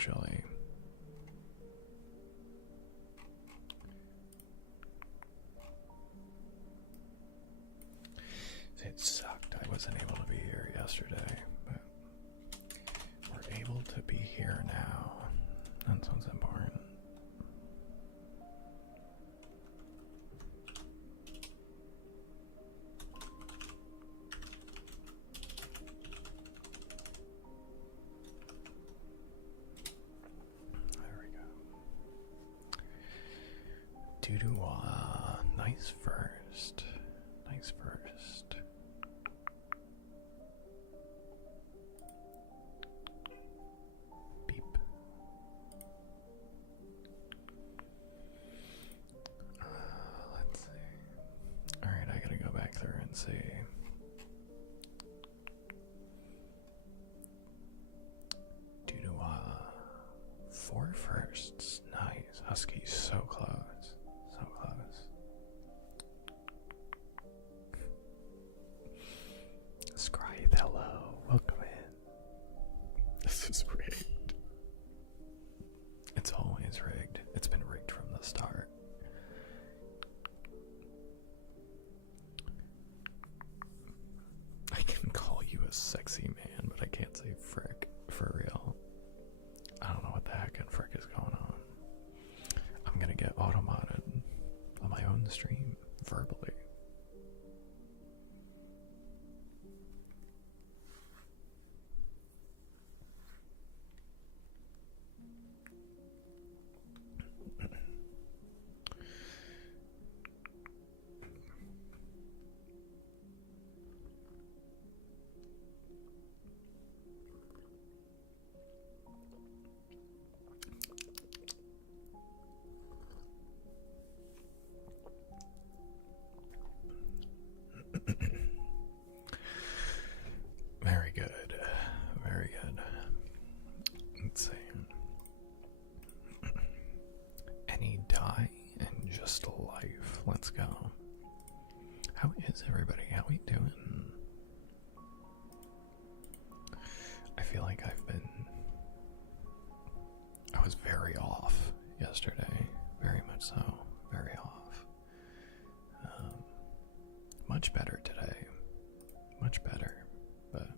actually. It sucked I wasn't able to be here yesterday, but we're able to be here now. That's what's important. There we go. Doo-doo-wah. Nice first. Nice first. Beep. Let's see. Alright, I gotta go back through and see. Doo-doo-wah. 4 firsts. Nice. Husky's so close. So close. Scryth, hello. Welcome in. This is rigged. It's always rigged. It's been rigged from the start. I can call you a sexy man, but I can't say frick for real. I don't know what the heck and frick is going on. I'm gonna get automated on my own stream verbally. Very good. Very good. Let's see. Any die and just life. Let's go. How is everybody? How we doing? I feel like I was very off yesterday. Very much so. Very off. Much better today. Much better. But,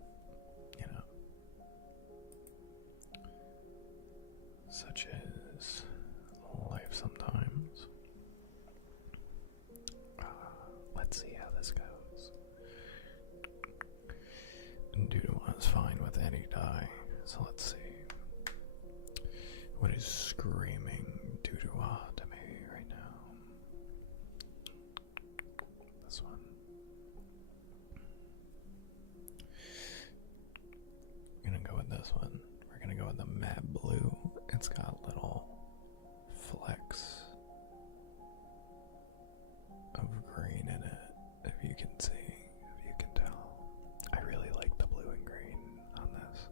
you know, such is life sometimes. Let's see how this goes. Doo-doo-wah is fine with any die, so let's see. What is screaming doo-doo-wah to me right now? This one. I'm gonna go with this one. We're gonna go with the matte blue. It's got little flecks of green in it, if you can see, if you can tell. I really like the blue and green on this,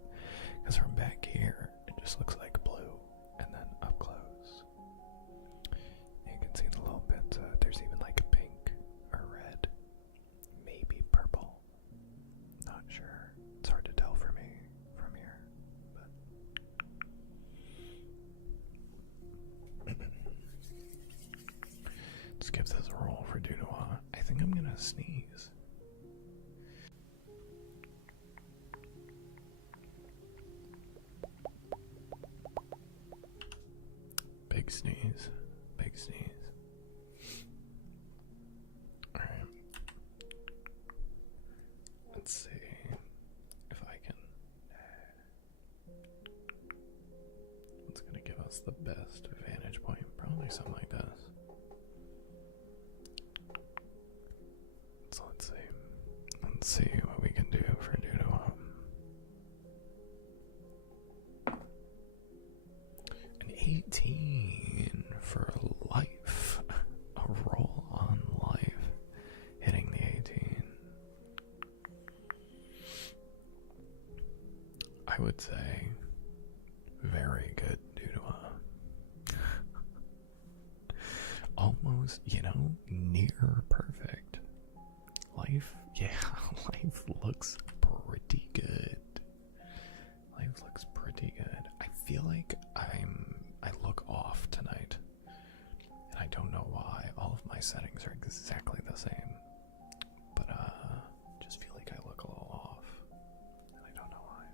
because from back here, it just looks like blue, and then up close, you can see the little bits. There's even like a pink or red, maybe purple. Not sure. It's hard to tell for me from here, but let's give this a roll for doo-doo-wah. I think I'm gonna sneeze. Big sneeze. Big sneeze. Alright. Let's see if I can. What's gonna give us the best vantage point? Probably something like this. So let's see. Let's see what we can do for doo-doo-wah. An 18 for life. A roll on life. Hitting the 18. I would say very good doo-doo-wah. Almost, near perfect. Life, yeah, life looks pretty good. Life looks pretty good. I feel like I look off tonight, and I don't know why. All of my settings are exactly the same, but just feel like I look a little off, and I don't know why.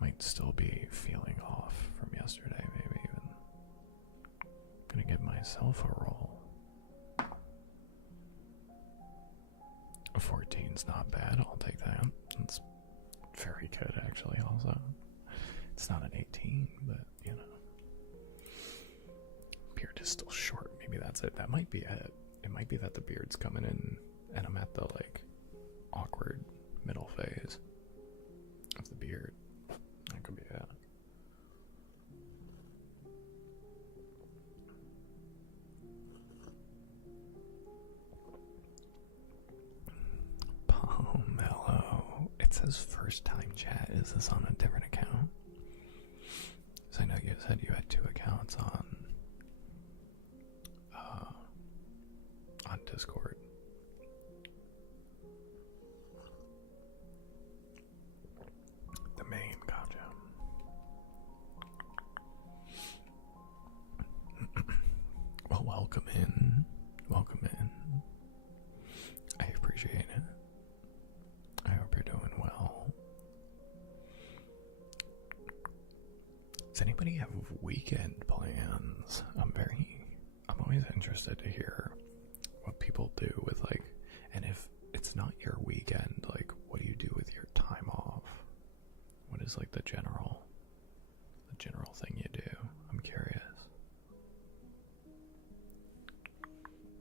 Might still be feeling off from yesterday, maybe even. Gonna give myself a roll. 14's not bad, I'll take that. It's very good, actually, also. It's not an 18, but, you know. Beard is still short, maybe that's it. That might be it. It might be that the beard's coming in, and I'm at the, like, awkward middle phase of the beard. That could be it. Mellow. It says first time chat. Is this on a different account? Because I know you said you had 2 accounts on Discord. The main, gotcha. Well, welcome in. Welcome in. I appreciate it. I hope you're doing well. Does anybody have weekend plans? I'm always interested to hear what people do with, like, and if it's not your weekend, like, what do you do with your time off? What is, like, the general thing you do? I'm curious.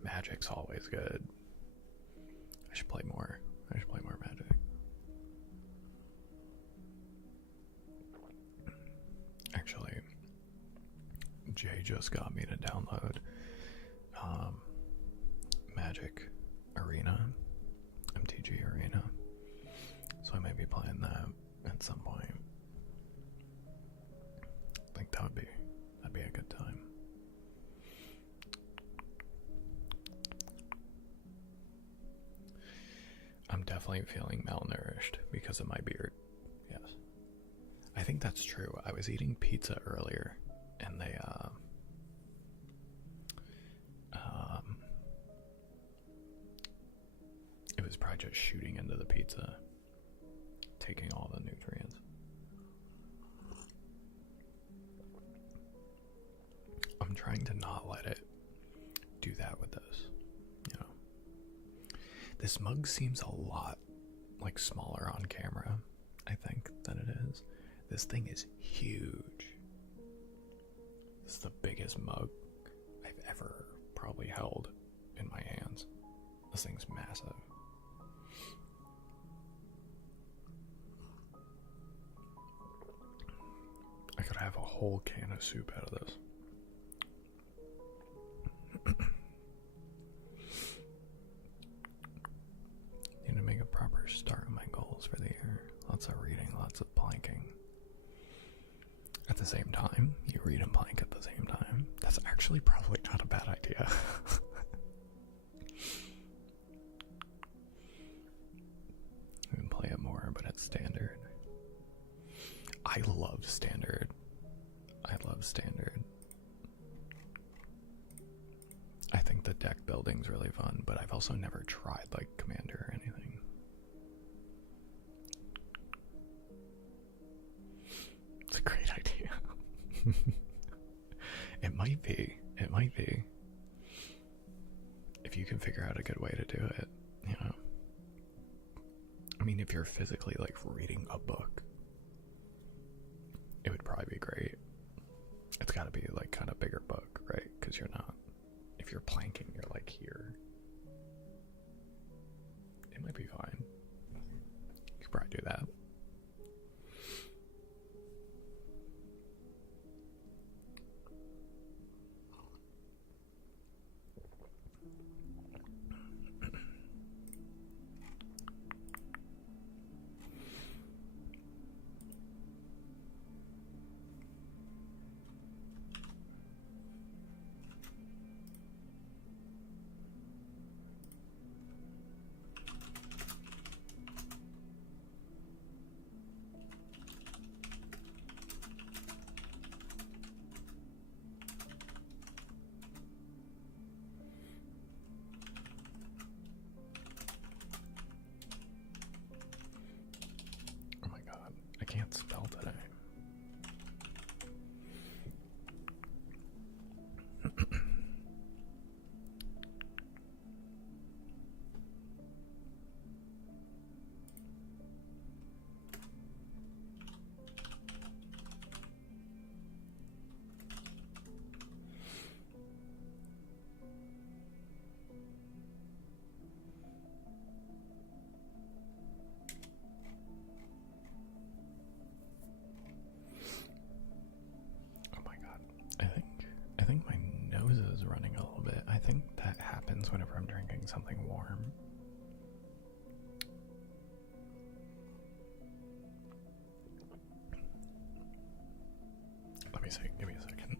Magic's always good. I should play more Magic. Actually, Jay just got me to download Magic Arena, MTG Arena. So I may be playing that at some point. I think that'd be a good time. I'm definitely feeling malnourished because of my beard. Yes. I think that's true. I was eating pizza earlier and they it was probably just shooting into the pizza, taking all the nutrients. I'm trying to not let it do that with this, you know. This mug seems a lot, like, smaller on camera, I think, than it is. This thing is huge. This is the biggest mug I've ever probably held in my hands. This thing's massive. I could have a whole can of soup out of this. Need to make a proper start on my goals for the year. Lots of reading, lots of planking. At the same time, you read and plank at the same time. That's actually probably not a bad idea. You can play it more, but it's standard. I love standard. I think the deck building's really fun, but I've also never tried, like, Commander or anything. It's a great idea. It might be. If you can figure out a good way to do it, you know. I mean, if you're physically, like, reading a book, it would probably be great. It's gotta be, like, kind of bigger book, right? Because you're not, if you're planking, you're, like, here. It might be fine. You could probably do that. I can't spell today. I think my nose is running a little bit. I think that happens whenever I'm drinking something warm. Let me see. Give me a second.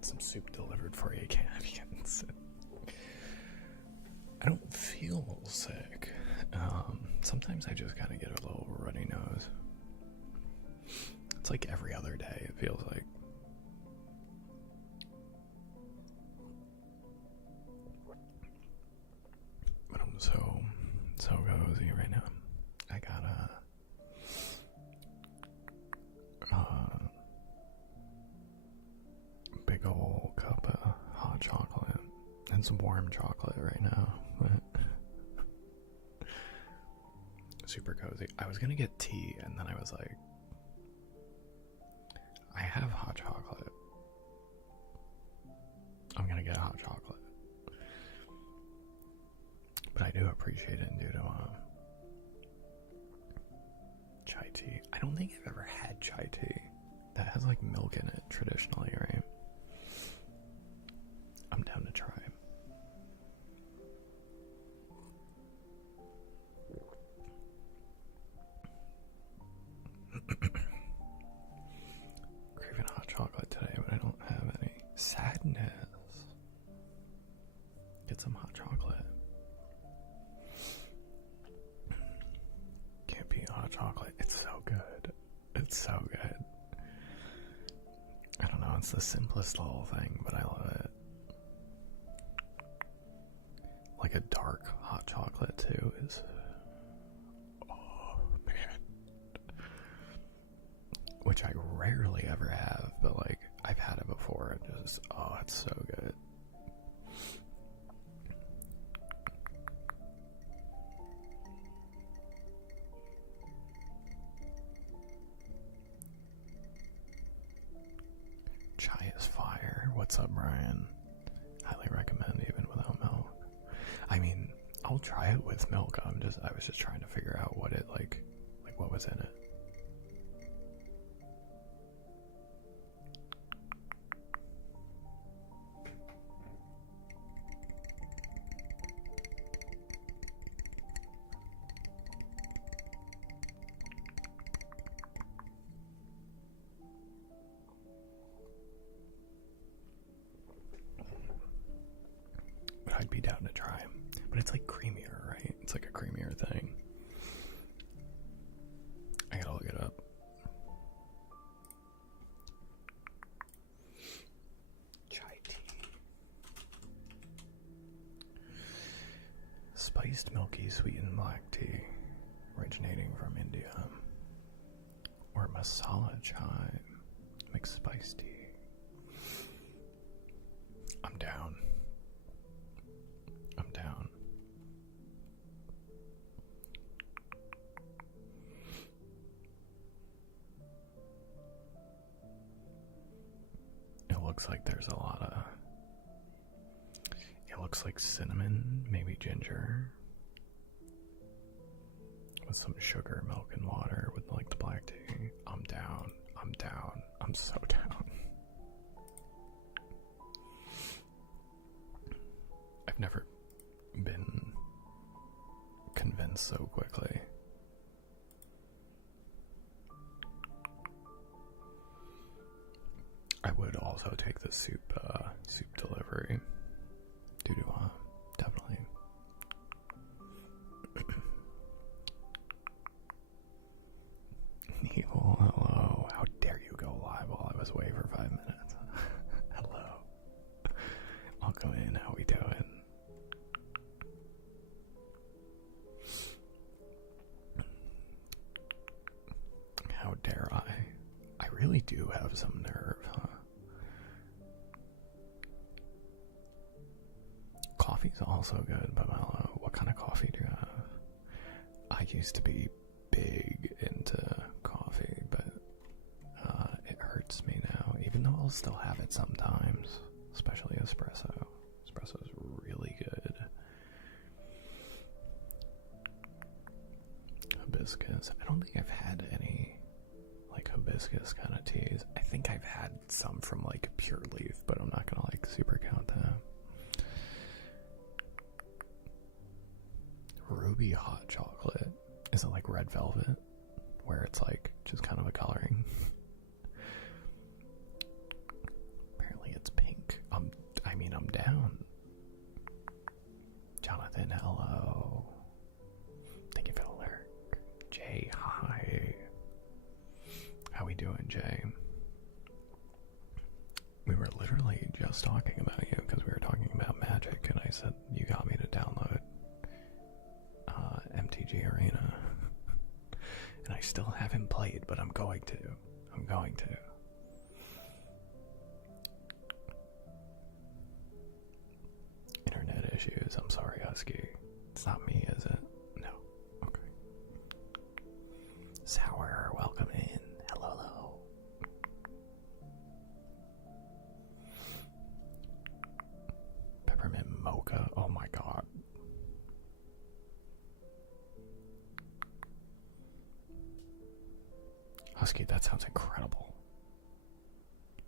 Some soup delivered for you, canadians. I don't feel sick. Sometimes I just kind of get a little runny nose. It's like every other day, it feels like. But I'm so cozy right now. I got a big old cup of hot chocolate and some warm chocolate right now. Super cozy. I was gonna get tea and then I was like, I have hot chocolate. I'm gonna get hot chocolate. But I do appreciate it due to chai tea. I don't think I've ever had chai tea. That has like milk in it traditionally, right? I'm down to try. Craving hot chocolate today, but I don't have any. Sadness. Get some hot chocolate. Can't beat hot chocolate. It's so good. It's so good. I don't know, it's the simplest little thing, but I love it. Like a dark hot chocolate too is, oh man, which I rarely ever have, but like I've had it before and just, oh, it's so good. Chai is fire. What's up, Brian? Highly recommend even without milk. I mean, I'll try it with milk. I was just trying to figure out what it like what was in it. But I'd be down to try them. But it's like creamier, right? It's like a creamier thing. I gotta look it up. Chai tea. Spiced milky sweetened black tea originating from India. Or masala chai. Mixed spice tea. I'm down. I'm down. It looks like there's a lot of... It looks like cinnamon, maybe ginger. With some sugar, milk, and water with like the black tea. I'm down. I'm down. I'm so down. so quickly. I would also take the soup delivery. Doo-doo, definitely. Neil, hello. How dare you go live while I was away for 5 minutes? Hello. I'll come in. How we doing? How dare I? I really do have some nerve, huh? Coffee's also good, but Mellow, what kind of coffee do you have? I used to be big into coffee, but it hurts me now, even though I'll still have it sometimes, especially espresso. Espresso is really good. Hibiscus. I don't think I've had any like hibiscus kind of teas. I think I've had some from like Pure Leaf, but I'm not gonna like super count that. Ruby hot chocolate. Is it like red velvet? Where it's like just kind of a coloring? Apparently it's pink. I'm down. Jonathan, hello. Thank you for the lurk. Jay, hi. How we doing, Jay? We were literally just talking about you because we were talking about Magic, and I said you got me to download MTG Arena. And I still haven't played, but I'm going to. Internet issues. I'm sorry, Husky. It's not me, is it? No. Okay. Sour, welcome in. Hello. Peppermint mocha. Oh my god. Husky, that sounds incredible.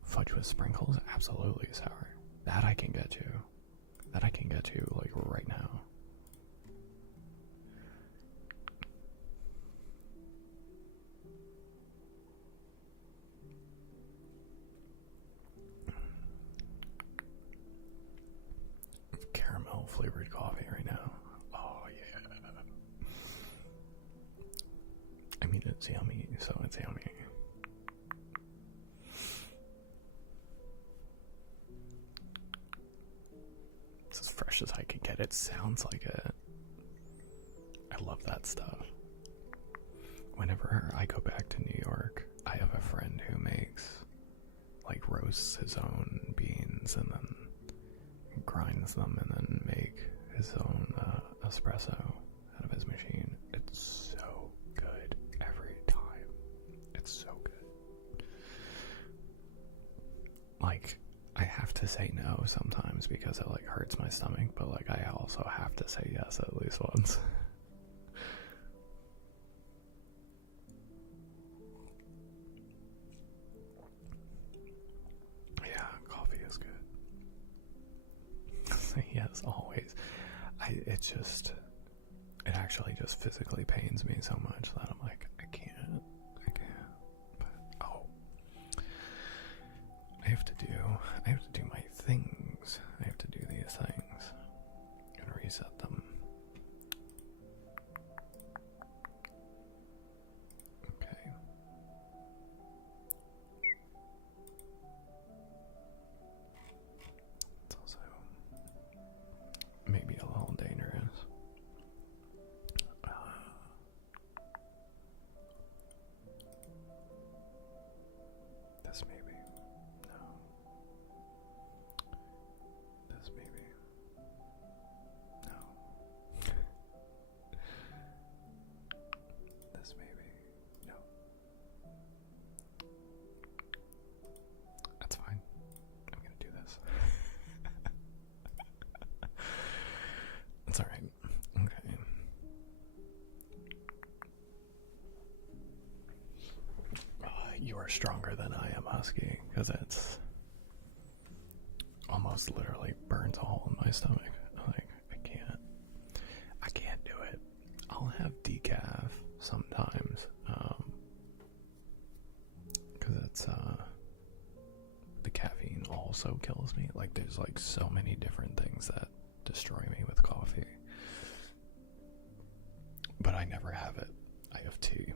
Fudge with sprinkles? Absolutely, Sour. That I can get you. Like right now. Caramel flavored coffee right now. Oh yeah. I mean, it's yummy, so it's yummy. It's as fresh as I can get. It sounds like it. I love that stuff. Whenever I go back to New York, I have a friend who makes, like, roasts his own beans and then grinds them and then make his own espresso out of his machine. It's so good every time. It's so good. Like, I have to say no sometimes because it like hurts my stomach, but like I also have to say yes at least once. Yeah, coffee is good. Yes, always. It actually just physically pains me so much that I'm like, I can't. But, oh. I have to do my things. I have to do these things and reset them. Okay. It's also maybe a little dangerous. This maybe. No. This maybe. No. This maybe. No. That's fine. I'm gonna do this. That's alright. Okay. You are stronger than I am, Husky, because it's almost literally burns a hole in my stomach. Like, I can't do it. I'll have decaf sometimes, because it's the caffeine also kills me. Like, there's like so many different things that destroy me with coffee. But I never have it. I have tea.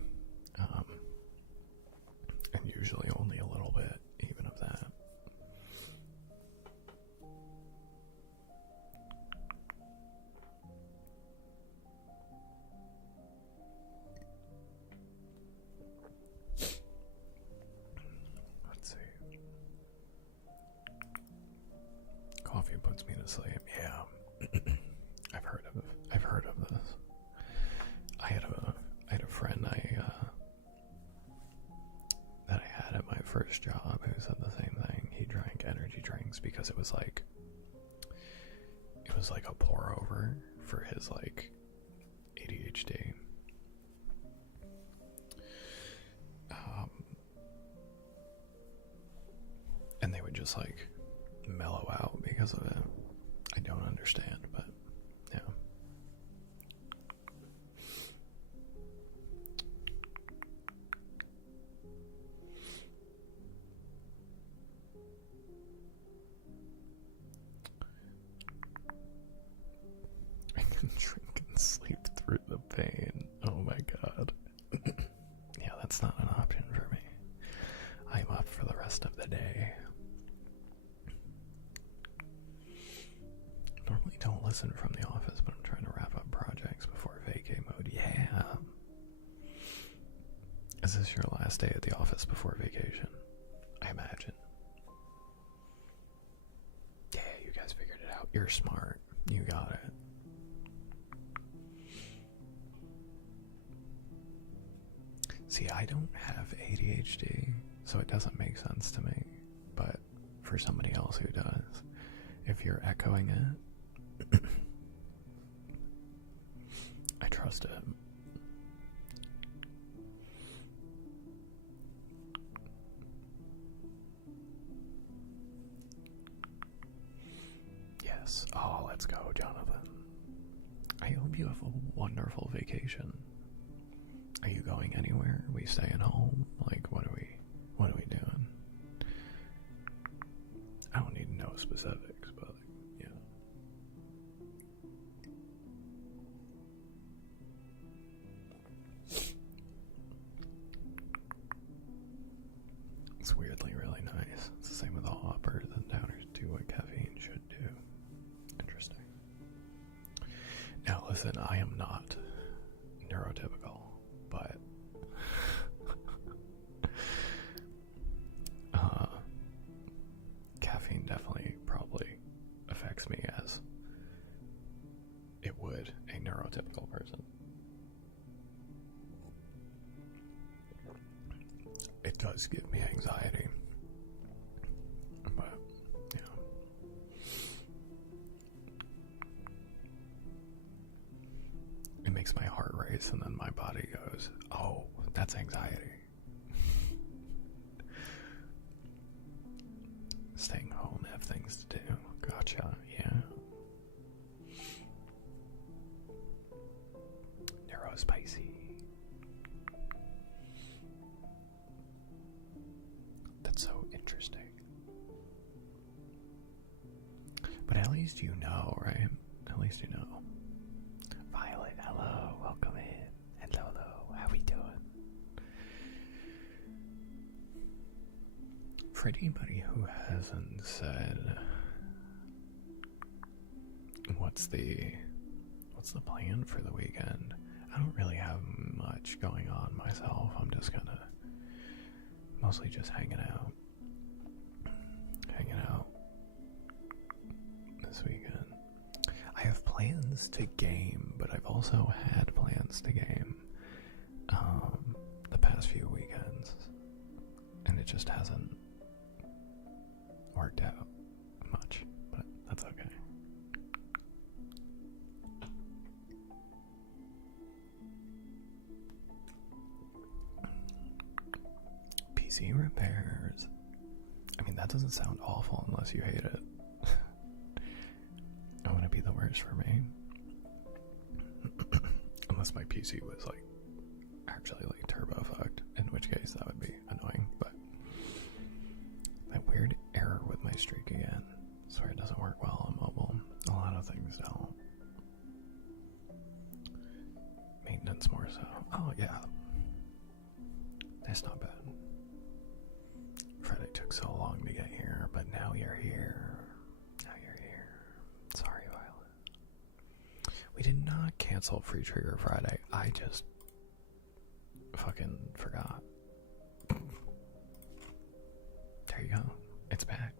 And usually only a little bit, even of that. Let's see. Coffee puts me to sleep. Yeah. I've heard of this. I had a friend that I had at my first job who said the same thing. He drank energy drinks because it was like a pour over for his like ADHD. And they would just like mellow out because of it. I don't understand, but yeah. I can drink and sleep through the pain. Oh my god. Yeah, that's not an option for me. I'm up for the rest of the day. Normally don't listen from the office, but I'm trying to wrap up projects before vacay mode. Yeah. Is this your last day at the office before vacation? I imagine. Yeah, you guys figured it out. You're smart. You got it. See, I don't have ADHD, so it doesn't make sense to me. But for somebody else who does, if you're echoing it, I trust it. Yes. Oh, let's go, Jonathan. I hope you have a wonderful vacation. Are you going anywhere? Are we staying home? Like, what are we doing? I don't need to know specifics, but yeah. It's weirdly really nice. It's the same with all uppers and downers do what caffeine should do. Interesting. Now listen, I am not neurotypical, but caffeine definitely probably affects me as it would a neurotypical person. It does give me anxiety, but yeah. It makes my heart race and then my body goes, oh, that's anxiety. Staying home, have things to do. Gotcha, yeah. Neurospicy. That's so interesting. But at least you know, right? At least you know. Violet, hello, welcome in. Hello, how we doing? For anybody who hasn't said, what's the plan for the weekend? I don't really have much going on myself. I'm just gonna mostly just hanging out this weekend. I have plans to game, but I've also had plans to game the past few weekends, and it just hasn't worked out much, but that's okay. PC repairs. I mean, that doesn't sound awful unless you hate it. It wouldn't be the worst for me. I'm Unless my PC was like actually like turbo fucked, in which case that would be annoying. But that weird error with my streak again. I swear it doesn't work well on mobile. A lot of things don't. Maintenance more so. Oh yeah. That's not bad. Friday took so long to get here, but now you're here. Now you're here. Sorry, Violet. We did not cancel Free Trigger Friday. I just fucking forgot. There you go. It's back.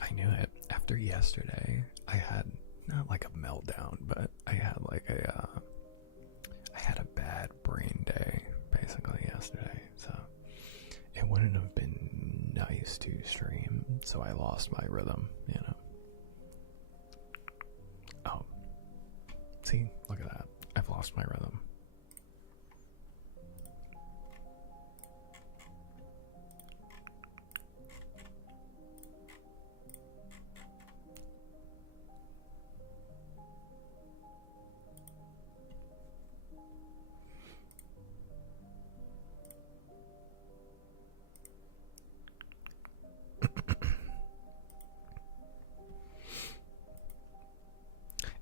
I knew it. After yesterday, I had not like a meltdown, but I had like I had a bad brain day basically yesterday. So it wouldn't have been nice to stream, so I lost my rhythm, you know. Oh. See, look at that. I've lost my rhythm.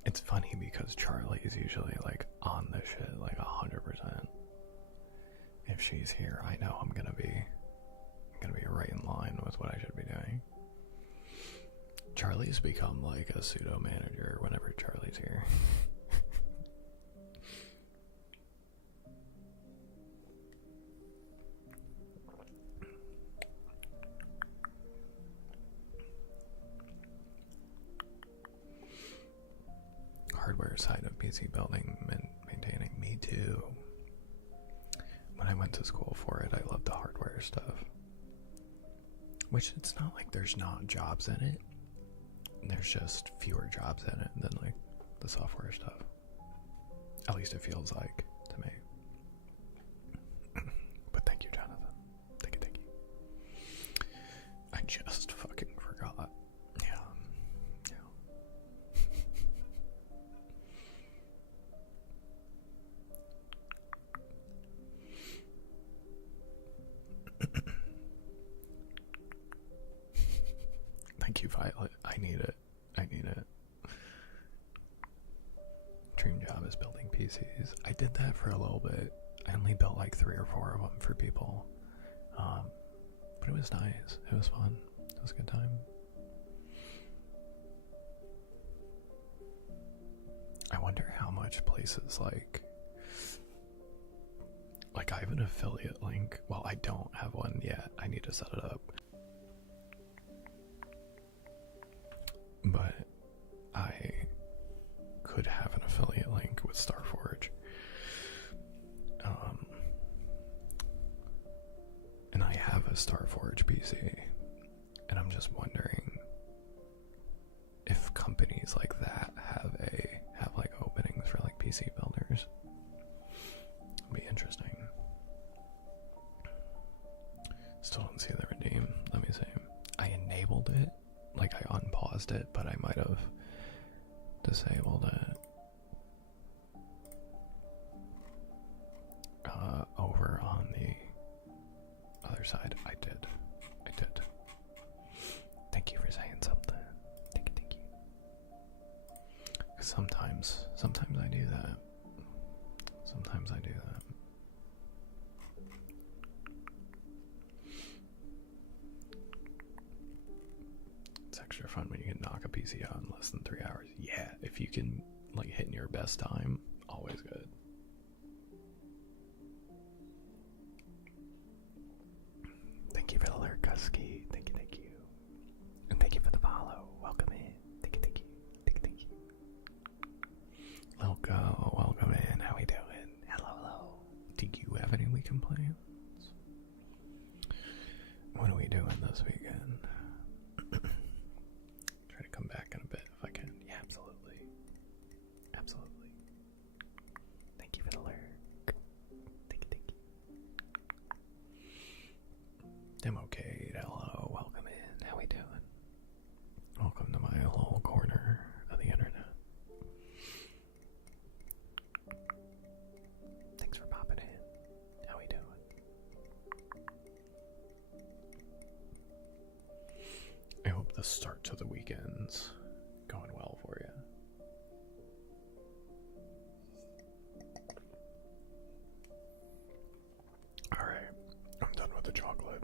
It's funny because Charlie is usually like on this shit like 100%. If she's here, I know I'm gonna be right in line with what I should be doing. Charlie's become like a pseudo manager whenever Charlie's here. Hardware side of PC building and maintaining. Me too. When I went to school for it, I loved the hardware stuff. Which it's not like there's not jobs in it. There's just fewer jobs in it than like the software stuff. At least it feels like to me. But thank you, Jonathan. Thank you. I just fucking forgot. Yeah. Thank you, Violet. I need it. Dream job is building PCs. I did that for a little bit. I only built like 3 or 4 of them for people. But it was nice. It was fun. It was a good time. I wonder how much places like I have an affiliate link. Well, I don't have one yet. I need to set it up. But I could have an affiliate link with Starforge. And I have a Starforge PC. And I'm just wondering if companies like that have like openings for like PC builders. It'd be interesting. Still don't see the redeem. Let me see. I enabled it. Like I unpaused it, but I might have disabled it. Over on the other side, I did. Thank you for saying something. Thank you. Sometimes I do that. It's extra fun when you can knock a PC out in less than 3 hours. Yeah, if you can like hit in your best time, always good. Thank you for the lurk, Husky. Thank you. And thank you for the follow. Welcome in. Thank you. Loco, welcome in. How we doing? Hello. Do you have any weekend plans? What are we doing this weekend? Try to come back in a bit if I can. Yeah, absolutely. Thank you for the lurk. Thank you. weekends going well for you? Alright, I'm done with the chocolate.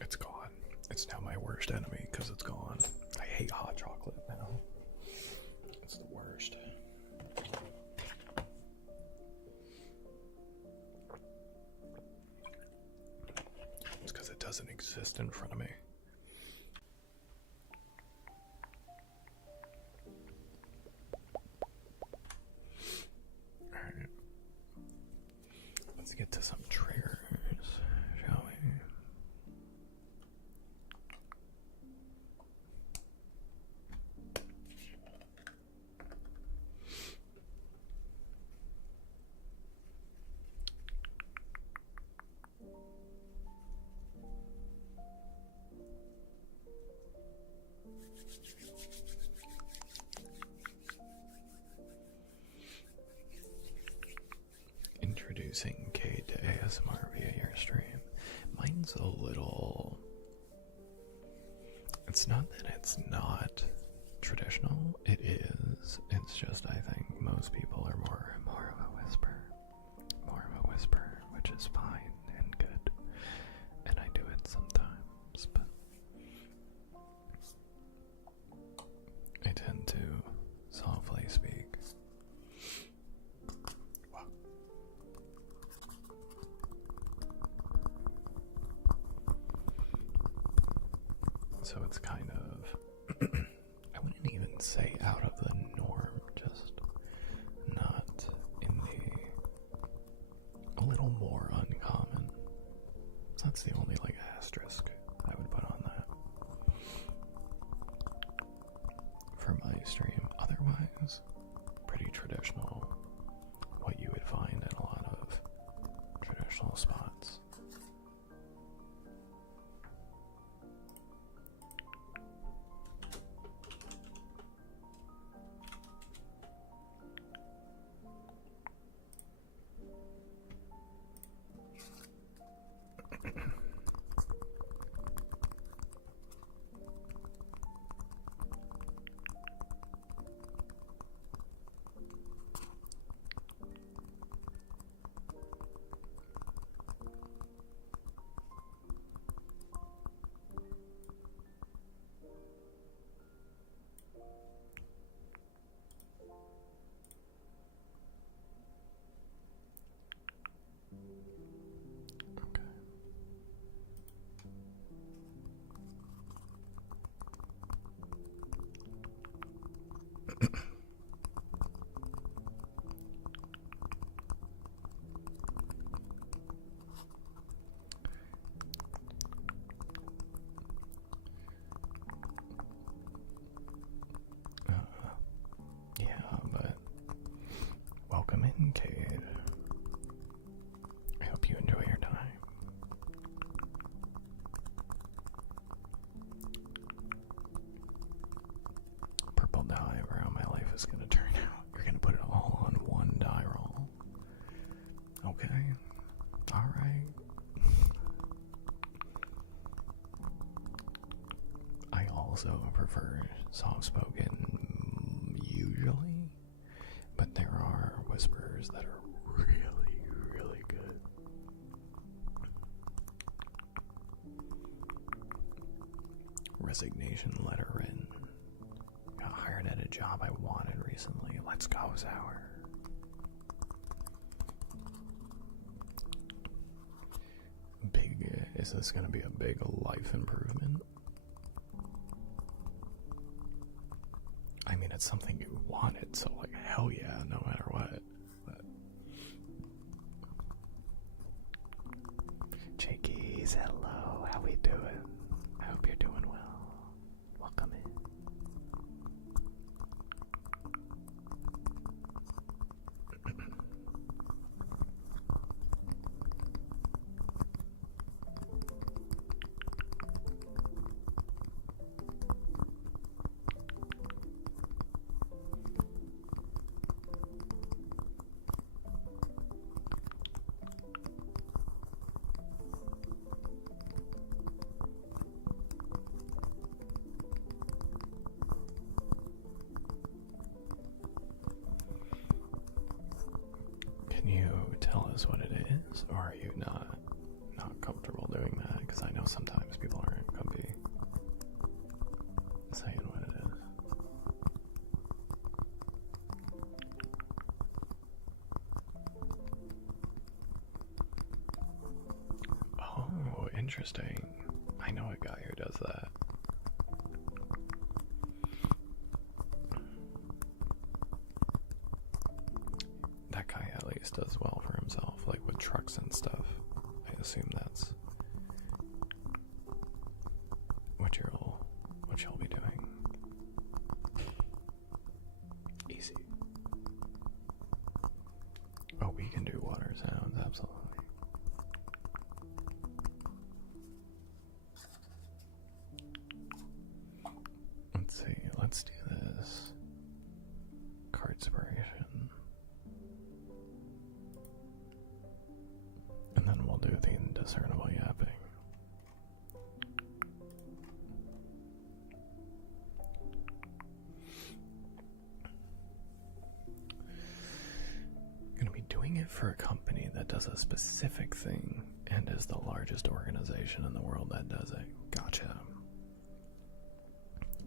It's gone. It's now my worst enemy because it's gone. I hate hot chocolate now. It's the worst. It's because it doesn't exist in front of me. Alright. Let's get to some triggers, shall we? Introducing Cade to ASMR via your stream. Mine's a little... It's not that it's not traditional. It is. It's just I think most people are more of a whisper. More of a whisper, which is fine and good. And I do it sometimes, but I tend to softly speak. So it's kind of, I wouldn't even say out of the norm, just not in a little more uncommon. That's the only like asterisk I would put on that for my stream. Otherwise, pretty traditional, what you would find in a lot of traditional spots. Yeah, but welcome in, Cade. I hope you enjoy your time. Purple dye over how my life is gonna turn out. You're gonna put it all on one dye roll. Okay. Alright. I also prefer soft-spoken usually, but there are whispers that are really, really good. Resignation letter written. Got hired at a job I wanted recently. Let's go, Sour. Is this gonna be a big life improvement? I mean, it's something you wanted, so like, hell yeah, no matter what. But Jakey's, hello, how we doing? I hope you're doing well. Welcome in. Can you tell us what it is, or are you not comfortable doing that? Because I know sometimes people aren't comfy saying what it is. Oh, interesting. I know a guy who does that. That guy at least does well for himself, like with trucks and stuff. I assume that's what you'll be doing. Easy. Oh, we can do water sounds, absolutely. Let's see, let's do this. Cardspiration. And then we'll do the indiscernible yapping. Gonna be doing it for a company that does a specific thing and is the largest organization in the world that does it. Gotcha.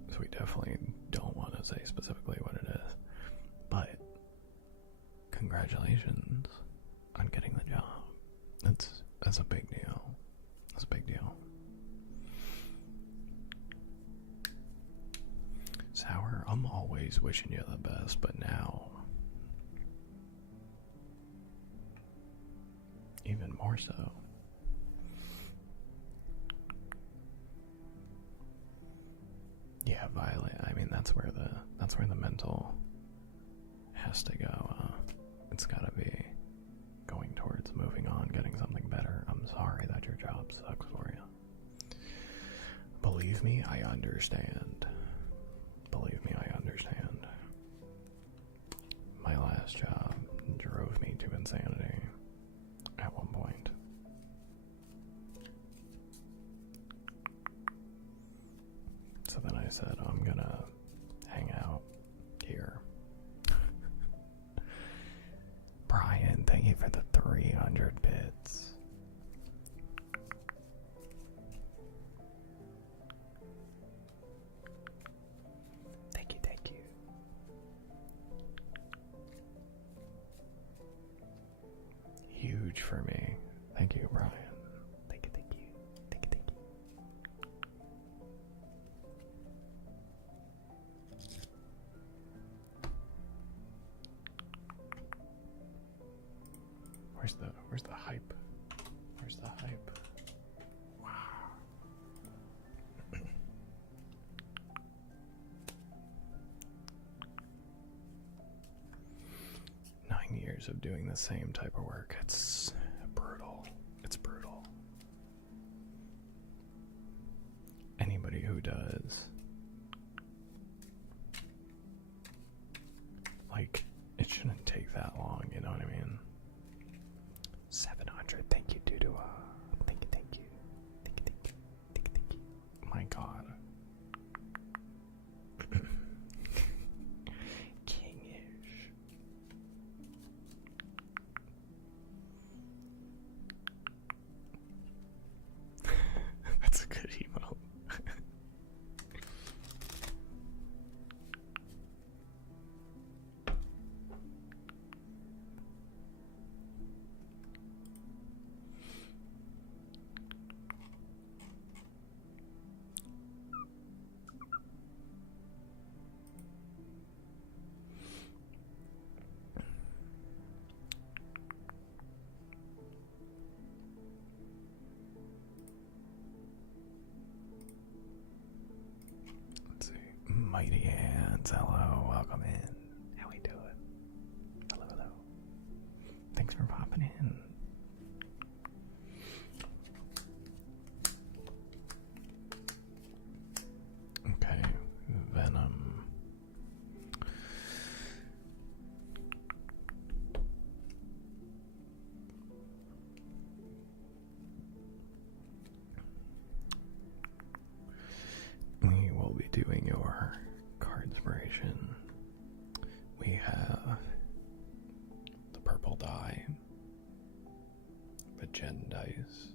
So we definitely don't want to say specifically what it is. But congratulations on getting the job. That's a big deal. That's a big deal. Sour, I'm always wishing you the best, but now even more so. Yeah, Violet. I mean, that's where the mental has to go. It's gotta be going towards moving on, getting something better. I'm sorry that your job sucks for you. Believe me, I understand. Believe me, I understand. My last job drove me to insanity at one point. So then I said, I'm gonna hang out here. Brian, thank you for the 300 bits. Thank you, thank you. Huge for me. Thank you, Brian. Thank you, thank you. Thank you, thank you. Where's the hype? Where's the hype? Wow. 9 years of doing the same type of work. It's brutal. It's brutal. Anybody who does, like, it shouldn't take that long, you know what I mean? 700, thank you, Dudua. Thank you, thank you. Thank you, thank you. Thank you, thank you. My God. King-ish. That's a good emote. Mighty Hands, hello, welcome in. How we doing? Hello, hello. Thanks for popping in. Okay, Venom. We will be doing your cardspiration. We have the purple dye, dice.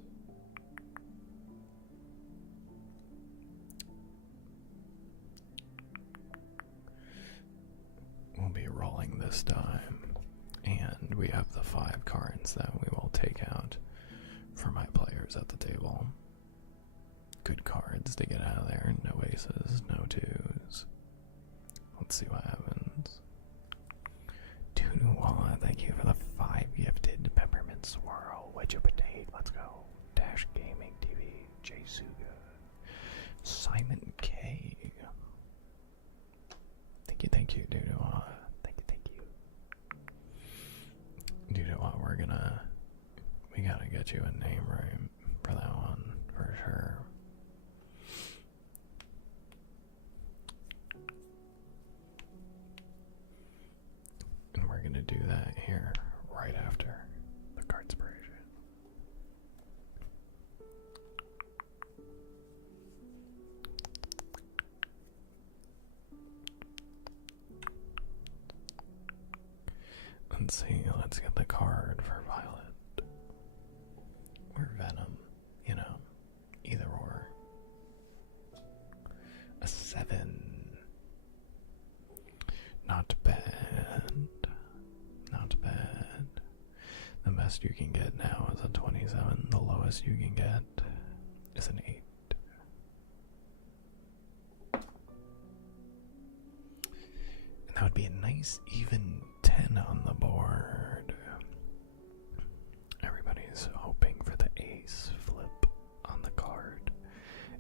We'll be rolling this time, and we have the 5 cards that we will take out for my players at the table. Good cards to get out of there. No aces, no 2s. Let's see what happens. Dunuwa, thank you for the 5 gifted. Peppermint Swirl, Wedge of Potato, let's go. Dash Gaming TV, Jay Suga, Simon K. Thank you, Dunuwa. Thank you. Dunuwa, we gotta get you a name right for that one, for sure. And we're gonna do that here right after the card inspiration. Let's see, let's get the card for Violet. Or Venom, you know, either or. A 7. Not bad. Not bad. The best you can get now is a 27. The lowest you can get is an 8. And that would be a nice even 10 on the board. Everybody's hoping for the ace flip on the card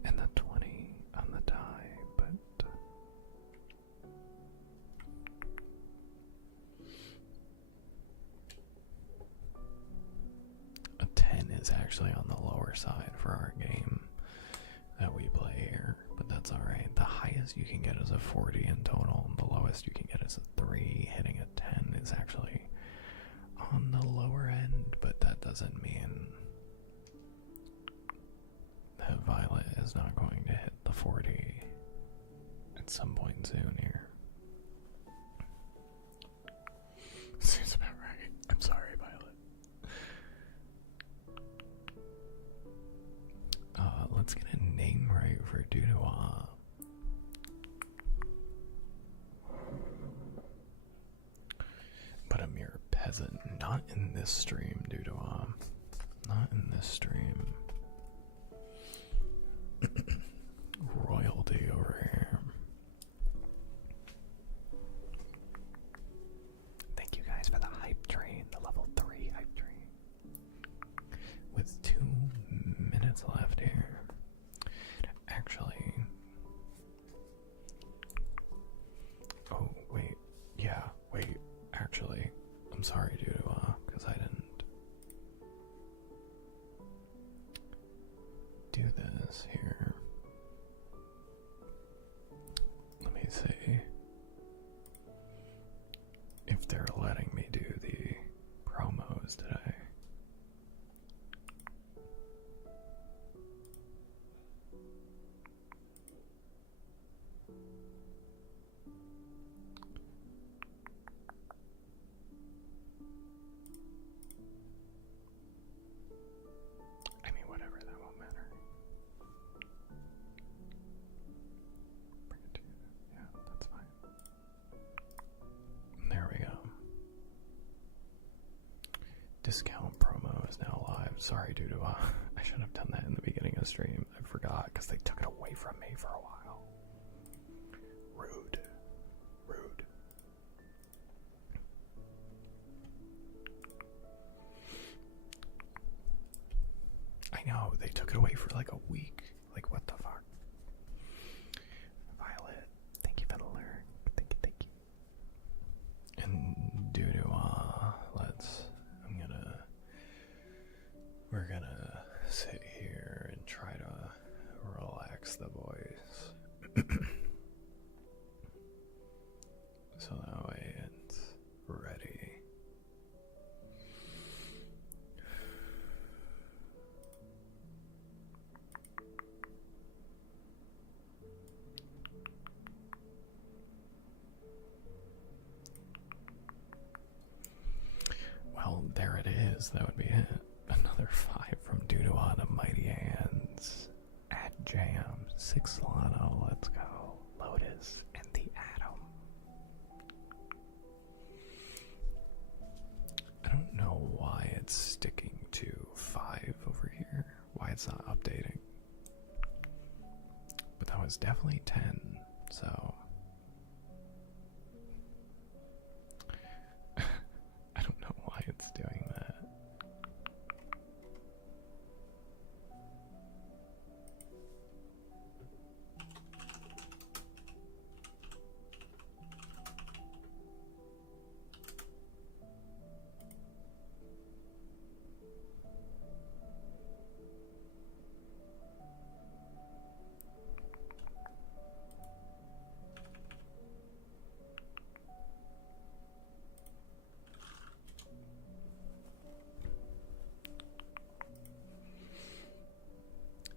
and the 20 on the die, but a 10 is actually on the lower side for our game that we play here, but that's alright. The highest you can get is a 40 in total, and the lowest you can get is a 3. Hitting a 10 is actually on the lower end, but that doesn't mean that Violet is not going to hit the 40 at some point soon here. Seems about right. I'm sorry, Violet. Let's get a name right for Duduwa. But a mere peasant, not in this stream, Duduwa. Not in this stream. Royalty over here. Thank you guys for the hype train, the level 3 hype train. With 2 minutes left here. Actually, oh wait, yeah, wait, actually, I'm sorry, dude, because I didn't do this here. Let me see if they're letting me do the promos today. Discount promo is now live. Sorry, dude. I should have done that in the beginning of the stream. I forgot because they took it away from me for a while. Rude. Rude. I know, they took it away for like a week. Like, what the fuck? Violet, thank you for the lyric. Thank you. And we're gonna sit here and try to relax the voice. So that way it's ready. Well, there it is. That would be it. Another 5 from Lance, at Jam, 6 Solano, let's go. Lotus, and the Atom. I don't know why it's sticking to 5 over here. Why it's not updating. But that was definitely 10, so I don't know why it's doing that.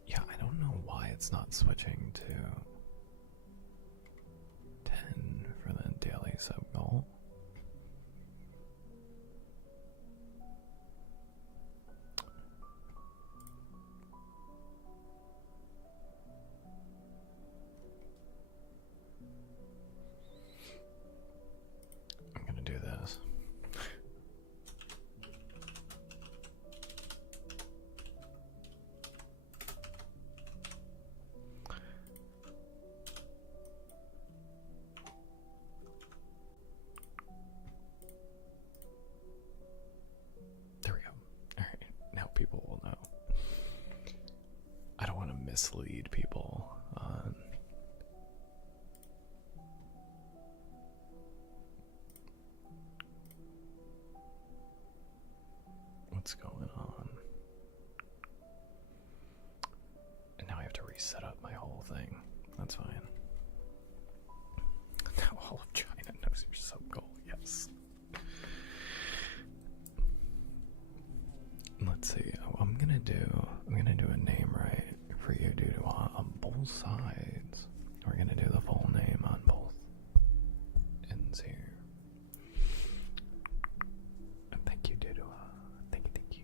Yeah, I don't know why it's not switching to 10 for the daily sub goal. I'm gonna do this. There we go. Alright, now people will know. I don't want to mislead people on what's going on. And now I have to reset up my whole thing. That's fine. Now all of China knows your sub goal, yes. Let's see. I'm gonna do a name right for you, dude, on both sides. We're gonna do the full name on both ends here. Thank you, dude. Thank you.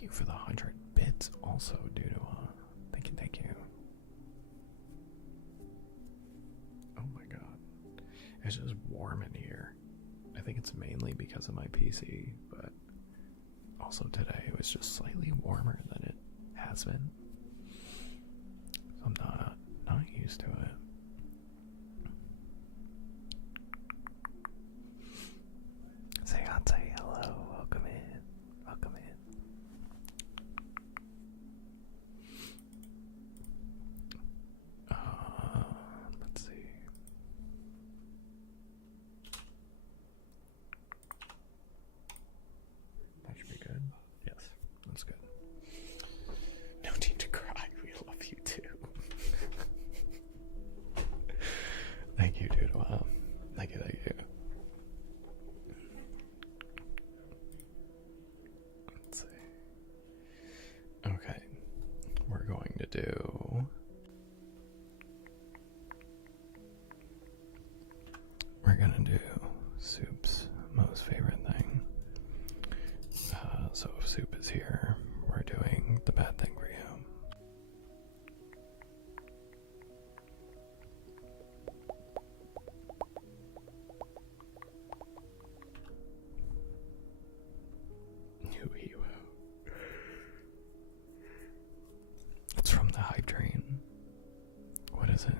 thank you for the 100 bits also, dude. Thank you. Oh my god. It's just warm in here. I think it's mainly because of my PC, but also today it was just slightly warmer than it has been. So I'm not used to it. Say hello, welcome in. Let's see. That should be good. Yes, that's good. No need to cry. We love you too. Thank you, dude. Wow. Thank you. Let's see. Okay. We're going to do. We're gonna do Soup's most favorite thing. So if Soup is here, we're doing the bad thing for you. New hero. It's from the hype train. What is it?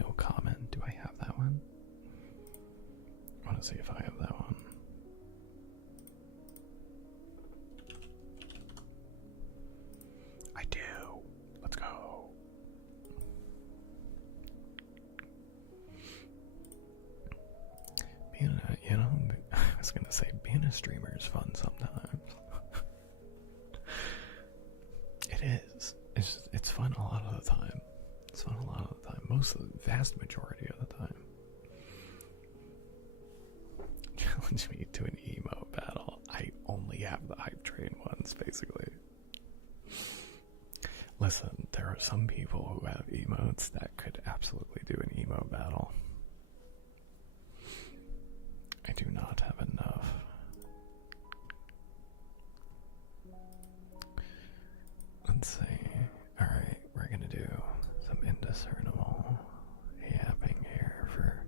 No comment. Do I have that one? I want to see if I have that one. I do. Let's go. I was gonna say being a streamer is fun sometimes. It is. It's fun a lot of the time. It's fun a lot of the time. Most of the vast majority of the time. Challenge me to an emo battle. I only have the hype train ones, basically. Listen, there are some people who have emotes that could absolutely do an emo battle. I do not have enough. Let's see. Alright, we're gonna do some indiscernible yapping here for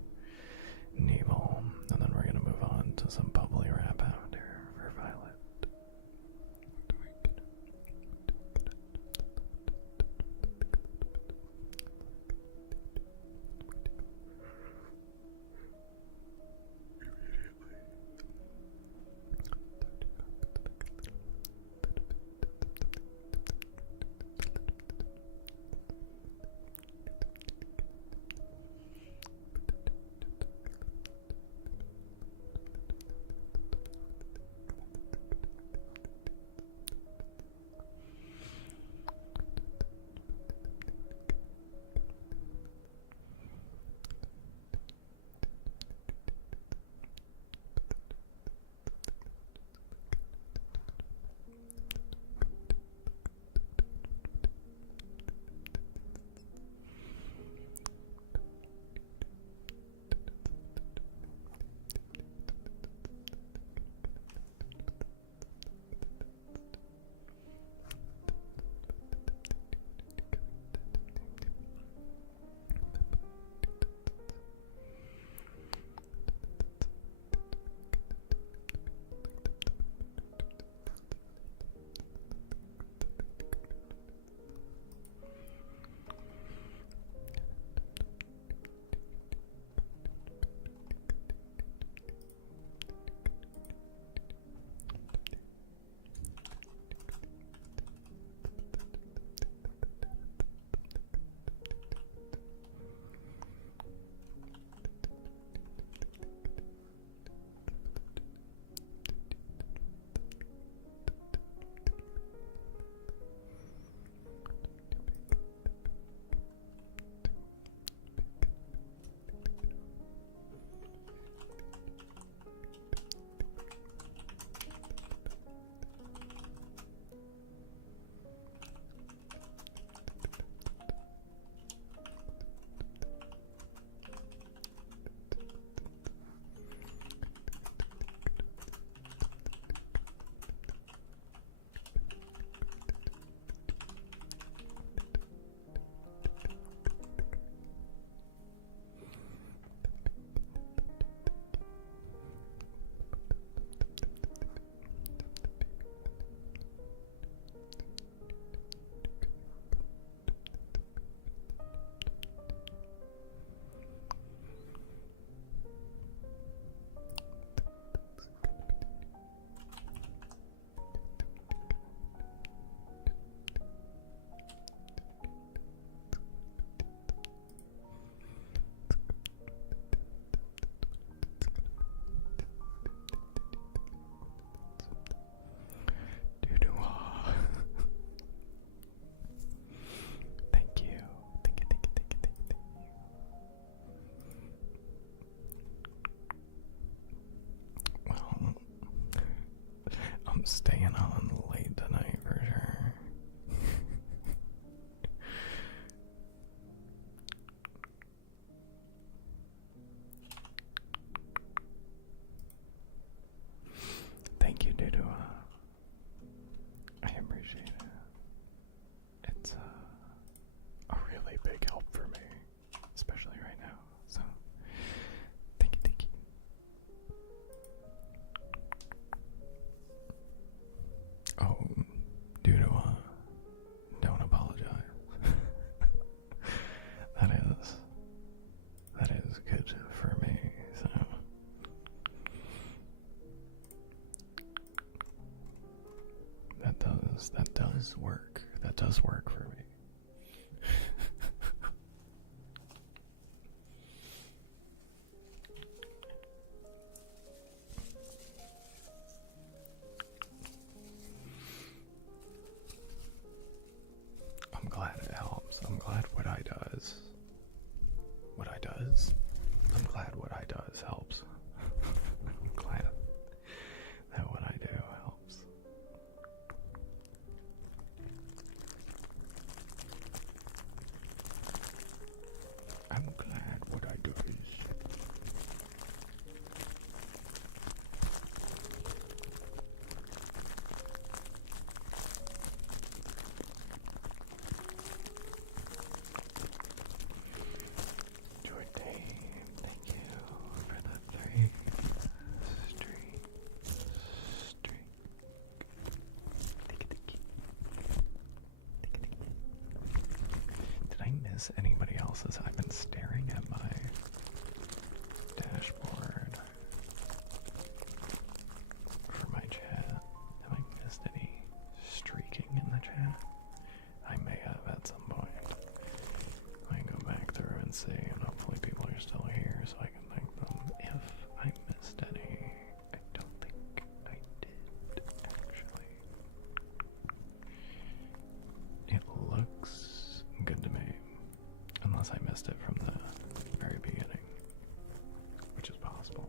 Nebel, and then we're gonna move on to some bubbly rap after for Violet. I'm staying on late tonight for sure. Thank you, Dudua. I appreciate it. It's a really big help for me, especially right now. So, thank you, thank you. Oh, Dudua, don't apologize. that is good for me. So. That does work. That does work for me. I'm glad it helps. I'm glad what I does. I'm glad what I does helps. I'm glad that what I do helps. I'm glad what I do is. Jordan, thank you for the 3 streak. Did I miss anybody else's? I've been staring at my dashboard for my chat. Have I missed any streaking in the chat? I may have at some point. I can go back through and see, and hopefully people are still here so I can thank them. If I missed any, I don't think I did, actually. It looks good to me. Unless I missed it from the very beginning, which is possible.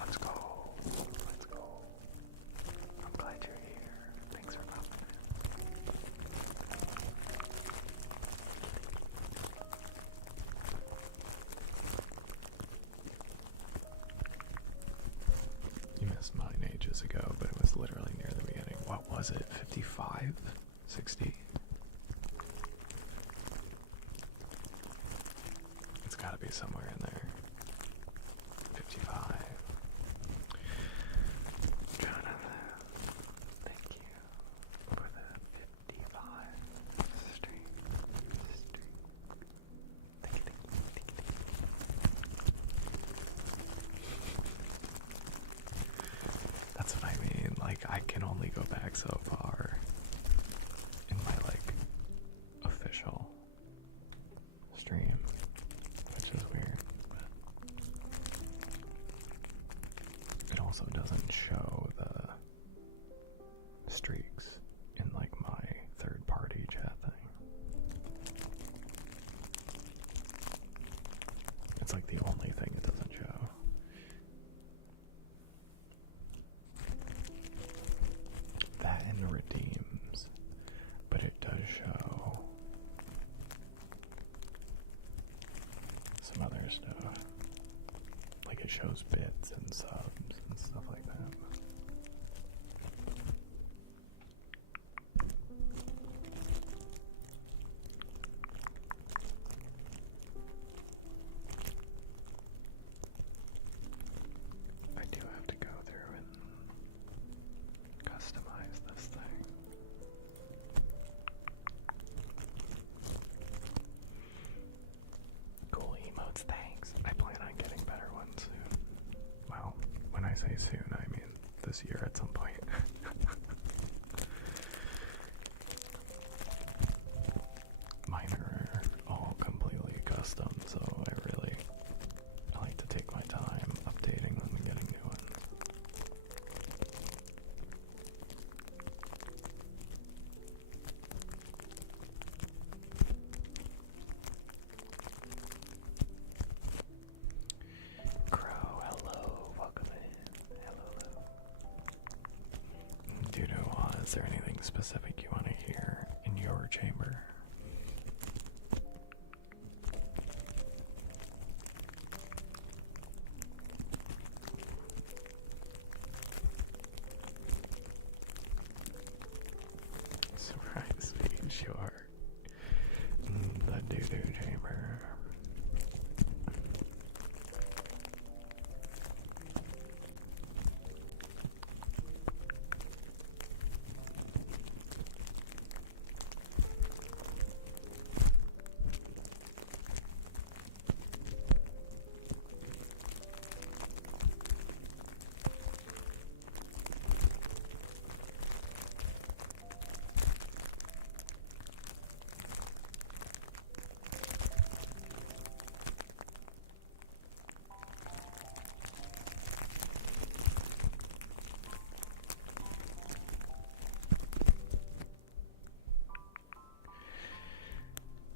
Let's go. Let's go. I'm glad you're here. Thanks for popping in. You missed mine ages ago, but it was literally near the beginning. What was it? 55? 60? It's gotta be somewhere in there. 55. Jonathan, thank you for the 55 stream. Thank you. That's what I mean. Like, I can only go back so far in my, like, official stream, which is weird, but it also doesn't show the streaks in, like, my third-party chat thing. It's, like, the only thing it doesn't show. That and redeems, but it does show some other stuff. Like it shows bits and subs and stuff like that. I do have to go through and customize this thing. Cool emotes, thanks. I plan on getting better ones soon. Well, when you are. The doo-doo chamber.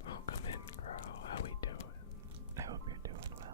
Welcome in, Crow. How we doing? I hope you're doing well.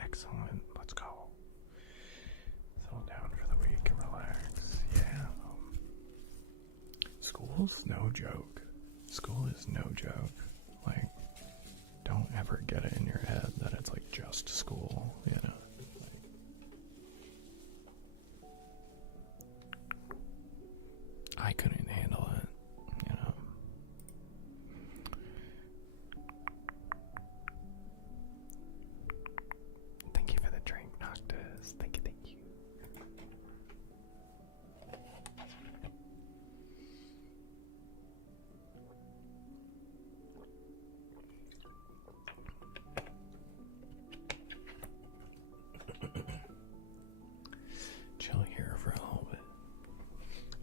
Excellent. Let's go. Settle down for the week and relax. Yeah. School's no joke. School is no joke. Like, don't ever get it in your head that it's like just school, you know? I couldn't handle it, you know? Thank you for the drink, Noctis. Thank you, thank you. Chill here for a little bit.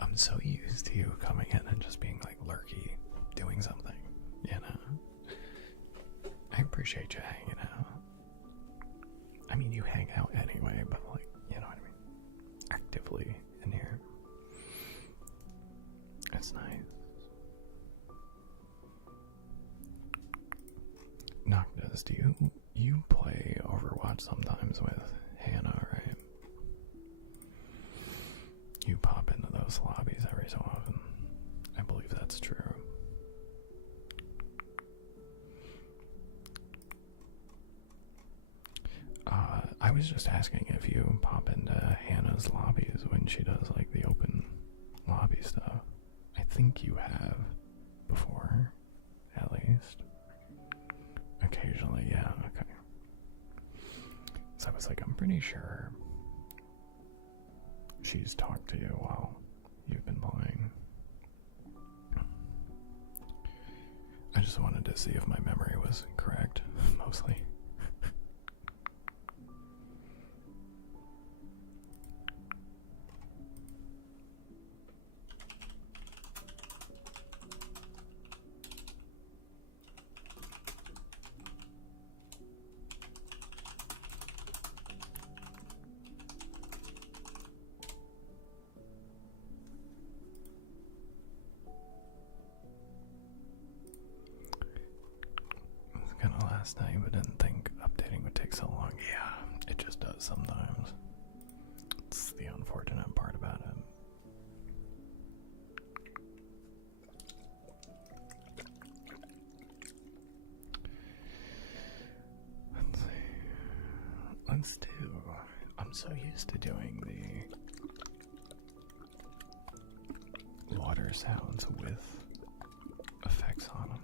I'm so used to you coming in and just being like lurky, doing something, you know? I appreciate you hanging out. I mean, you hang out anyway, but like, you know what I mean? Actively in here. It's nice. Noctis, do you play Overwatch sometimes with Hannah, right? You pop into those lobbies every so often. I believe that's true. I was just asking if you pop into Hannah's lobbies when she does like the open lobby stuff. I think you have before, at least. Occasionally, yeah, okay. So I was like, I'm pretty sure she's talked to you while you've been playing. I just wanted to see if my memory was correct, mostly. Last night, but didn't think updating would take so long. Yeah, it just does sometimes. It's the unfortunate part about it. Let's see. Let's do. I'm so used to doing the water sounds with effects on them.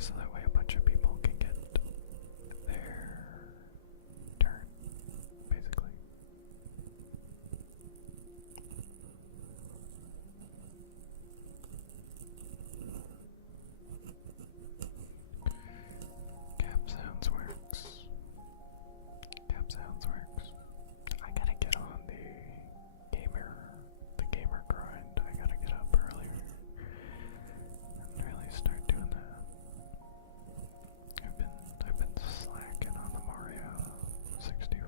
so that way a bunch of people can get their turn, basically. Cap sounds works. Cap sounds works. I gotta get on the gamer grind. I gotta get up earlier and really start doing that. I've been slacking on the Mario 64.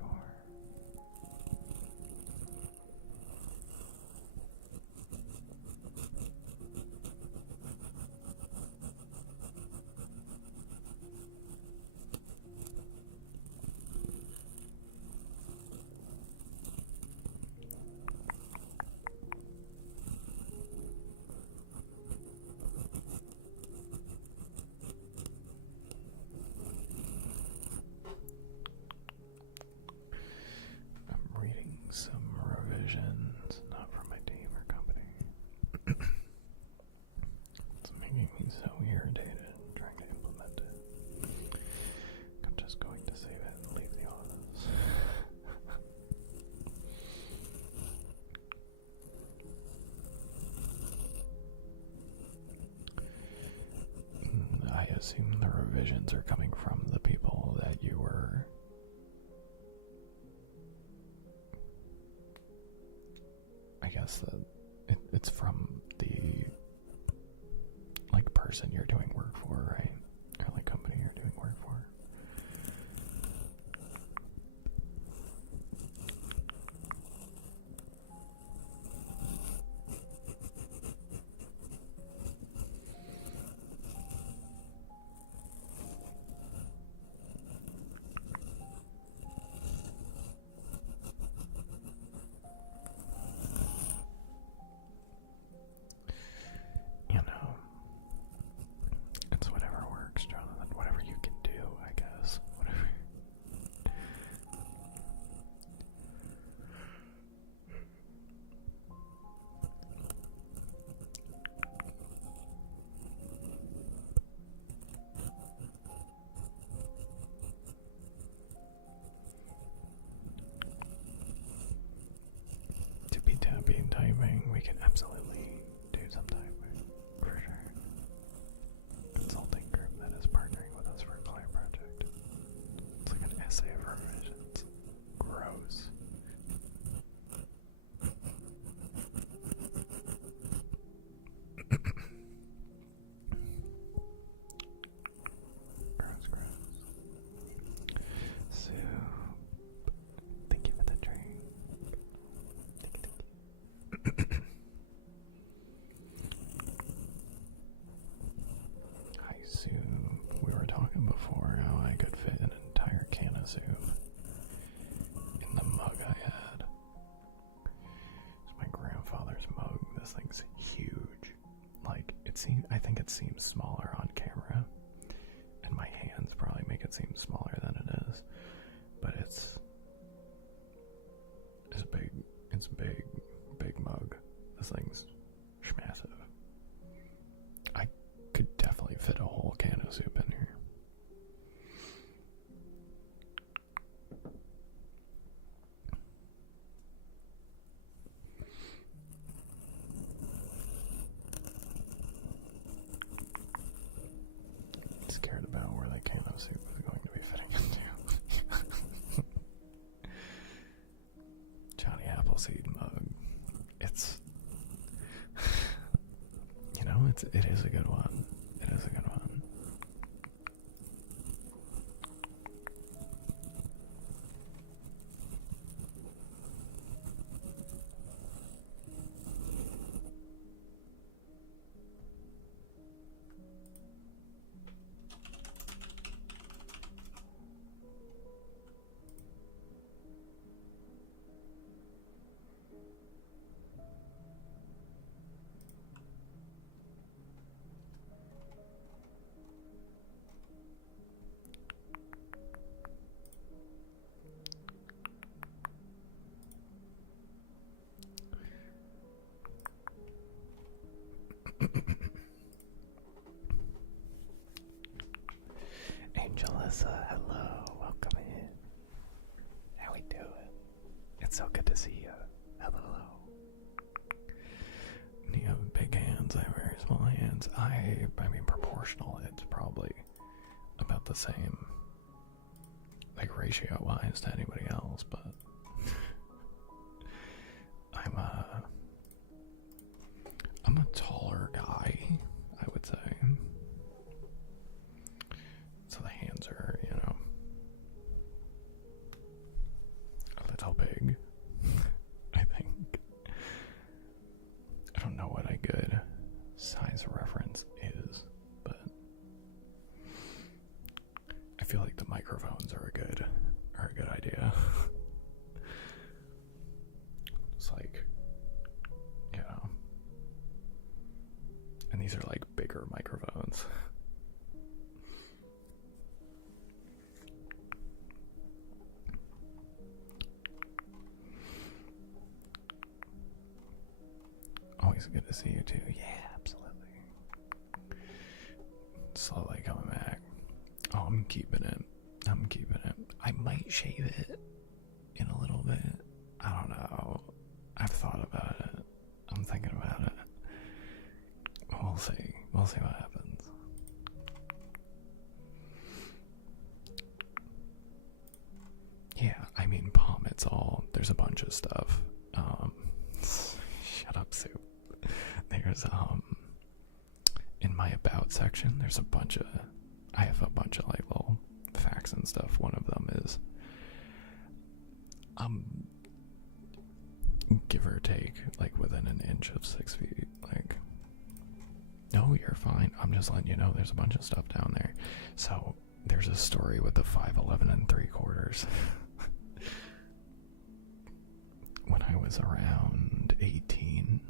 I'm reading some revisions, not from my team or company. It's making me so irritated trying to implement it. I'm just going to save it and leave the office. I assume the revisions are coming from the people that you were... I guess that it's from the, like, person you're doing work for, right? Or, like, company you're doing work for. You know, it's whatever works, Jonathan. Whatever you can do, I guess. Whatever. Tippy tappy and typing, we can absolutely do some typing, for sure. Consulting group that is partnering with us for a client project. It's like an essay of revisions. Gross. Gross. Soup. Thank you for the drink. Thank you. Hi, soup. We were talking before how I could fit an entire can of soup in the mug I had. It's my grandfather's mug. This thing's huge. Like, I think it seems smaller on camera, and my hands probably make it seem smaller than it is. But it's big. It's big mug. This thing's massive. I could definitely fit a whole can of soup in here. Scared about where that can of soup is going to be fitting into. Johnny Appleseed mug. It's, you know, it is a good one. It is a good one. hands. I mean, proportional, it's probably about the same, like, ratio-wise to anybody else, but I'm a taller guy, I would say. So the hands are, a little big, I think. I don't know what a good size reference is, but I feel like the microphones are a good idea. It's like, and these are like bigger microphones. Always good to see you too. Yeah, absolutely. Slowly coming back. Oh, I'm keeping it. I might shave it in a little bit. I don't know. I've thought about it. I'm thinking about it. We'll see. We'll see what happens. Yeah, I mean, it's all. There's a bunch of stuff. Shut up, Soup. There's in my about section, there's I have a bunch of like little facts and stuff. One of them is give or take like within an inch of 6 feet. Like, no, you're fine. I'm just letting you know there's a bunch of stuff down there. So there's a story with the 5'11 3/4. When I was around 18,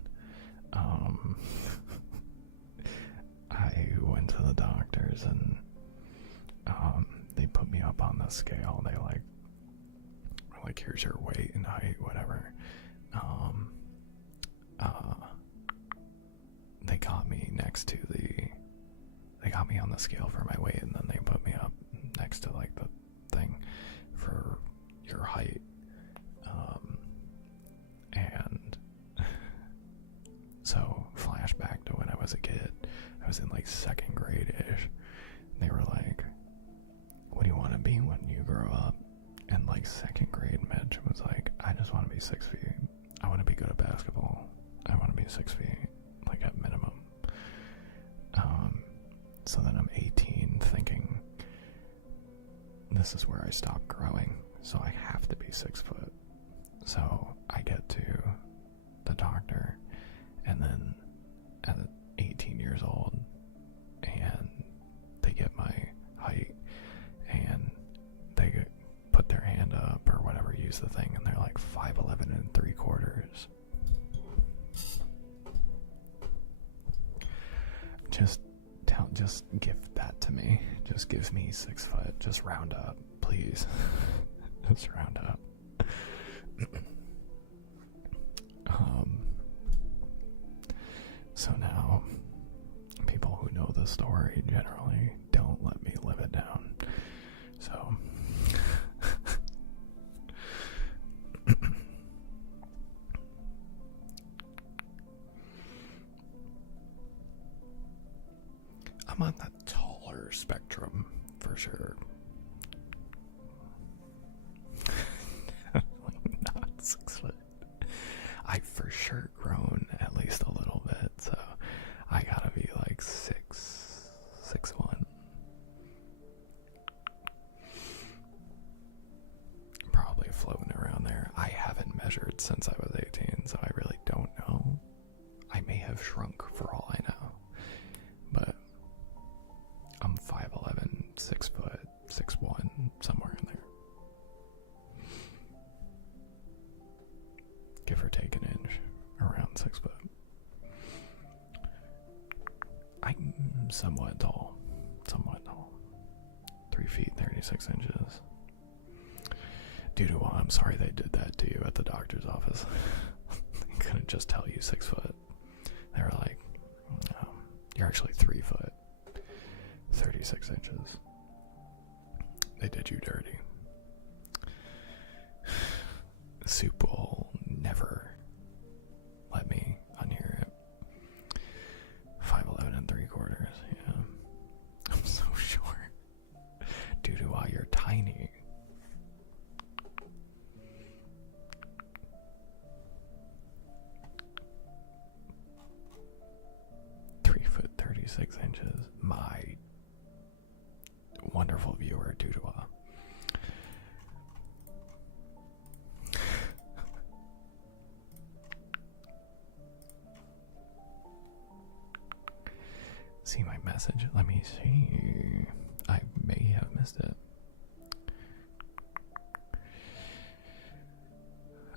I went to the doctors and they put me up on the scale. They were like, here's your weight and height, whatever. They got me they got me on the scale for my weight, and then they put me up next to like the thing for your height. And so flashback to when I was a kid, I was in like 2nd grade-ish. They were like, what do you want to be when you grow up? And like 2nd grade, Mitch was like, I just want to be 6 feet. I want to be good at basketball. I want to be 6 feet, like at minimum. So then I'm 18 thinking, this is where I stop growing, so I have to be 6 foot. So I get to the doctor, and then at 18 years old, and they get my height, and they put their hand up or whatever, use the thing, and they're like 5'11 3/4. Just give that to me. Just give me 6 foot. Just round up, please. Just round up. So now, people who know the story generally don't let me live it down. So, I'm on the taller spectrum for sure. Not 6 foot. I've for sure grown at least a little bit, so I gotta be like 6'1". Probably floating around there. I haven't measured since I was 18, so I really don't know. I may have shrunk for all I know. But I'm 5'11", 6 foot, 6'1", somewhere in there. Give or take an inch, around 6 foot. I'm somewhat tall. 3 feet, 36 inches. Dude, well, I'm sorry they did that to you at the doctor's office. They couldn't just tell you 6 foot. They were like, no, you're actually 3 foot, 36 inches. They did you dirty. Soup will never let me unhear it. 5'11 and 6 inches. My wonderful viewer, Dudua. See my message? Let me see. I may have missed it.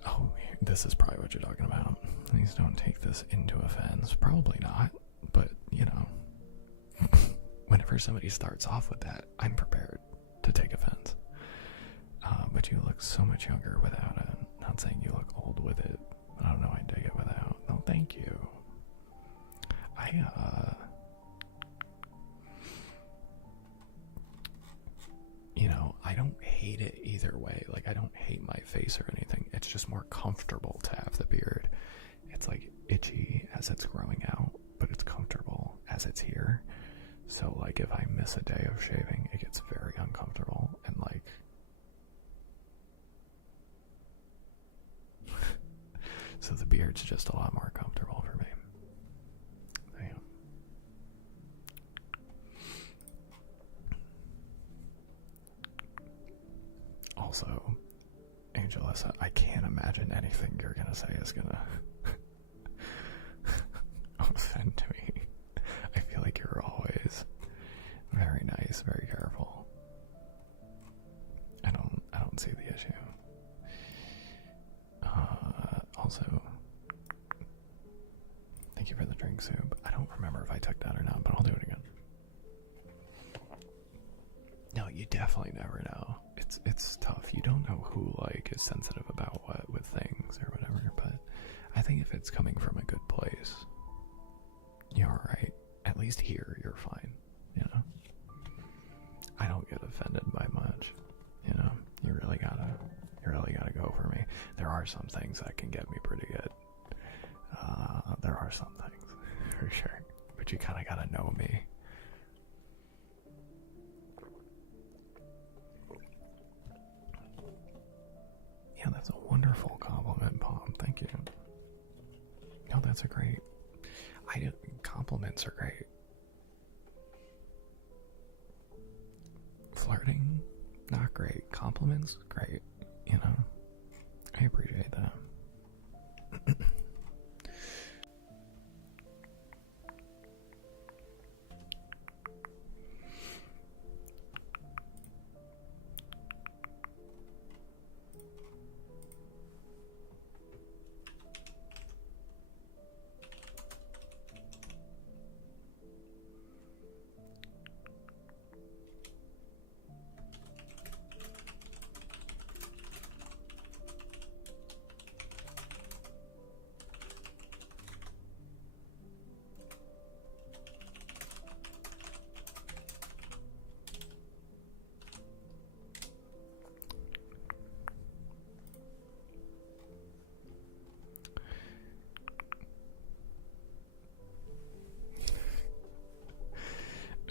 Oh, this is probably what you're talking about. Please don't take this into offense. Probably not, but you know, whenever somebody starts off with that, I'm prepared to take offense. But you look so much younger without it. Not saying you look old with it. I don't know, I dig it without. No, thank you. You know, I don't hate it either way. Like, I don't hate my face or anything. It's just more comfortable to have the beard. It's like itchy as it's growing out, but it's comfortable as it's here. So like if I miss a day of shaving, it gets very uncomfortable and like so the beard's just a lot more comfortable for me. Damn. Also, Angelissa, I can't imagine anything you're gonna say is gonna offend me. I feel like you're always very nice, very careful. I don't see the issue. Also, thank you for the drink soup. I don't remember if I took that or not, but I'll do it again. No, you definitely never know. It's tough. You don't know who like is sensitive about what with things or whatever, but I think if it's coming from a good place, you're alright. At least here you're fine, you know. I don't get offended by much, you know. You really gotta go for me. There are some things that can get me pretty good. There are some things, for sure. But you kinda gotta know me. Yeah, that's a wonderful compliment, Palm. Thank you. No, that's a great. Compliments are great. Flirting, not great. Compliments, great. You know, I appreciate that.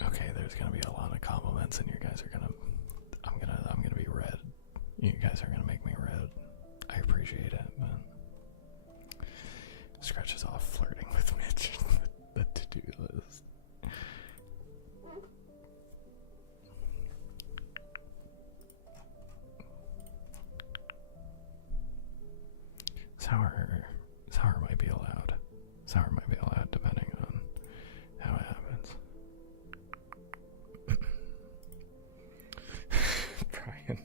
Okay, there's gonna be a lot of compliments, and you guys are gonna. I'm gonna be red. You guys are gonna make me red. I appreciate it, but scratches off flirting with Mitch. The to-do list. Sour might be allowed. Sour might be allowed depending on how it happens. Brian.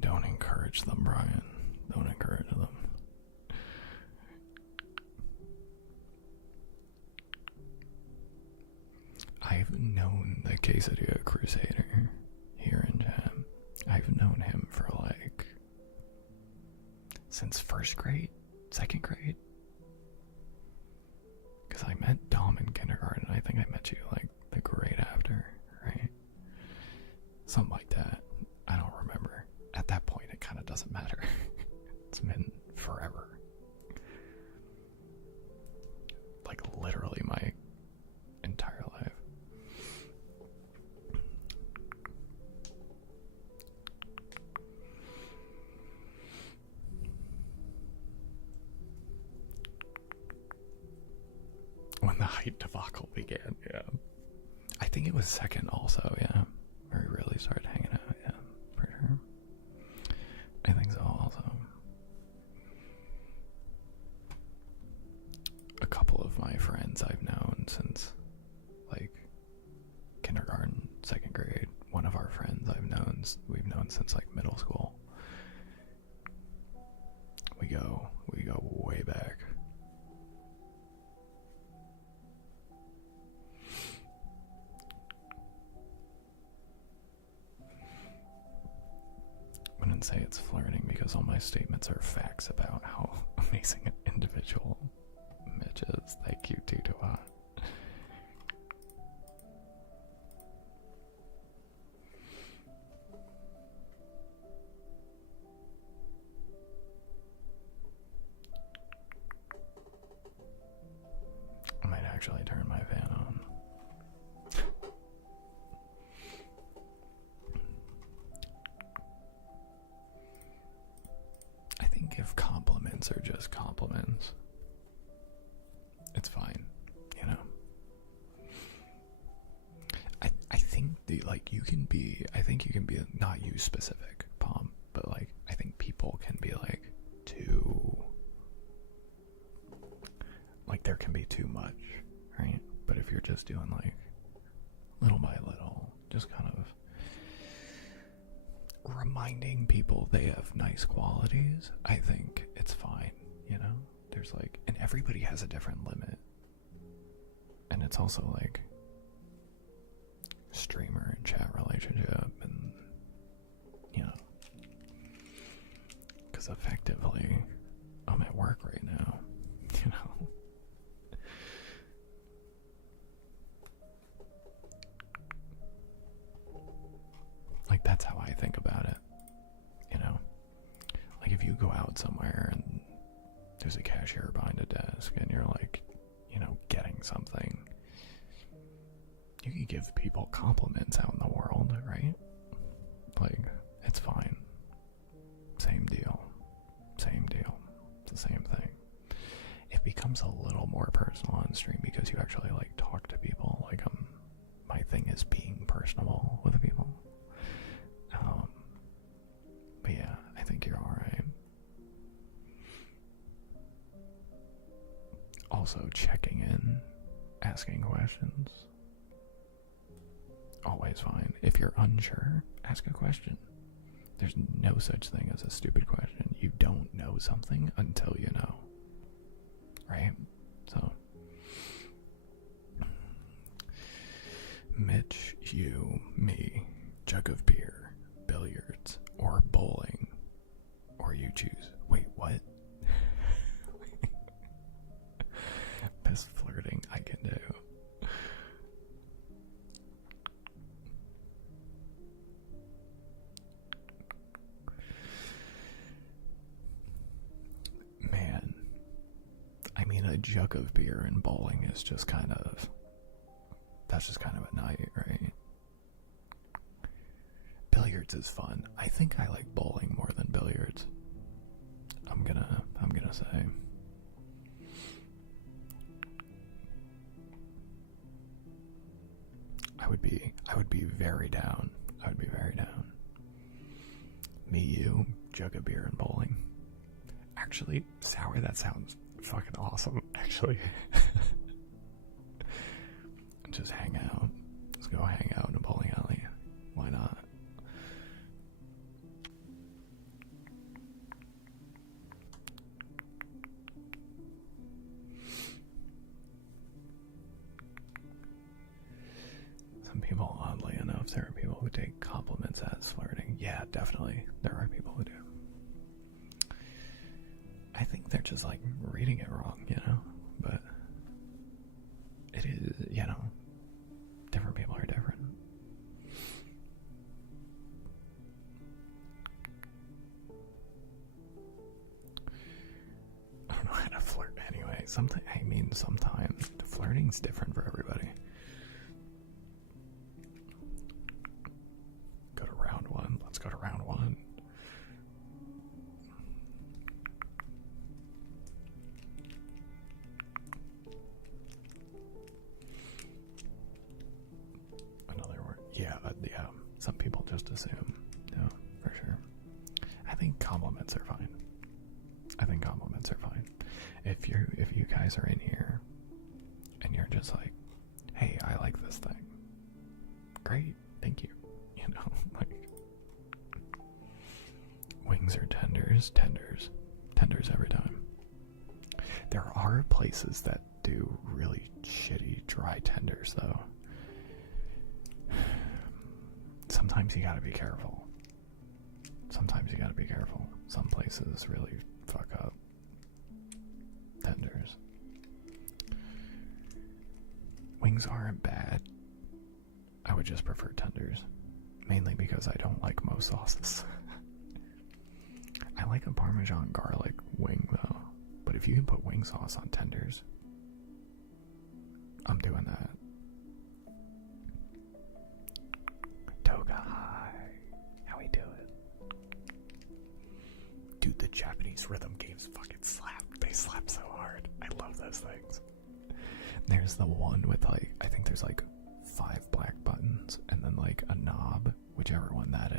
Don't encourage them, Brian. Don't encourage them. I've known the Quesadilla Crusader here in Jam. I've known him for like since first grade, second grade. Because I met Dom in kindergarten. I think I met you like the grade after, right? Something like that. I don't remember. At that point, it kind of doesn't matter. It's been forever. literally my entire life. When the height debacle began, yeah. I think it was second also, yeah. Where we really started hanging out, yeah, for sure. I think so also. A couple of my friends I've known since like kindergarten, second grade. One of our friends we've known since like middle school. We go way back. I wouldn't say it's flirting because all my statements are facts about how amazing an individual Mitch is. Thank you, Tutuwa. I might actually turn my fan on. I think if compliments are just compliments, it's fine, you know. I think you can be not you specific, Palm, but like I think people can be like too, like there can be too much, right? But if you're just doing like little by little, just kind of reminding people they have nice qualities, I think it's fine, you know? There's like, and everybody has a different limit. And it's also like streamer and chat relationship, and you know, because effectively I'm at work right now, you know. Like that's how I think about it, you know. Like if you go out somewhere and there's a cashier behind a desk and you're like, you know, getting something, you can give people compliments out in the world, right? Like, it's fine. Same deal. Same deal. It's the same thing. It becomes a little more personal on stream because you actually like talk to people. Like my thing is being personable with people. But yeah, I think you're alright. Also checking in, asking questions. Always fine. If you're unsure, ask a question. There's no such thing as a stupid question. You don't know something until you know. Right? So Mitch, you, me, jug of beer, billiards, or bowling. Or you choose. Wait, what? Best flirting I can do. Man, I mean, a jug of beer and bowling is just kind of, that's just kind of a night, right? Billiards is fun. I think I like bowling more than billiards. I'm gonna say. I would be very down. I would be very down. Me, you, jug of beer and bowling. Actually, Sour, that sounds fucking awesome, actually. Just hang out. Let's go hang out in a bowling alley. Why not? Some people, oddly enough, there are people who take compliments as flirting. Yeah, definitely. There are people who do. I think they're just like reading it wrong, you know? But it is, you know, different people are different. I don't know how to flirt anyway. Sometimes flirting's different for everybody. Go to round one. Let's go to round one. Another word. Yeah. Some people just assume. No, for sure. I think compliments are fine. If you guys are in here and you're just like, hey, I like this thing. Great, thank you. You know, like wings or tenders every time. There are places that do really shitty dry tenders though. Sometimes you gotta be careful. Some places really fuck up tenders. Wings aren't bad. I would just prefer tenders. Mainly because I don't like most sauces. I like a Parmesan garlic wing though. But if you can put wing sauce on tenders, I'm doing that. Toga, hi. How we doing? Dude, the Japanese rhythm games fucking slap. They slap so hard. I love those things. There's the one with like, I think there's like 5 black buttons and then like a knob, whichever one that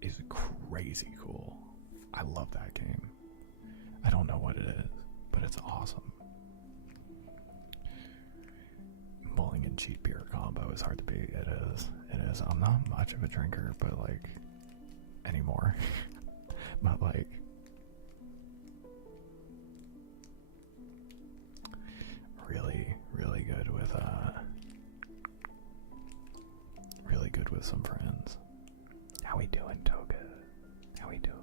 is crazy cool. I love that game. I don't know what it is, but it's awesome. Bowling and cheap beer combo is hard to beat. It is. I'm not much of a drinker, but like, anymore. But like, really good with some friends. How we doing, Toga? How we doing?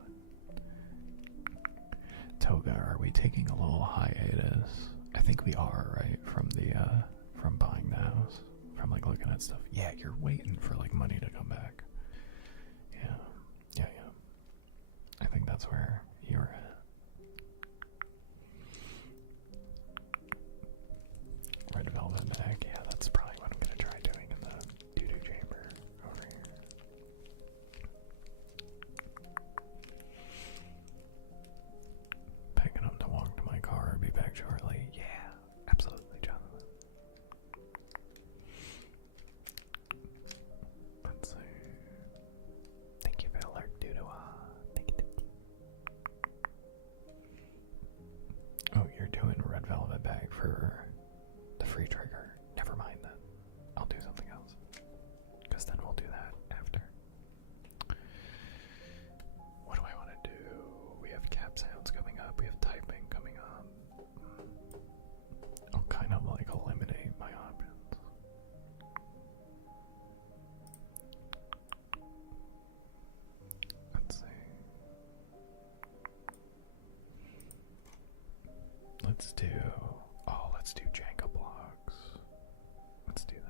Toga, are we taking a little hiatus? I think we are, right? From buying the house, from like looking at stuff. Yeah, you're waiting for like money to come back. Yeah. I think that's where you're at. Red velvet bag. Yeah, that's probably what I'm gonna try doing in the doo-doo chamber over here. Picking up to walk to my car. Be back shortly. Yeah, absolutely, Jonathan. Let's see. Thank you for the alert, doo-doo. Thank you. Oh, you're doing a red velvet bag for the free trigger. Never mind then. I'll do something else. Because then we'll do that after. What do I want to do? We have cap sounds coming up. We have typing coming up. I'll kind of like eliminate my options. Let's see. Let's do Jenga blocks. Let's do that.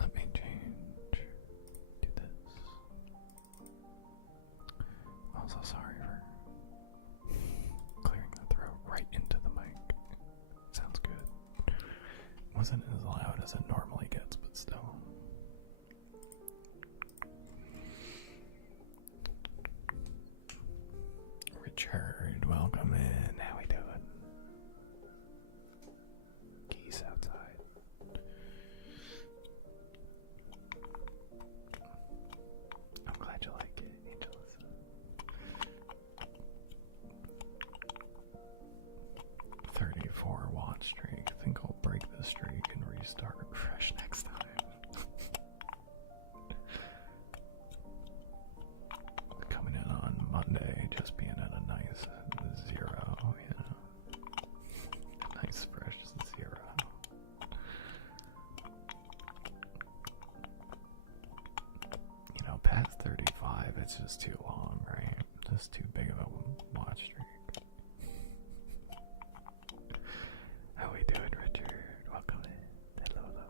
Let me change to this. Also, sorry for clearing the throat right into the mic. Sounds good. Wasn't as loud as it normally gets, but still. Richard, welcome in. How we doing? Geese outside. I'm glad you like it, Angelus. 34 watt streak. I think I'll break the streak and restart fresh next time. Coming in on Monday, just being at a nice 0, you know. Nice fresh 0. You know, past 35, it's just too long, right? Just too big of a watch streak. How we doing, Richard? Welcome in. Hello, hello.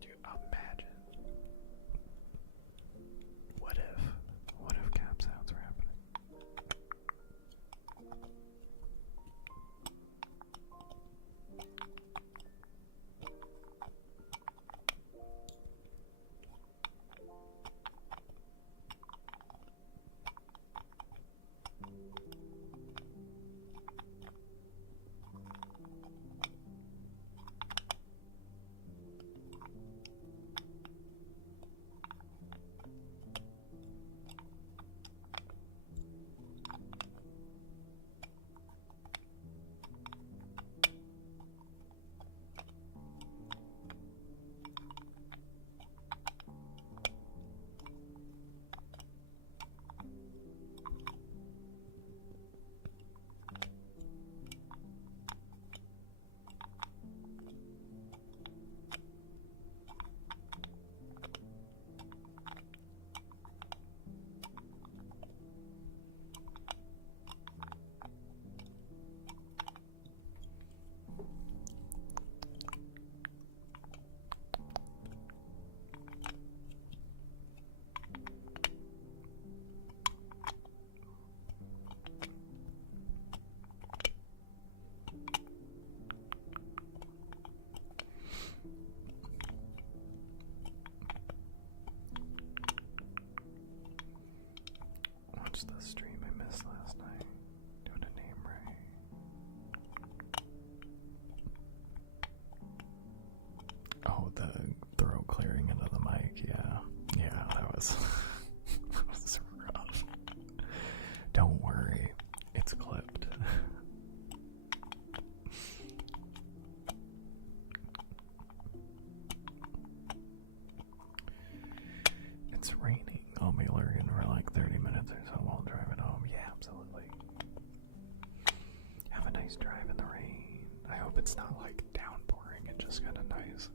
Do you imagine? What if cap sounds were happening? What's the stream I missed last night? Doing a name right. Oh, the throat clearing into the mic, yeah. Yeah, that was, that was rough. Don't worry, it's clipped. It's raining. I'll be lurking for like 30 minutes or so while driving home. Yeah, absolutely. Have a nice drive in the rain. I hope it's not like downpouring and just kind of nice.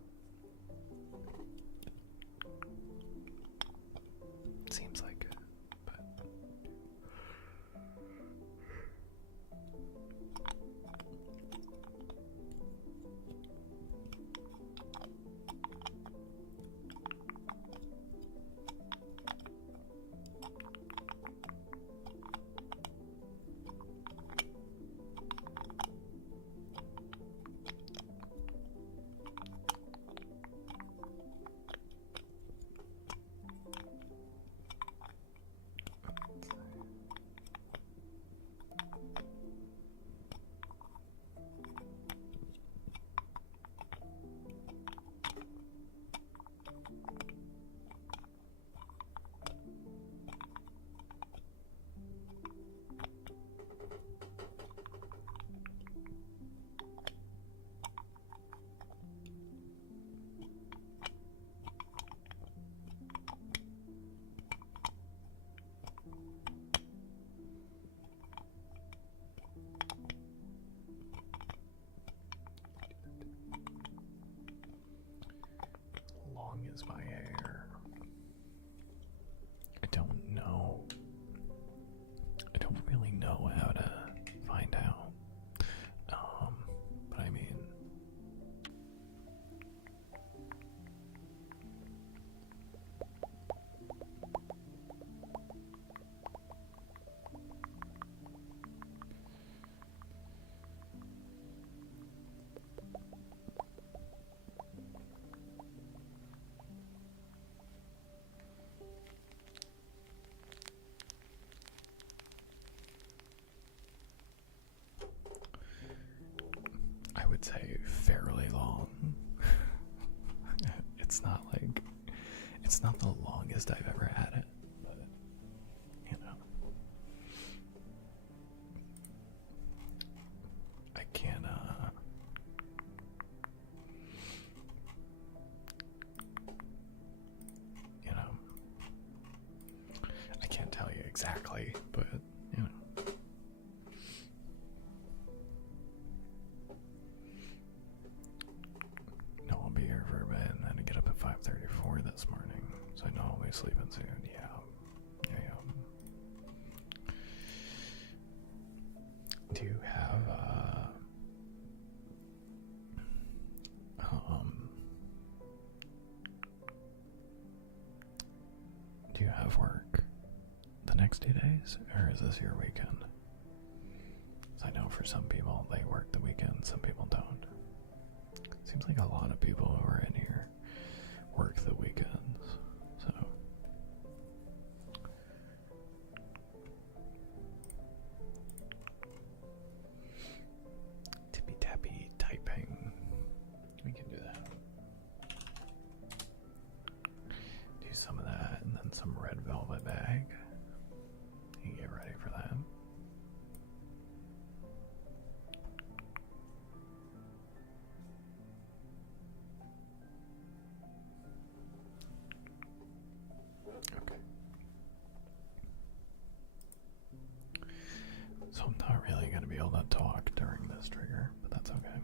it's not the longest I've ever had it, but you know, I can't you know, I can't tell you exactly, but you know. No, I'll be here for a bit and then get up at 5:34 this morning, so I know I'll be sleeping soon. Yeah. Do you have do you have work the next 2 days, or is this your weekend? 'Cause I know for some people they work the weekend, some people don't. Seems like a lot of people who are in here work the weekends, so. Tippy tappy typing. We can do that. Do some of that and then some red velvet bag. You get ready for that. Okay. So I'm not really going to be able to talk during this trigger, but that's okay.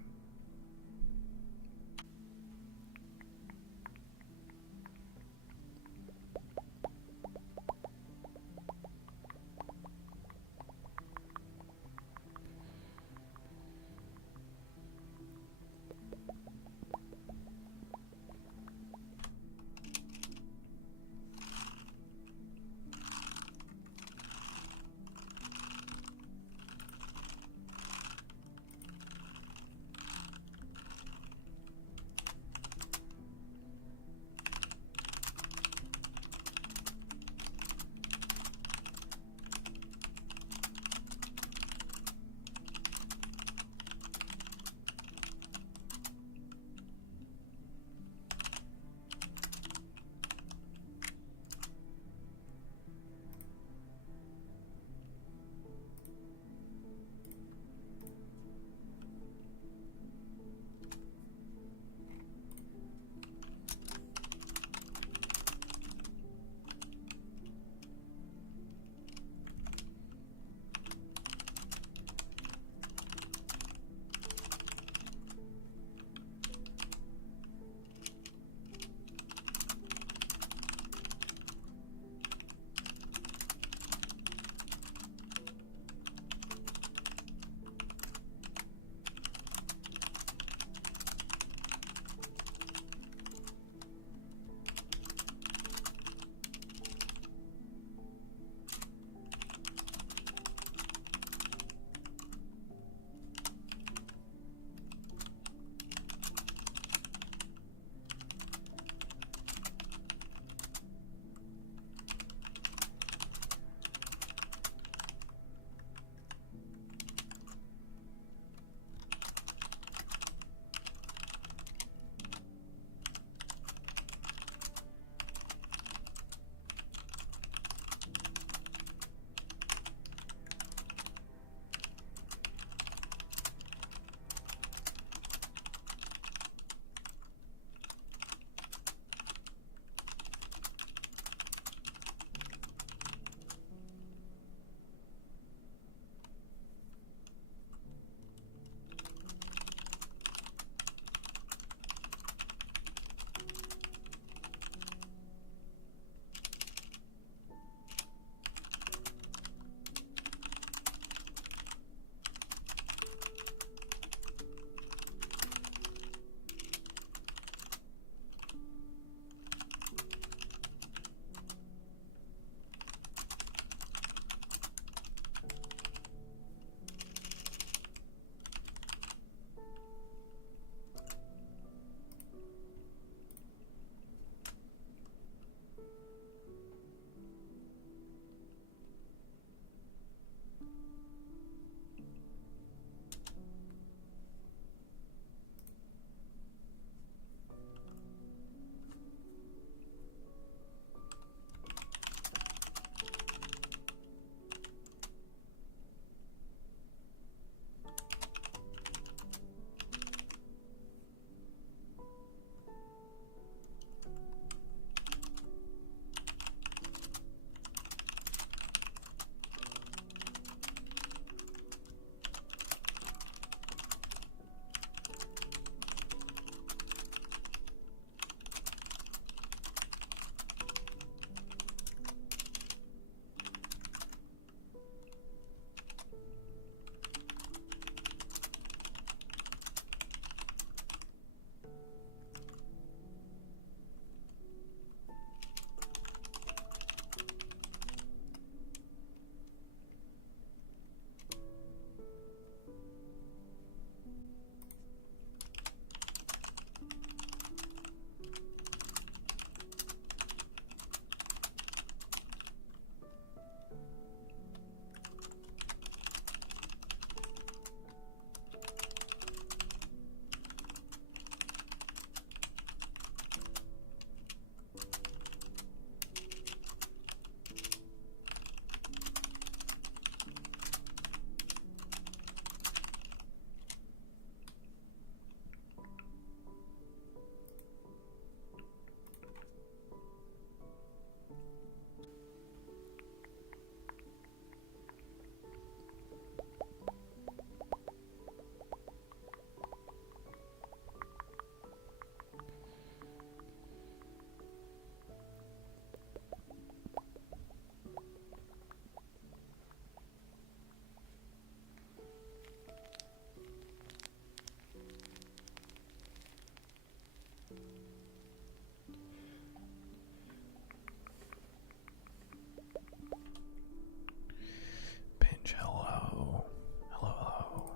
Pinch, hello. Hello, hello.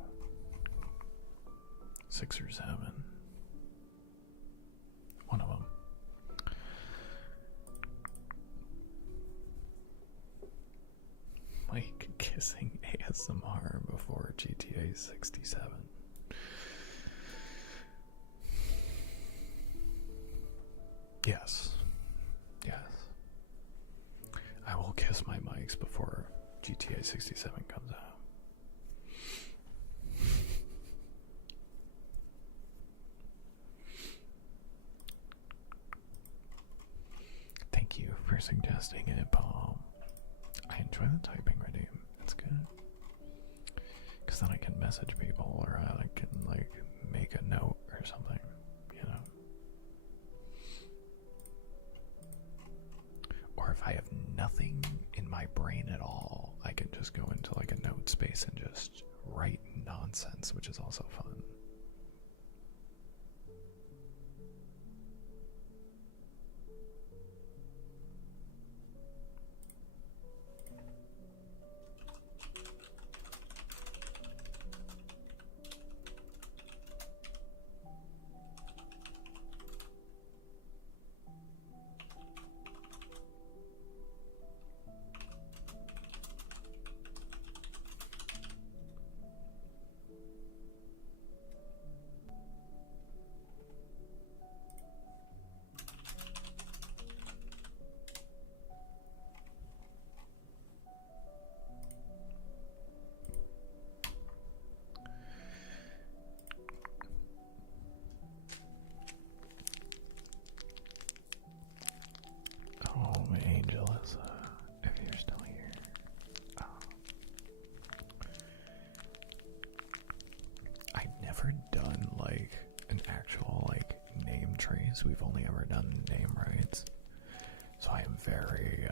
6 or 7. One of them. Like kissing ASMR before GTA 67. Yes. Yes. I will kiss my mics before GTA 67 comes out. Thank you for suggesting it, Paul. I enjoy the typing redeem. That's good. Because then I can message people or I can, like, make a note or something, you know? Or if I have nothing in my brain at all, I can just go into, like, a note space and just write nonsense, which is also fun. Oh, Angel is, if you're still here. Oh. I've never done, like, an actual, like, name trace. We've only ever done name rights. So I am very,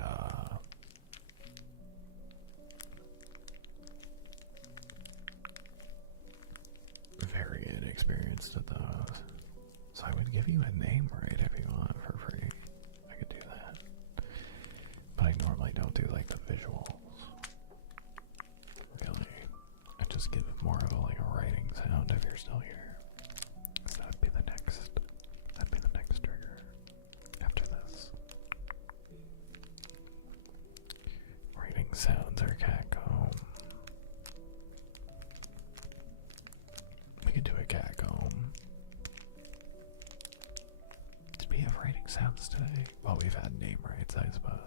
very inexperienced at those. So I would give you a name right if you want for free. I could do that. But I normally don't do like the visuals. Really. I just give more of a, like, a writing sound if you're still here. So that'd be the next trigger after this. Writing sounds or cat comb. We could do a cat comb. Did we have writing sounds today? Well, we've had name rights, I suppose.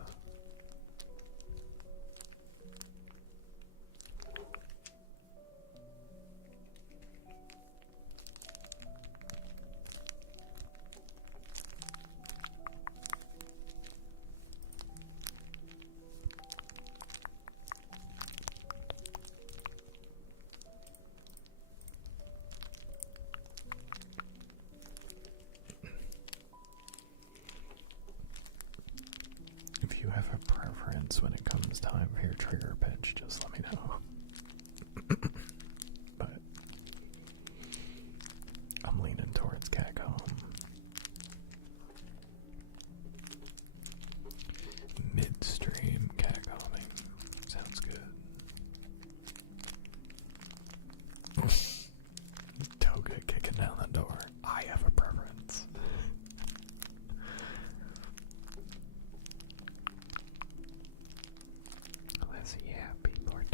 If you have a preference when it comes time for your trigger pitch, just let me know. But I'm leaning towards catcomb. Midstream catcombing. Sounds good. Toga kicking down the door. I have a preference. Yeah, people are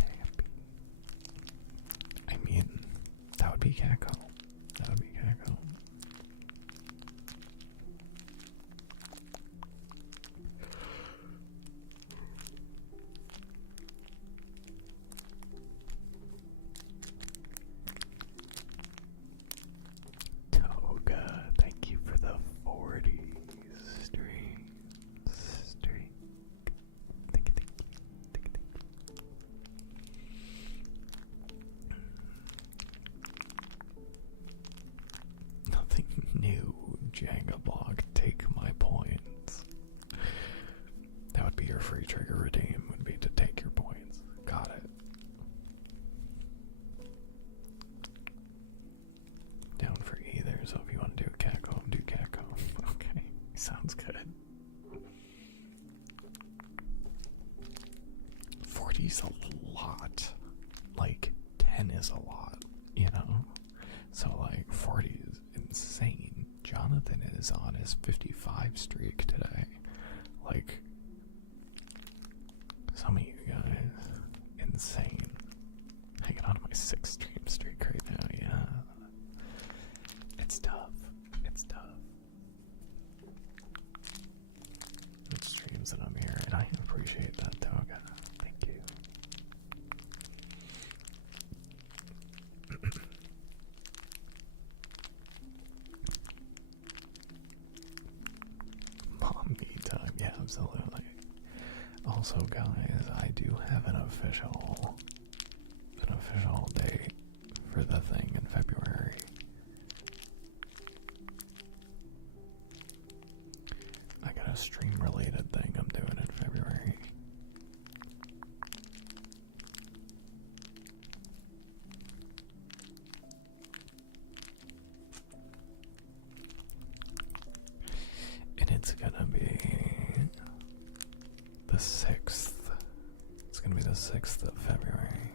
Sounds good. 40's a lot. Like, 10 is a lot, you know? So, like, 40 is insane. Jonathan is on his 55 streak today. Like, some of you guys, insane. Hanging on to my 6 stream streak right now, yeah. It's tough. It's tough. It streams that I'm here, and I appreciate that, Toga. Thank you. Mom me time, yeah, absolutely. Also, guys, I do have an official date for the thing in February. I got a stream-related thing I'm doing in February. And it's gonna be the 6th. It's gonna be the 6th of February.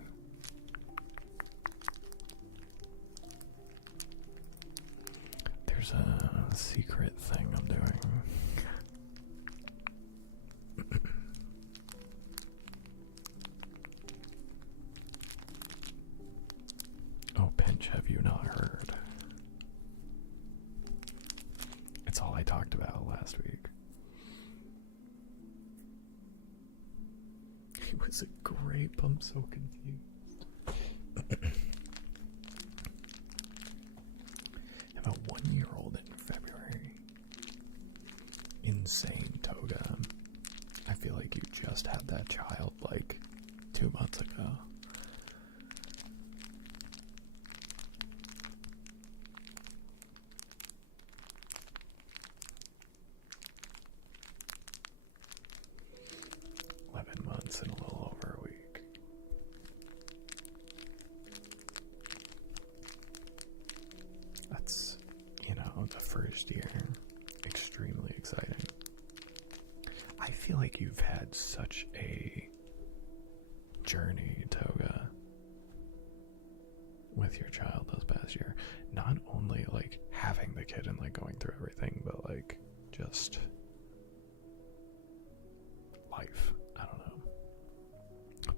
There's a secret thing I'm doing. Oh, Pinch, have you not heard? It's all I talked about last week. It was a grape, I'm so confused. I have a 1-year-old in February. Insane, Toga. I feel like you just had that child like 2 months ago. In a little over a week. That's, you know, the first year. Extremely exciting. I feel like you've had such a journey, Toga, with your child this past year. Not only like having the kid and like going through everything, but like just life. I don't know.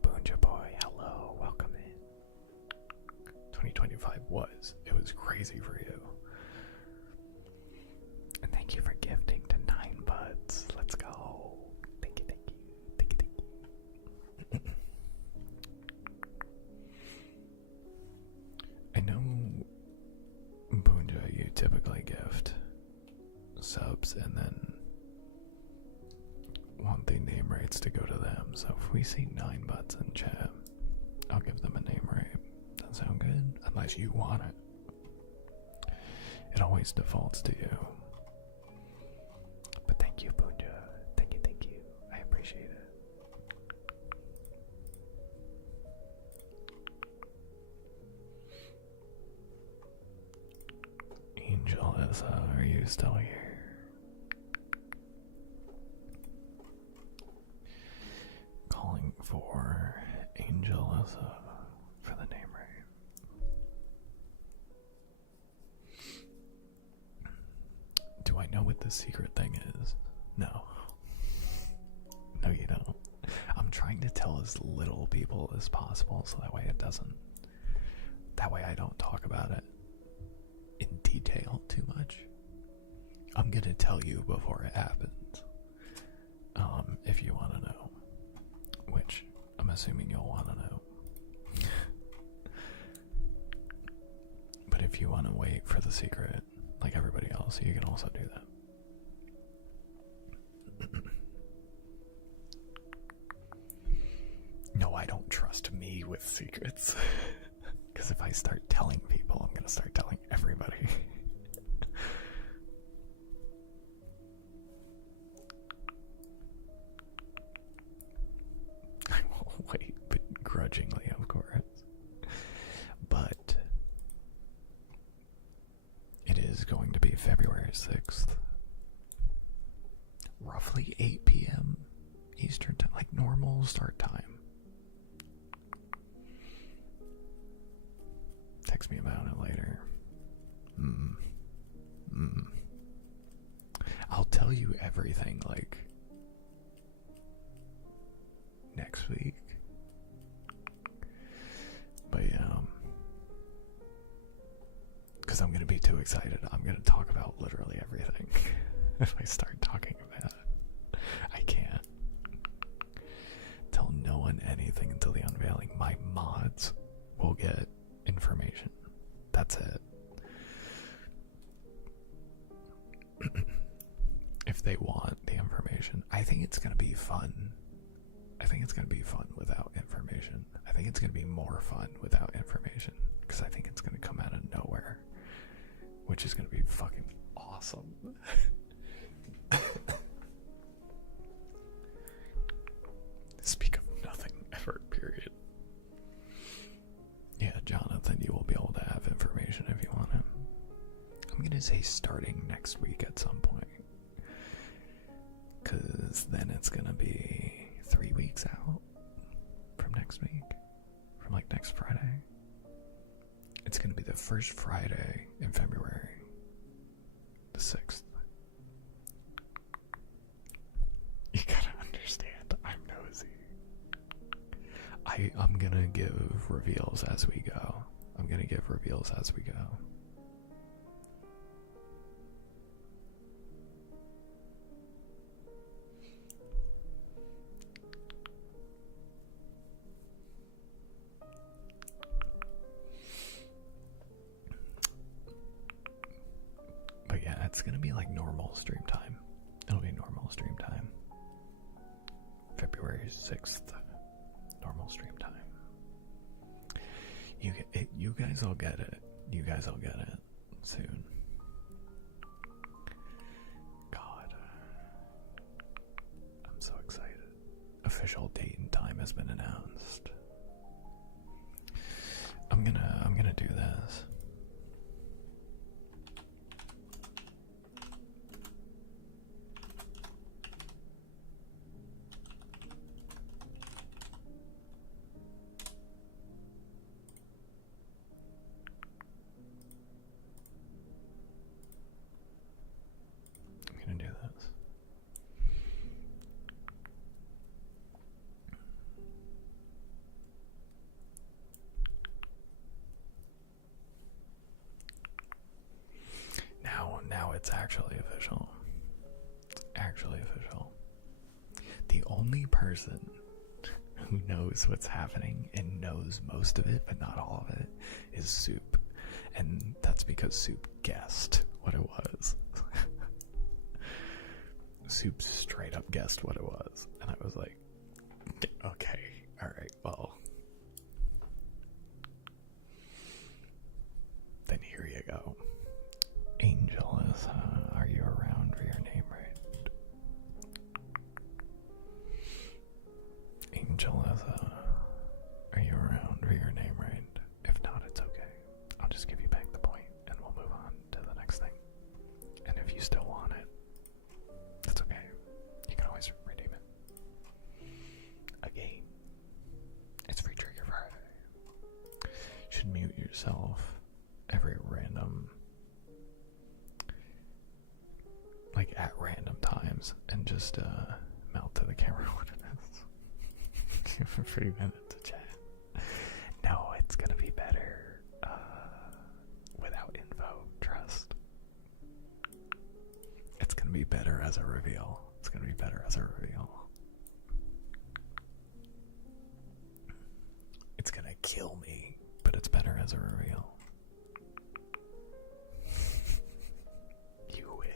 Boonja boy, hello, welcome in. 2025 it was crazy for you. And thank you for gifting to 9 buds. Let's go. Thank you, thank you, thank you, thank you. I know, Boonja, you typically gift subs and then want the name rates to go to them, so if we see 9 buds in chat, I'll give them a name rate. Does that sound good? Unless you want it. It always defaults to you. But thank you, Boonja. Thank you, thank you. I appreciate it. Angel are you still here? Calling for Angel for the name rate. Do I know what the secret thing is? No. No, you don't. I'm trying to tell as little people as possible so that way it doesn't. That way I don't talk about it in detail too much. I'm gonna tell you before it happens. If you want to know. Which I'm assuming you'll want to know. But if you want to wait for the secret, like everybody else, you can also do that. No, I don't trust me with secrets. Because if I start telling people, I'm going to start telling everybody. I will wait, but grudgingly, of course. But it is going to be February 6th. Hopefully 8 p.m. Eastern time, like normal start time. Text me about it later. I'll tell you everything, like, next week. But yeah, because I'm going to be too excited. I'm going to talk about literally everything. If I start talking about it, I can't tell no one anything until the unveiling. My mods will get information. That's it. If they want the information. I think it's going to be fun. I think it's going to be fun without information. I think it's going to be more fun without information. Because I think it's going to come out of nowhere. Which is going to be fucking awesome. Speak of nothing ever, period. Yeah, Jonathan, you will be able to have information if you want him. I'm going to say starting next week at some point. Because then it's going to be 3 weeks out from next week. From like next Friday. It's going to be the first Friday in February. The 6th. You gotta understand, I'm nosy. I'm gonna give reveals as we go. I'm gonna give reveals as we go. But yeah, it's gonna be like normal stream time. It'll be normal stream time. February 6th. Normal stream time. You guys will get it. You guys will get it soon. God. I'm so excited. Official date and time has been announced. I'm gonna do this. Now it's actually official. It's actually official. The only person who knows what's happening and knows most of it, but not all of it, is Soup. And that's because Soup guessed what it was. Soup straight up guessed what it was. And I was like, okay, alright, well. Then here you go. Angel is, are you around for your name right? Angel is, are you around for your name right? If not, it's okay. I'll just give you back the point and we'll move on to the next thing. And if you still want it, that's okay. You can always redeem it. Again, it's Free Trigger Friday. You should mute yourself every random, like at random times, and just mouth to the camera what it is. Give a free minute to chat. No, it's gonna be better without info, trust. It's gonna be better as a reveal. It's gonna be better as a reveal. It's gonna kill me, but it's better as a reveal. You win.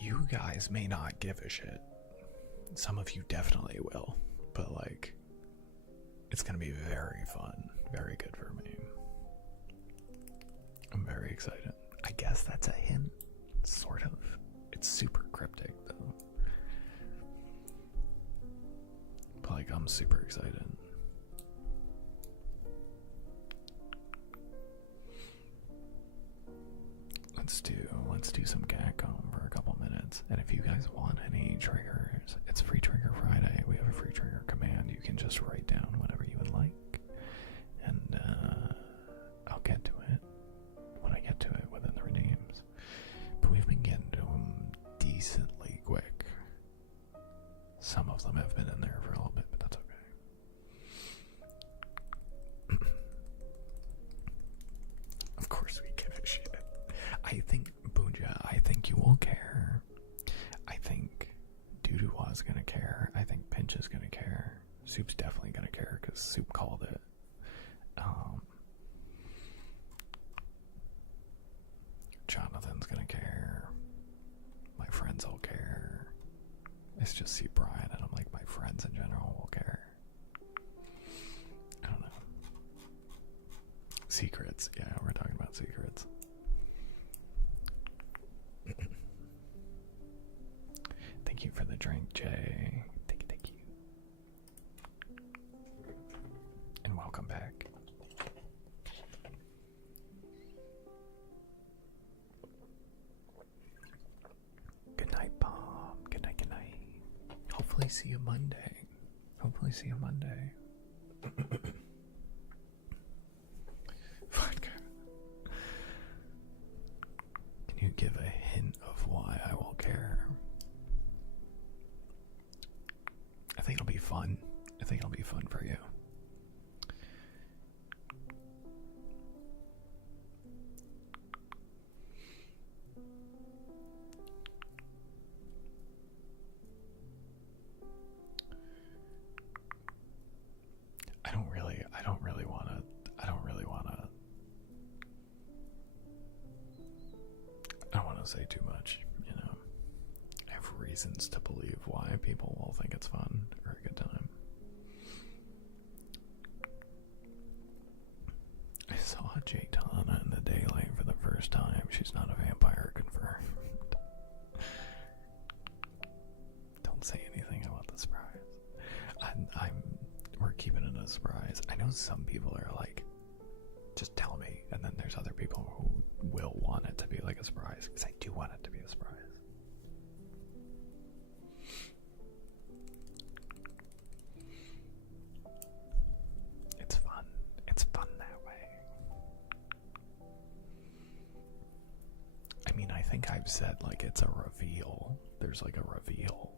You guys may not give a shit. Some of you definitely will, but like, it's gonna be very fun, very good for me. I'm very excited. I guess that's a hint, sort of. It's super cryptic though. But like, I'm super excited. let's do some Gacom for a couple minutes. And if you guys want any triggers, it's Free Trigger Friday. We have a free trigger command you can just write down whatever you would like, and I'll get to it when I get to it within the redeems. But we've been getting to them decently quick. Some of them have been in there for a little bit, but that's okay. Of course we give a shit. I think, Boonja, I think you will care. I think Dooduwa's gonna care. I think Pinch is gonna care. Soup's definitely gonna care because Soup called it. Jonathan's gonna care. My friends will care. It's just see Brian and I'm like, my friends in general will care. I don't know. Secrets. Yeah, we're talking about secrets. Thank you for the drink, Jay. Thank you. And welcome back. Good night, Palm. Good night, good night. Hopefully see you Monday. Hopefully see you Monday. Vodka. Can you give a hint of why I will care? I think it'll be fun. I think it'll be fun for you. I don't want to say too much, you know. I have reasons to believe why people will think it's fun or a good time. I saw Jaytana in the daylight for the first time. She's not a vampire, confirmed. Don't say anything about the surprise. We're keeping it a surprise. I know some people are like, just tell me, and then there's other people who will want it to be like a surprise, because I do want it to be a surprise. It's fun. It's fun that way. I mean, I think I've said like it's a reveal. There's like a reveal.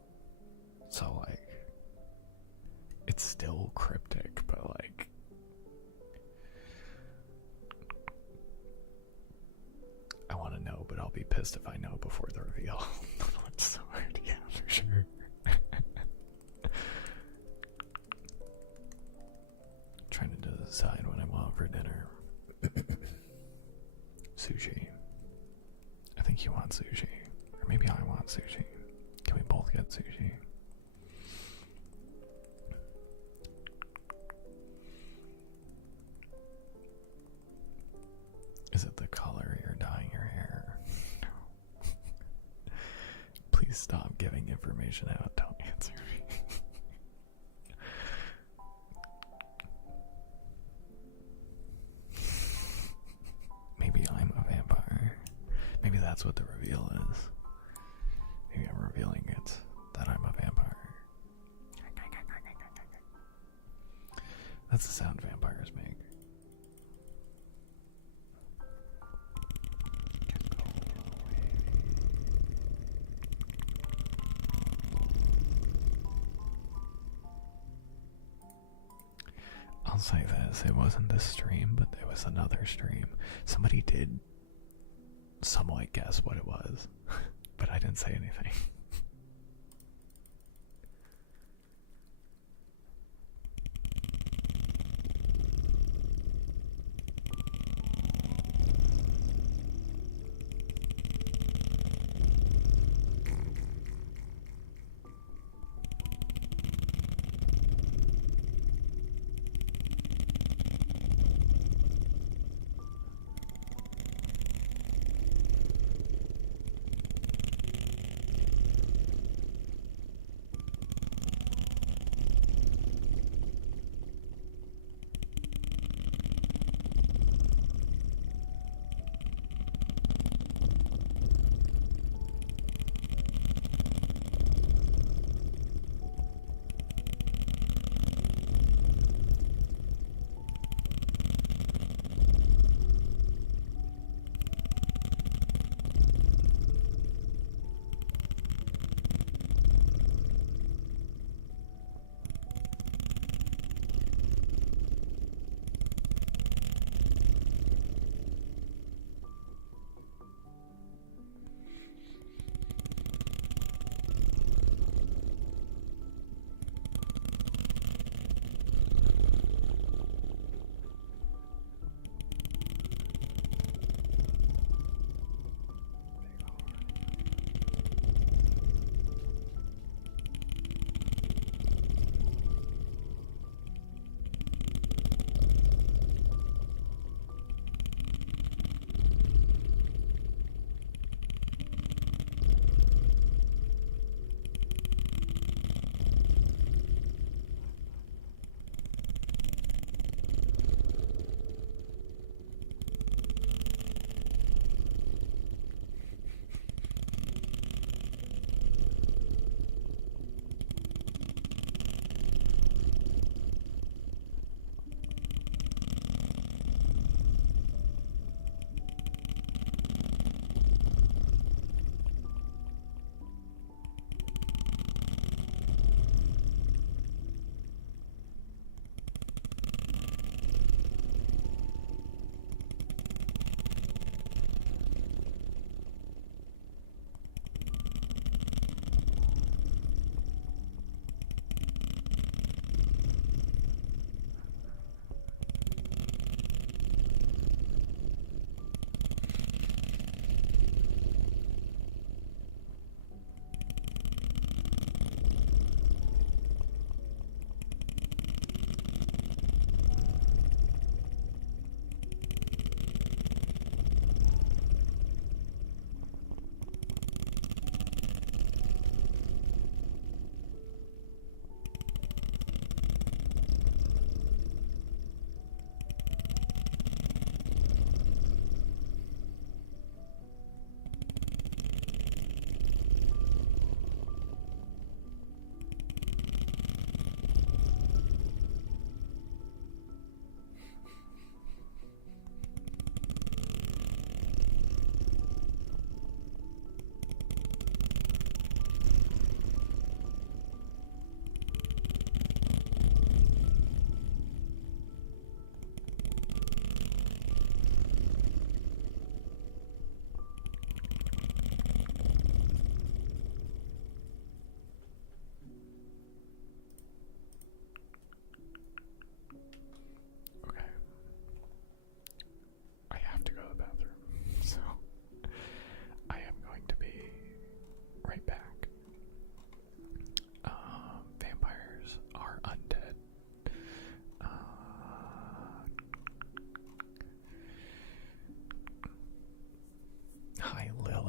So like, it's still cryptic, but like, I want to know, but I'll be pissed if I know before the reveal. It's so hard, yeah, for sure. Trying to decide what I want for dinner. Sushi. I think you want sushi. Or maybe I want sushi. Can we both get sushi? Is it the color you're dyeing your hair? Please stop giving information out. Don't answer me. Maybe I'm a vampire. Maybe that's what the reveal is. Maybe I'm revealing it that I'm a vampire. That's the sound vampires make. I'll say this, it wasn't this stream, but it was another stream. Somebody did somewhat guess what it was, but I didn't say anything.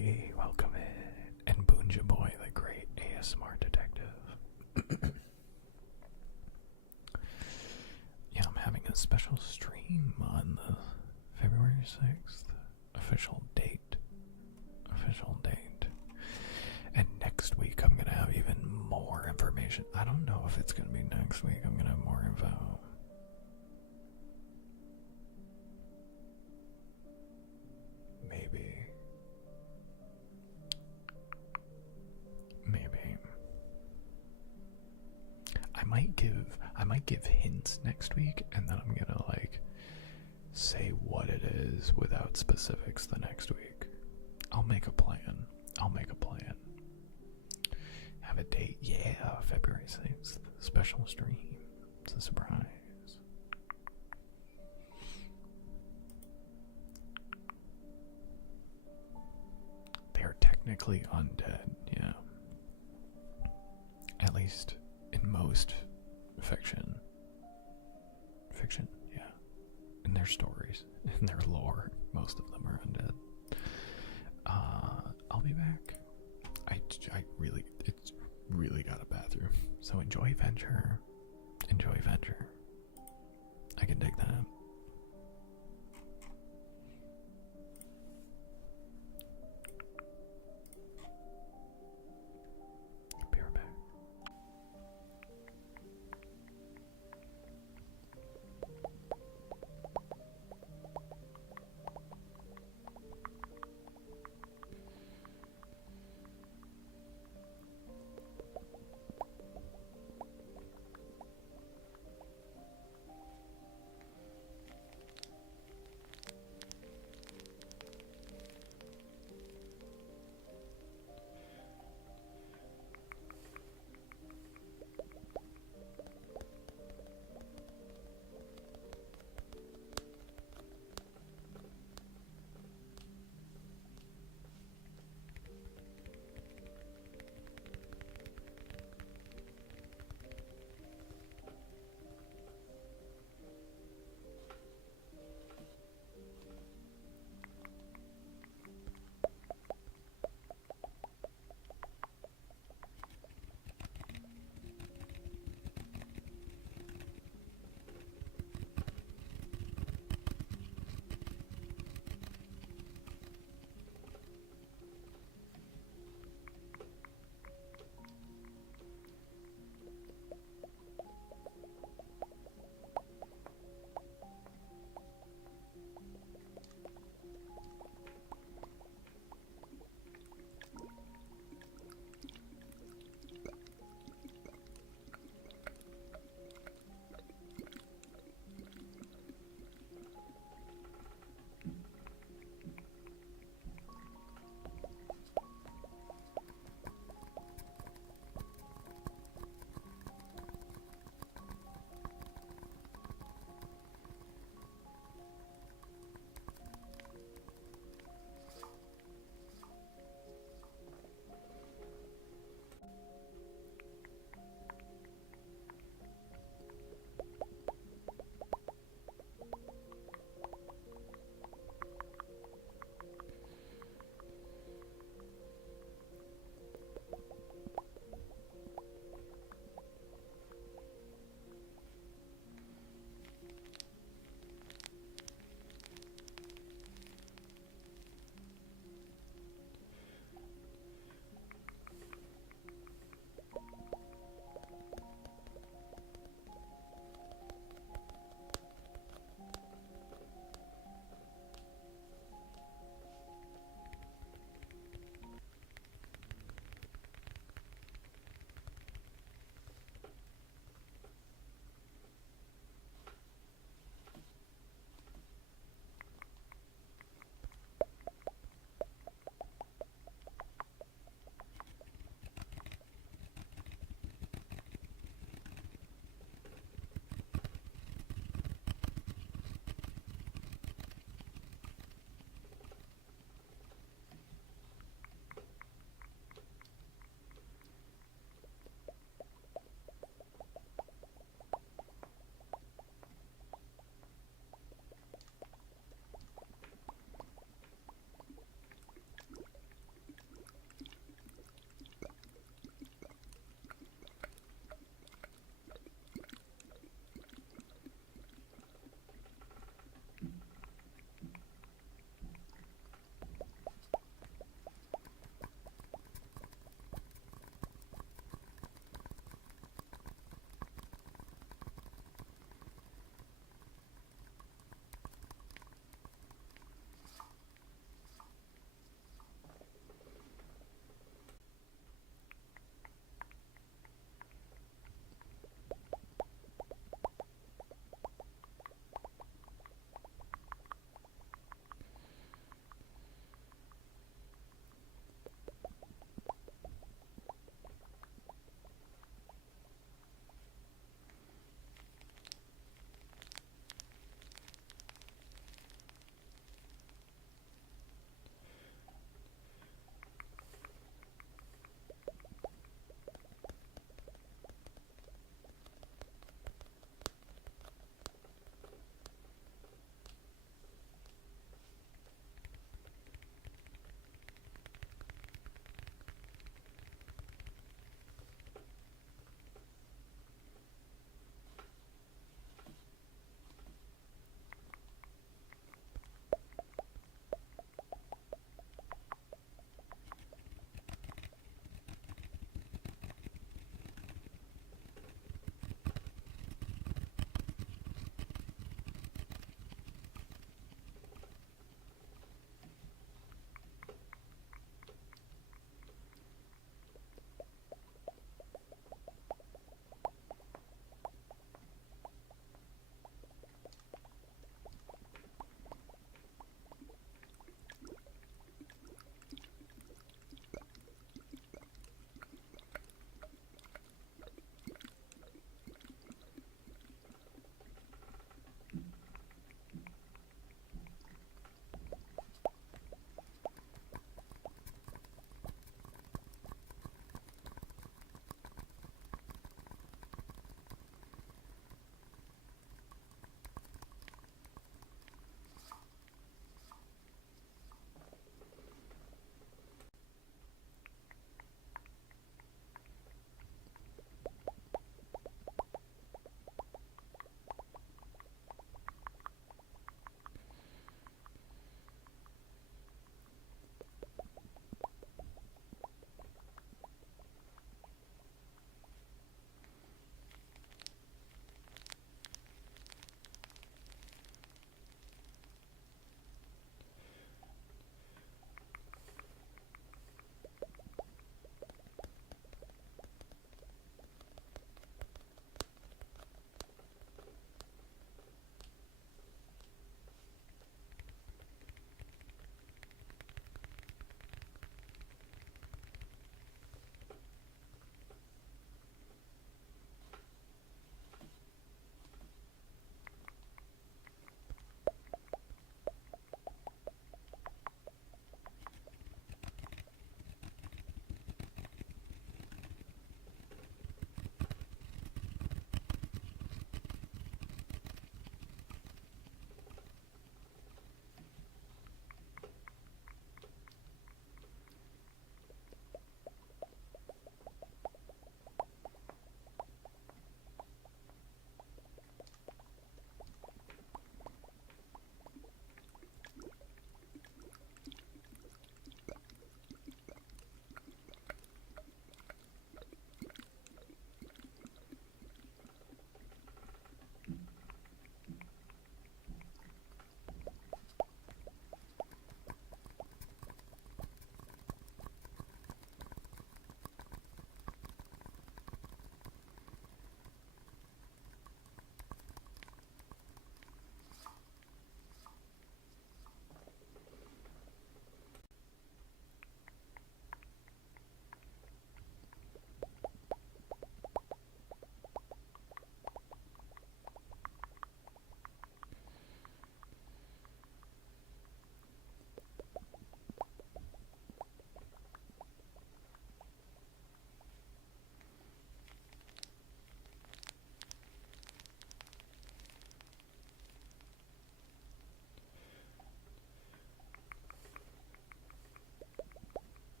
Kelly, welcome in. And Boonja Boy, the great ASMR detective. Yeah, I'm having a special stream on the February 6th. Official date. And next week I'm gonna have even more information. I don't know if it's gonna be next week. I'm gonna have more info. Maybe. I might give hints next week, and then I'm gonna like say what it is without specifics the next week. I'll make a plan. Have a date. Yeah, February 6th. Special stream. It's a surprise. They are technically undead, yeah. At least in most fiction. Yeah. In their stories, in their lore, most of them are undead. I'll be back. It's really got a bathroom. So enjoy Venture. I can dig that. Be right back.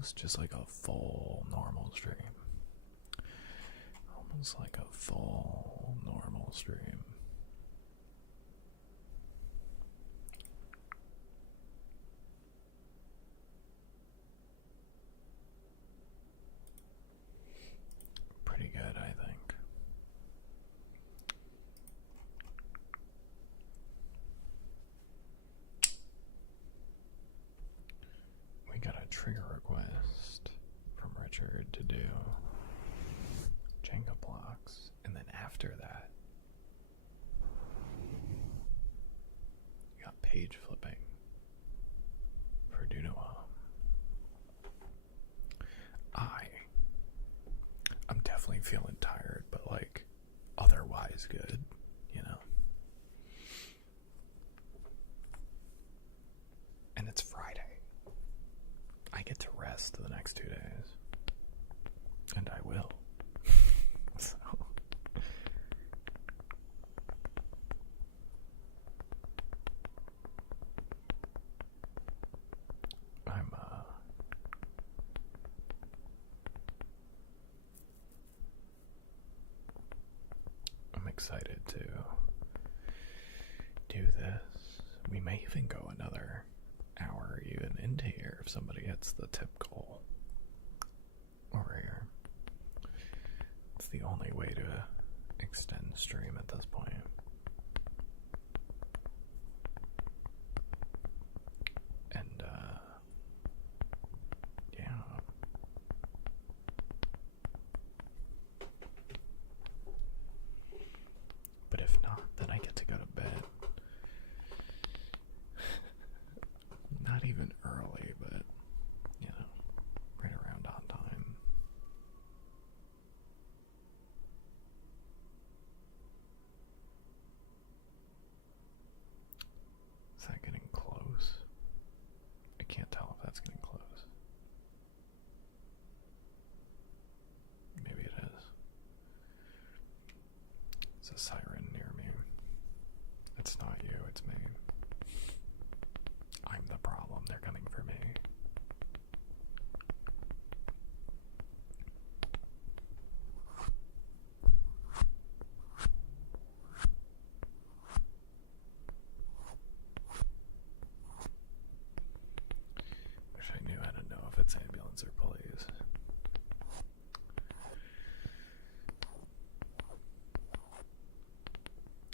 almost just like a full normal stream. Almost like a full normal stream. Pretty good, I think. We got a trigger request from Richard to do Jenga blocks, and then after that, you got page flipping for Dunoa. I'm definitely feeling tired, but like otherwise good, you know? And it's Friday. I get to rest the next 2 days. And I will. So I'm excited to do this. We may even go another hour even into here if somebody hits the tip goal over here. It's the only way to extend stream at this point. And yeah. But if not, then I get to go to bed. Not even early, but, you know, right around on time. Is that getting close? I can't tell if that's getting close. Maybe it is. It's a siren near me. It's not you, it's me. I'm the problem. They're coming for me. Wish I knew how to know if it's ambulance or police.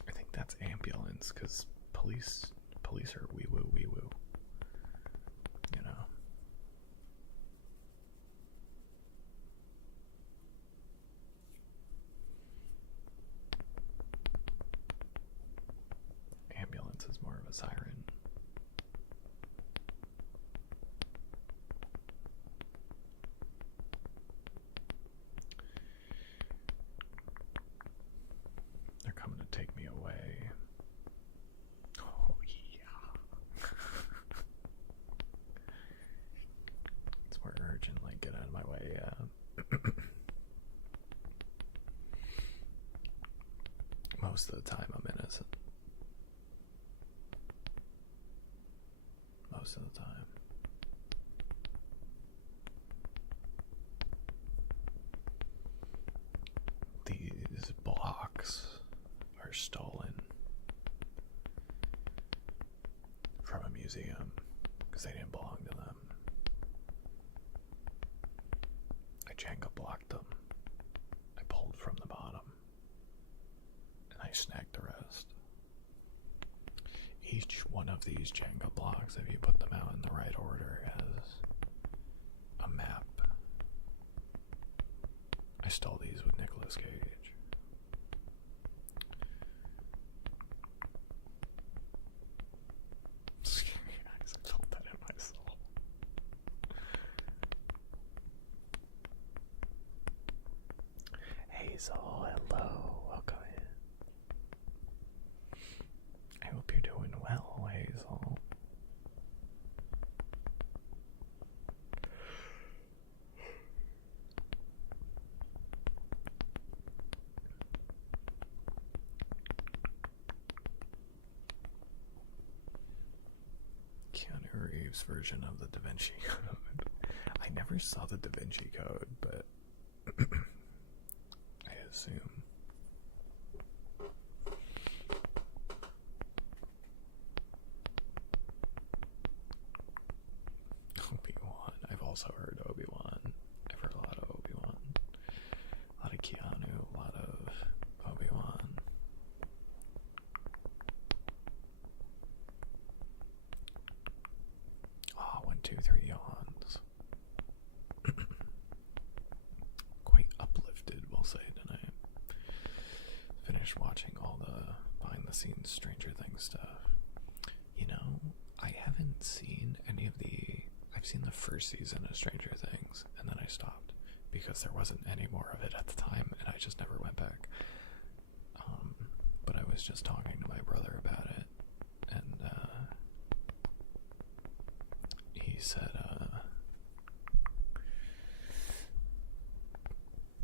I think that's ambulance, because police are wee woo. You know. Ambulance is more of a siren. They're coming to take me away. Oh, yeah. It's more urgent, like, get out of my way, yeah. Most of the time, I'm innocent. Most of the time. These blocks are stolen from a museum because they didn't belong to them. I Jenga blocked them. I pulled from the bottom. And I snagged the rest. Each one of these Jenga blocks, if you put them out in the right order, has a map. I stole these with Nicolas Cage. I felt that in my soul. Hazel, hello, welcome in. I hope you're doing well, Hazel. Keanu Reeves version of the Da Vinci Code. I never saw the Da Vinci Code, but I assume. Obi-Wan. I've also heard Obi-Wan. I've heard a lot of Obi-Wan. A lot of Keanu, a lot of Obi-Wan. Oh, 1, 2, 3 yawns. Quite uplifted, we'll say, tonight. Finished watching all the behind-the-scenes Stranger Things stuff. You know, I haven't seen any of the... I've seen the first season of Stranger Things, and then I stopped because there wasn't any more of it at the time, and I just never went back. But I was just talking to my brother about it, and he said,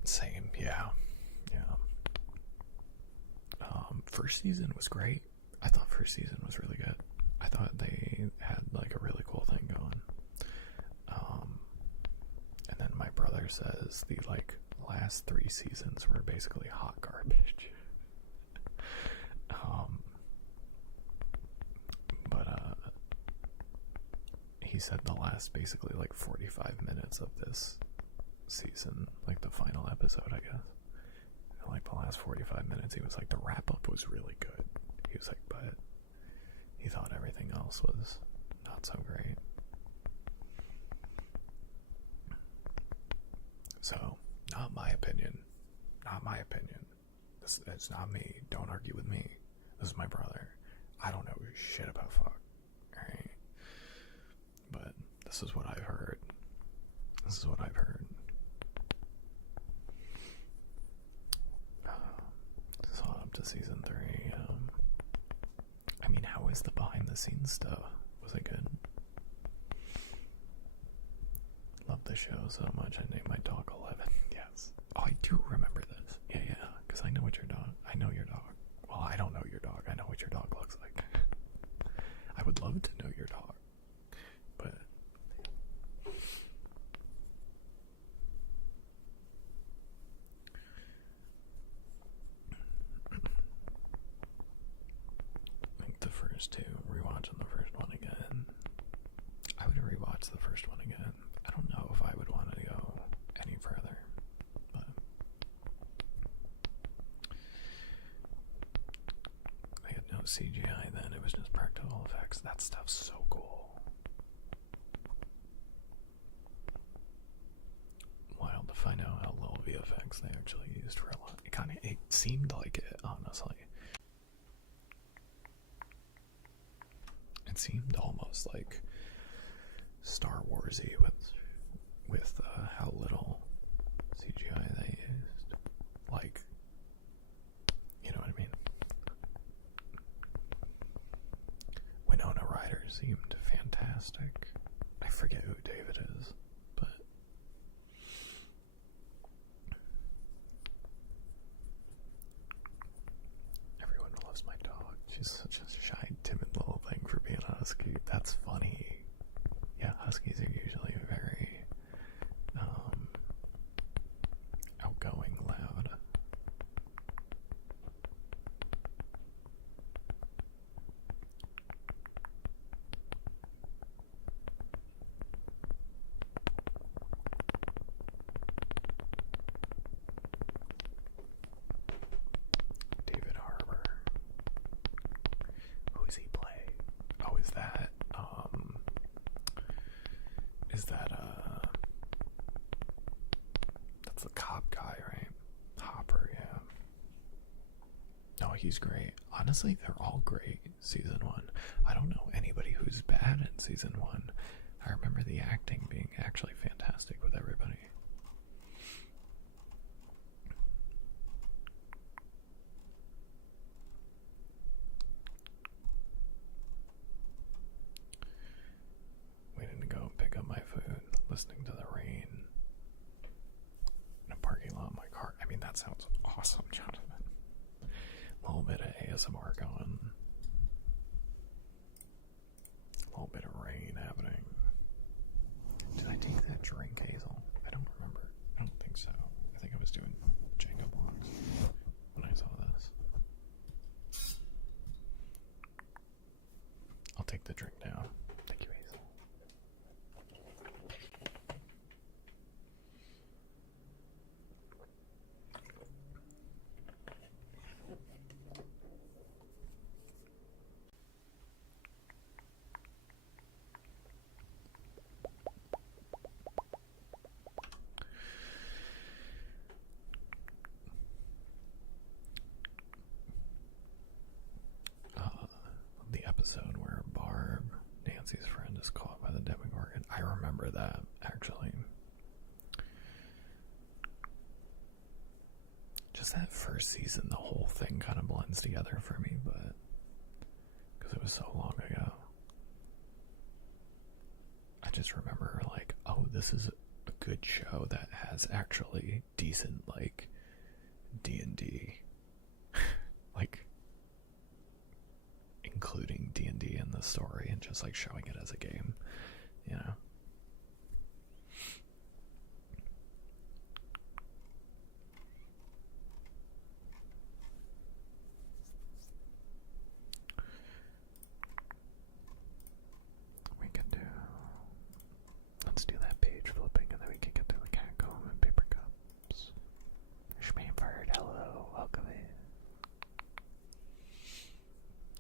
same, yeah. First season was great. I thought first season was really good. I thought they had like a really cool thing going. And then my brother says the like last 3 seasons were basically hot garbage. But he said the last basically like 45 minutes of this season, like the final episode, I guess. And like the last 45 minutes, he was like, the wrap up was really good. He was like, but he thought everything else was not so great. So, not my opinion. Not my opinion. It's not me. Don't argue with me. This is my brother. I don't know shit about fuck. Alright? But this is what I've heard. This is what I've heard. So up to season 3. I mean, how is the behind the scenes stuff? Was it good? Love the show so much. I named my dog 11. Yes. Oh, I do remember this. Yeah. Because I know what your dog. I know your dog. Well, I don't know your dog. I know what your dog looks like. I would love to know your dog, but I think the first 2, rewatching the first one again. I would rewatch the first one again. I don't know if I would want to go any further, but I had no CGI then. It was just practical effects. That stuff's so cool. Wild to find out how little VFX they actually used for a lot. It seemed like it, honestly. It seemed almost like Star Warsy with how little CGI they used. Like, you know what I mean? Winona Ryder seemed fantastic. I forget who David is, but everyone loves my dog. She's such a shy, timid little thing for being a husky. That's funny. Yeah, huskies are usually very outgoing, loud. David Harbour. Who does he play? Oh, is that that's the cop guy, right? Hopper, yeah. No, he's great. Honestly, they're all great. Season 1. I don't know anybody who's bad in season 1. I remember the acting being actually fantastic with everybody. Waiting to go pick up my food, listening to the rain in a parking lot in my car. I mean, that sounds awesome, Jonathan. A little bit of ASMR going. A little bit of rain happening. Did I take that drink episode where Barb, Nancy's friend, is caught by the Demogorgon. I remember that, actually. Just that first season, the whole thing kind of blends together for me, but because it was so long ago. I just remember, like, oh, this is a good show that has actually decent, like, D&D. Like, including D&D in the story and just, like, showing it as a game, you know? Let's do that page flipping and then we can get to the catcomb and paper cups. Schmamford, hello, welcome in.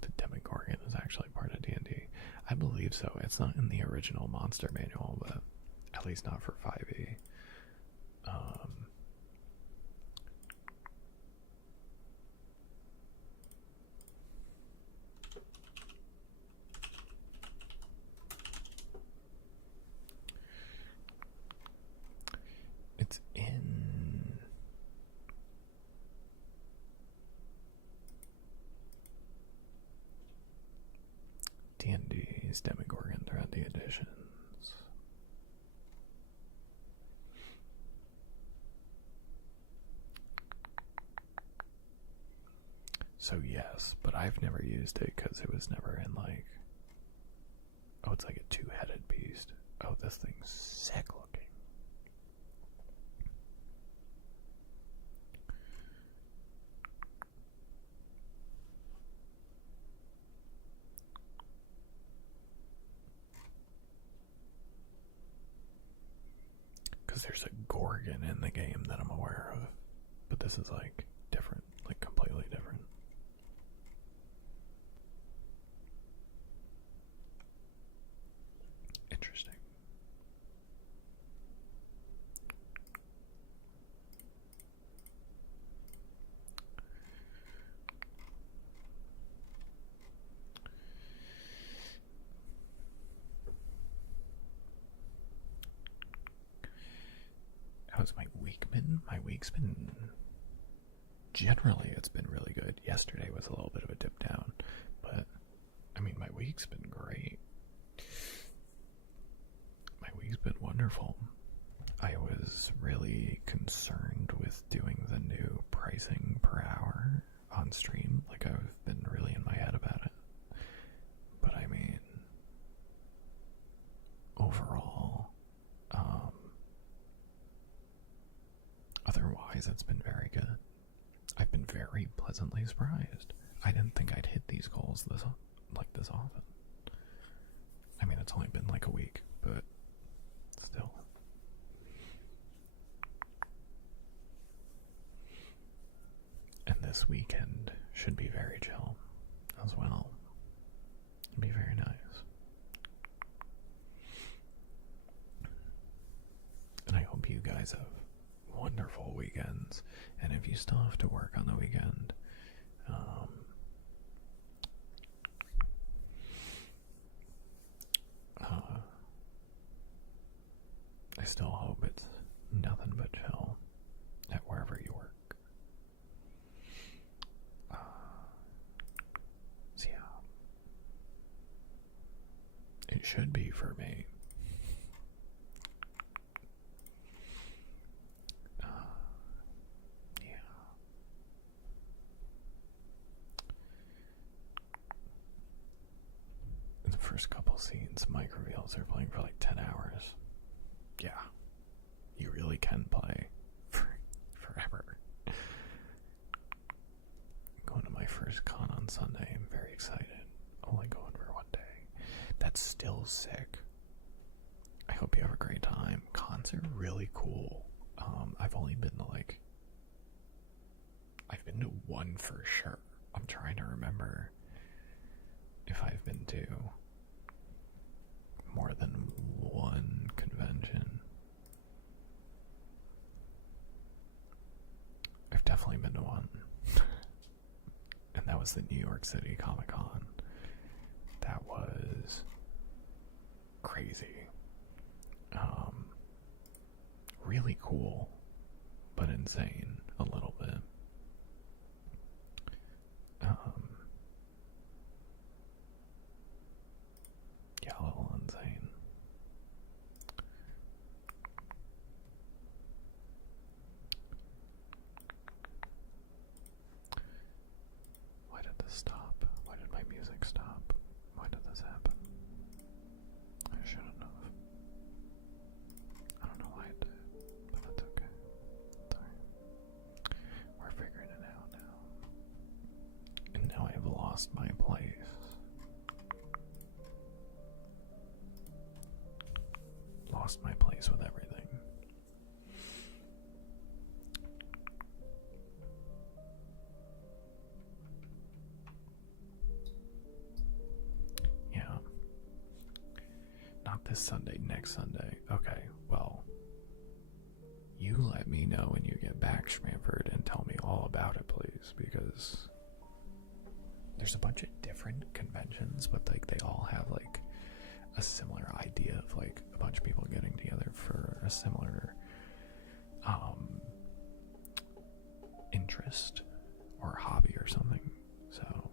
The Demogorgon is actually part of D&D. I believe so. It's not in the original monster manual, but at least not for 5e. It's in D&D's Demogorgon throughout the editions. So yes, but I've never used it because it was never in, like, oh, it's like a two-headed beast. Oh, this thing's sick looking. Because there's a Gorgon in the game that I'm aware of, but this is, like, different, like, completely different. Interesting. How's my week been? My week's been... Generally, it's been really good. Yesterday was a little bit of a dip down, but, I mean, my week's been great. My week's been wonderful. I was really concerned with doing the new pricing per hour on stream. Like, I've been really in my head about it. But, I mean, overall, otherwise, it's been very good. I've been very pleasantly surprised. I didn't think I'd hit these goals this often. I mean, it's only been like a week, but still. And this weekend should be very chill as well. It'll be very nice. And I hope you guys have wonderful weekends. And if you still have to work on the weekend, I still hope it's nothing but chill at wherever you work. So yeah, it should be for me. First couple scenes, mic reveals are playing for like 10 hours. Yeah, you really can play for forever. Going to my first con on Sunday. I'm very excited. Only going for one day. That's still sick. I hope you have a great time. Cons are really cool. I've only been to I've been to one for sure. I'm trying to remember if I've been to more than one convention. I've definitely been to one. And that was the New York City Comic Con. was crazy. Really cool, but insane a little bit. Yeah, a little insane. Why did this stop? Why did my music stop? Why did this happen? I shouldn't have. I don't know why it did, but that's okay. Sorry. We're figuring it out now. And now I have lost my place. Lost my place with everything. Yeah. Not this Sunday, next Sunday. Okay, well, you let me know when you get back, Schmanford, and tell me all about it, please, because there's a bunch of different conventions, but like they all have like a similar idea of like a bunch of people getting together for a similar interest or hobby or something. So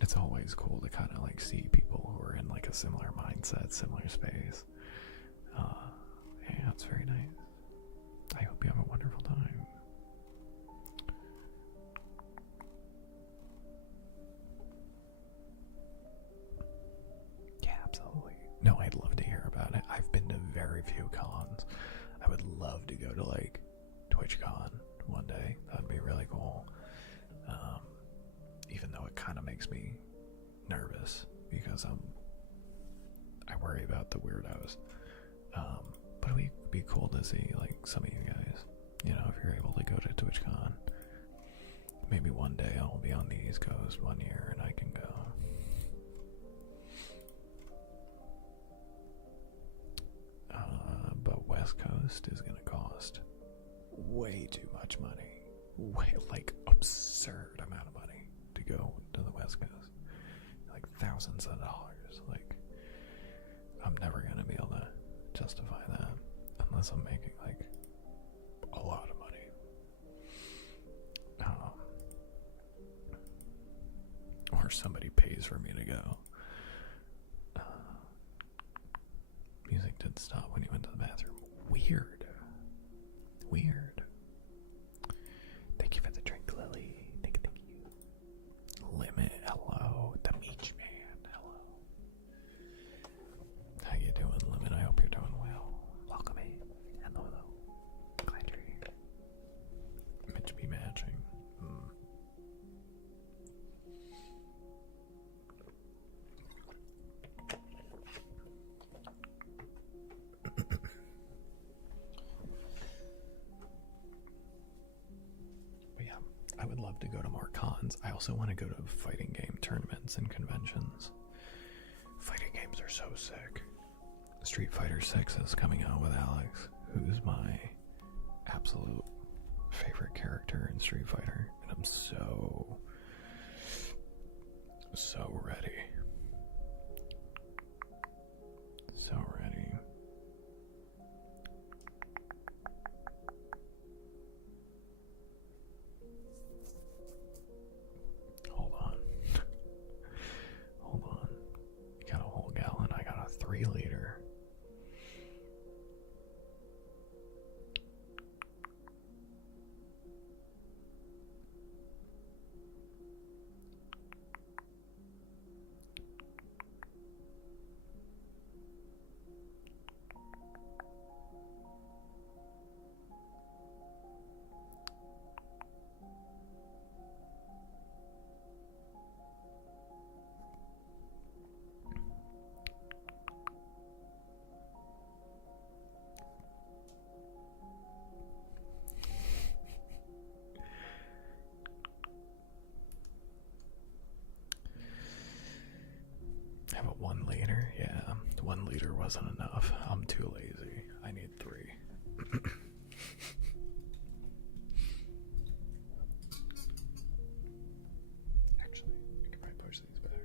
it's always cool to kind of like see people who are in like a similar mindset, similar space. Yeah, it's very nice. I hope you have a wonderful time. Yeah, absolutely. No, I'd love to hear about it. I've been to very few cons. I would love to go to like TwitchCon one day. That'd be really cool. Even though it kind of makes me nervous because I worry about the weirdos. But it would be cool to see like some of you guys. You know, if you're able to go to TwitchCon. Maybe one day I'll be on the East Coast one year and I can go. But West Coast is going to cost way too much money. Way, like, absurd amount of money to go to the West Coast. Like, thousands of dollars. Like, I'm never going to be able to justify that unless I'm making, like, a lot of money. Or somebody pays for me to go. Music did stop when you went to the bathroom. Weird. Weird. Thank you for the drink, Lily. Thank you. Limit, hello. The Mitch man, hello. How you doing, Limit? I hope you're doing well. Welcome in. Hello. Glad you're here. Mitch be matching. I would love to go to more cons. I also want to go to fighting game tournaments and conventions. Fighting games are so sick. Street Fighter 6 is coming out with Alex, who's my absolute favorite character in Street Fighter. And I'm so ready. So ready. Hold on. You got a whole gallon. I got a 3-liter. I have a 1-liter. Yeah, 1 liter wasn't enough. I'm too lazy. I need 3. Actually, I can probably push these back.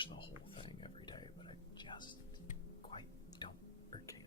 finish the whole thing every day, but I just quite don't or can't.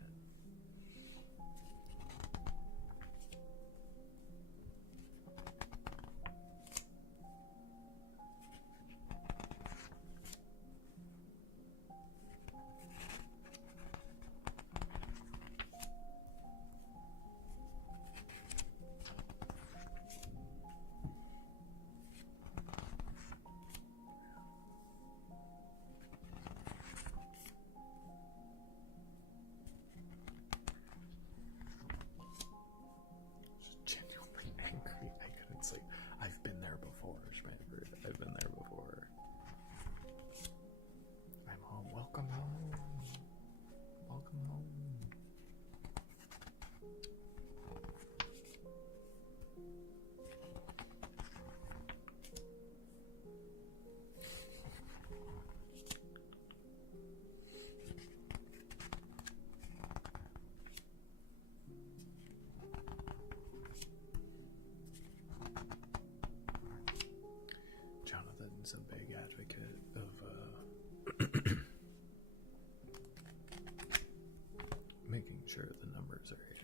I've been there before, Schmanford. I've been there before. I'm home. Welcome home. Welcome home. Jonathan's a big advocate of making sure the numbers are here.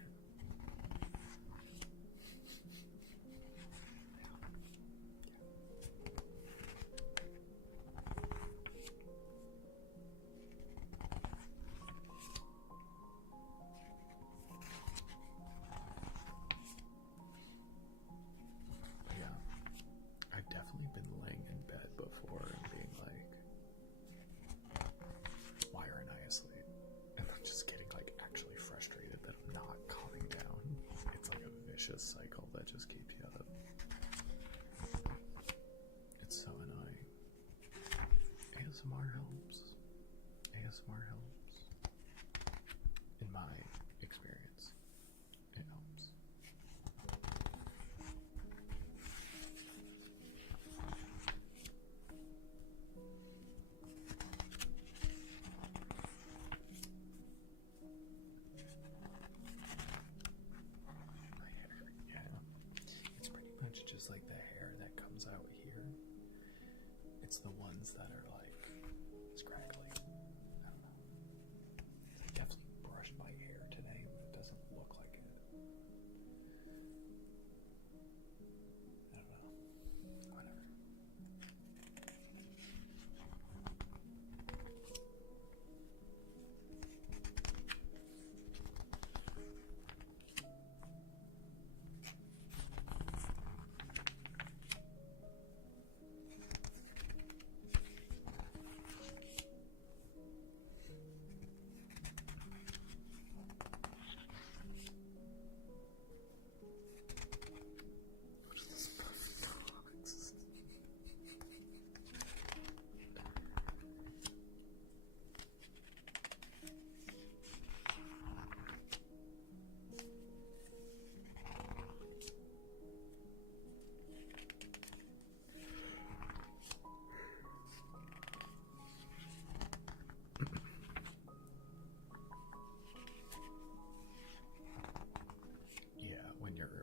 I've definitely been laying in bed before and being like, why aren't I asleep? And I'm just getting like actually frustrated that I'm not calming down. It's like a vicious cycle that just keeps you up. It's so annoying. ASMR helps. ASMR helps. In my experience, it helps. Just like the hair that comes out here, it's the ones that are like scraggly. I don't know. I definitely brushed my hair today, but it doesn't look like it. I don't know. Whatever.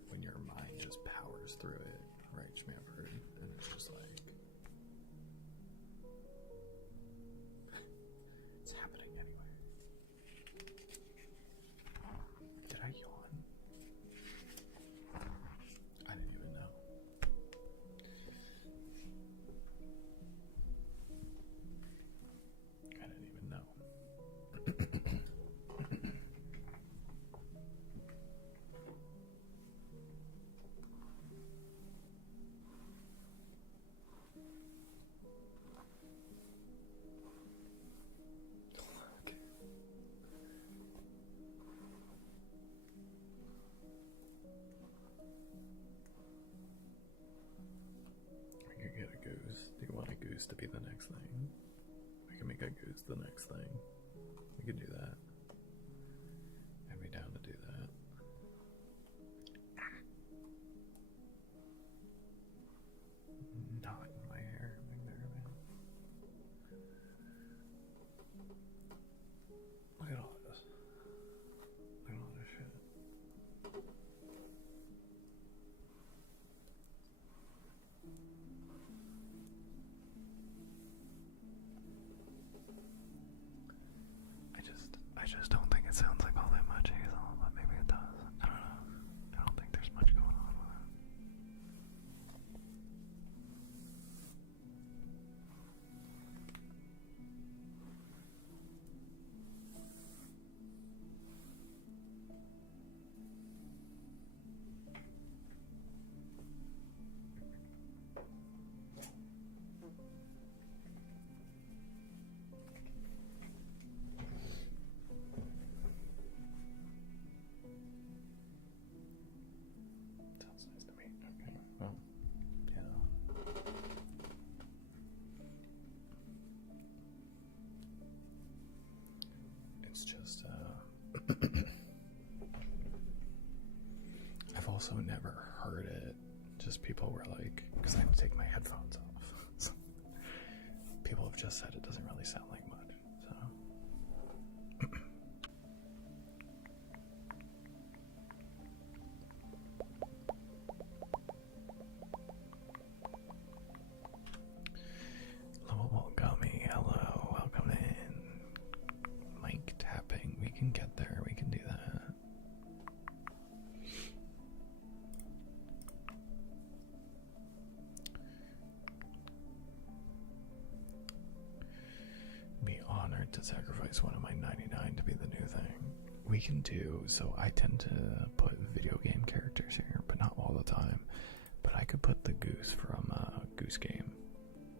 When your mind just powers through it, right, Schmanford, and it's just like it's happening anyway. Did I yawn? I didn't even know. I didn't even know. Get a goose. Do you want a goose to be the next thing? We can make a goose the next thing. We could do that. I'd be down to do that. Not in my hair. Look at all this. Look at all this shit. It's just, I've also never heard it. Just people were like, because I had to take my headphones off. So people have just said it doesn't really sound like much. So. Lovable Gummy, hello, welcome in. Mic tapping, we can get there, we can do that. Be honored to sacrifice one of my 99 to be the new thing. We can do, so I tend to put video game characters here, but not all the time. But I could put the goose from Goose Game.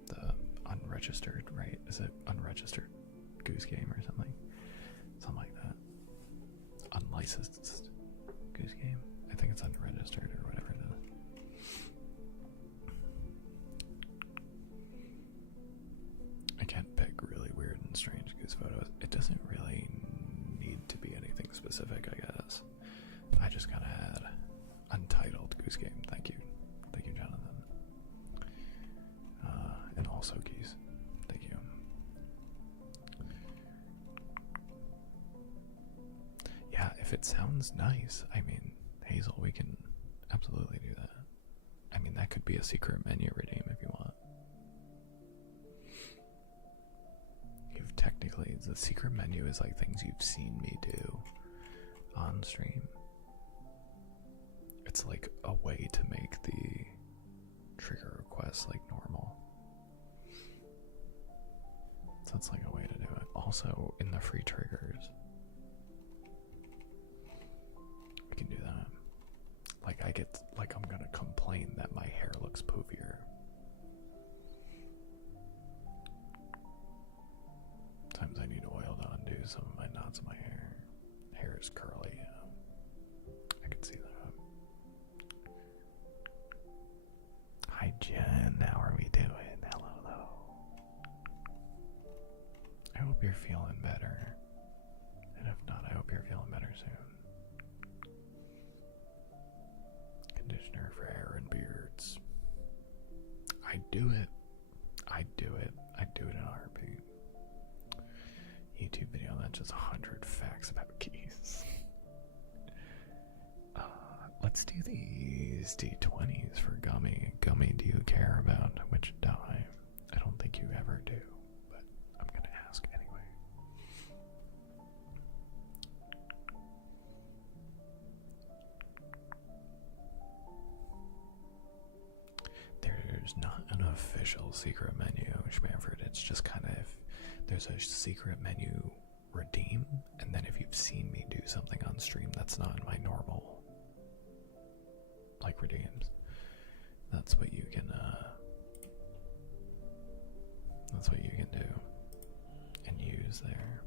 The unregistered, right? Is it unregistered Goose Game or something? Something like that. Unlicensed Goose Game? I think it's unregistered or whatever it is. I can't pick really weird and strange goose photos. It doesn't really need to be anything specific, I guess. I just kind of had Untitled Goose Game. Thank you. Thank you, Jonathan. And also Keys. Thank you. Yeah, if it sounds nice, I mean, Hazel, we can absolutely do that. I mean, that could be a secret menu redeem if you want. You've technically, the secret menu is like things you've seen me do on stream. It's like a way to make the trigger requests like normal. So it's like a way to do it. Also, in the free triggers, we can do that. Like I get, like I'm gonna complain that my hair looks poofier. Sometimes I need oil to undo some of my knots in my hair. Hair is curly, yeah. I can see that. Hi Jen, how are we doing? Hello, hello. I hope you're feeling better. And if not, I hope you're feeling better soon. Conditioner for hair and beards. I do it. I do it. I do it in a heartbeat. YouTube video that's just 100 facts about keys. Let's do these D20s for Gummy. Gummy, do you care about which die? I don't think you ever do, but I'm gonna ask anyway. There's not an official secret menu, Schmanford. It's just kind of, there's a secret menu redeem, and then if you've seen me do something on stream that's not in my normal, like, redeems, that's what you can, do and use there.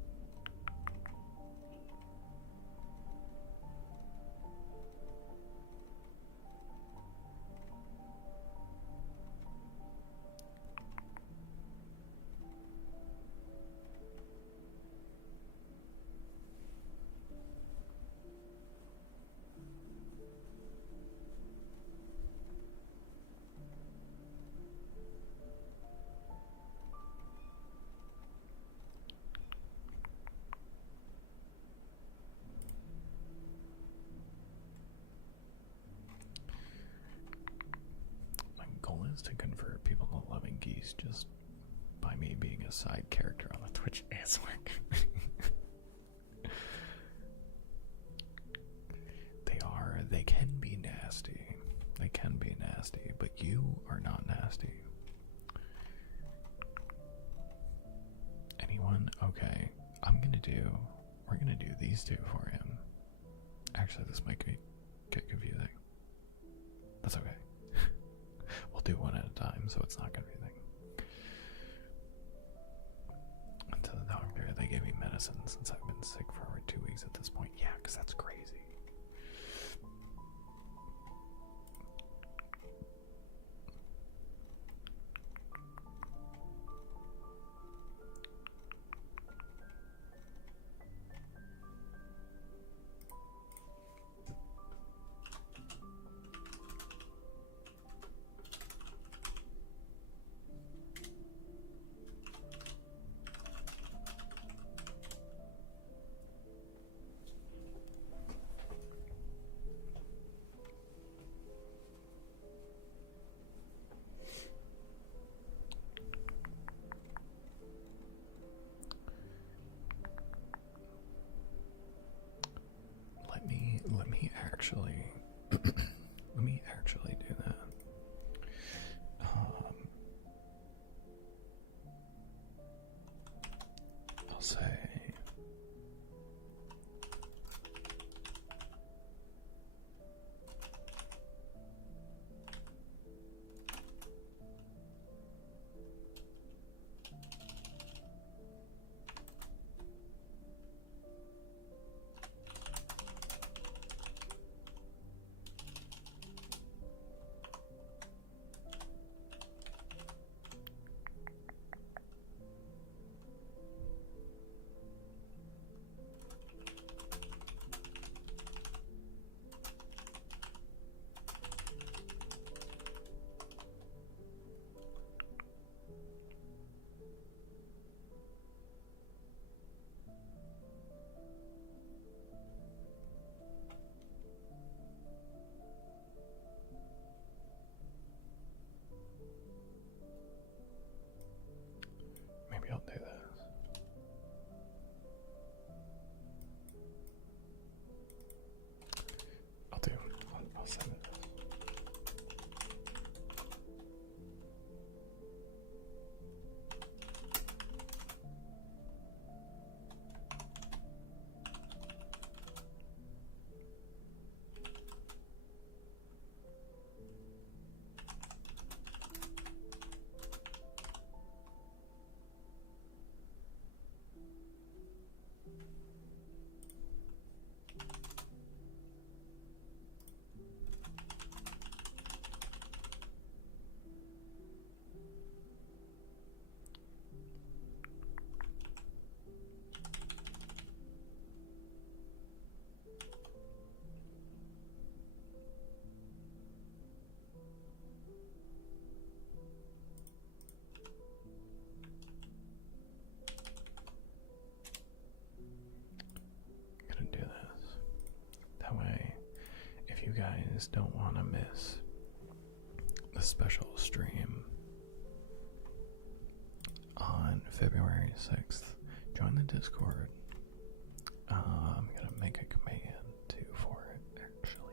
Is to convert people to loving geese just by me being a side character on the Twitch ASMR. They can be nasty. They can be nasty, but you are not nasty. Anyone? Okay. We're gonna do these two for him. Actually, this might get confusing. That's okay. We'll do one at a time, so it's not confusing. And to the doctor, they gave me medicine since I've been sick for over 2 weeks at this point. Yeah, because that's crazy. actually let me actually do that. I'll say maybe I'll do this. I'll send it. Gonna do this. That way, if you guys don't want to miss the special stream on February 6th, join the Discord. I'm gonna make a command too for it, actually.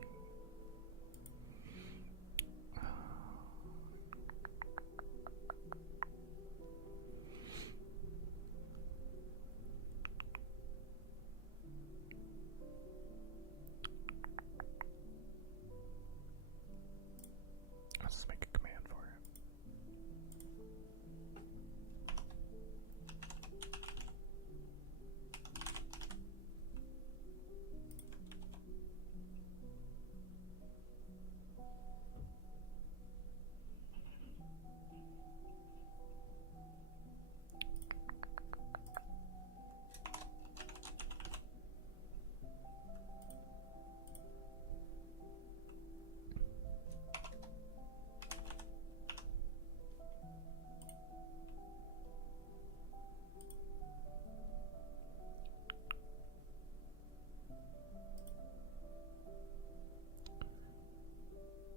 Let's just make a command for it.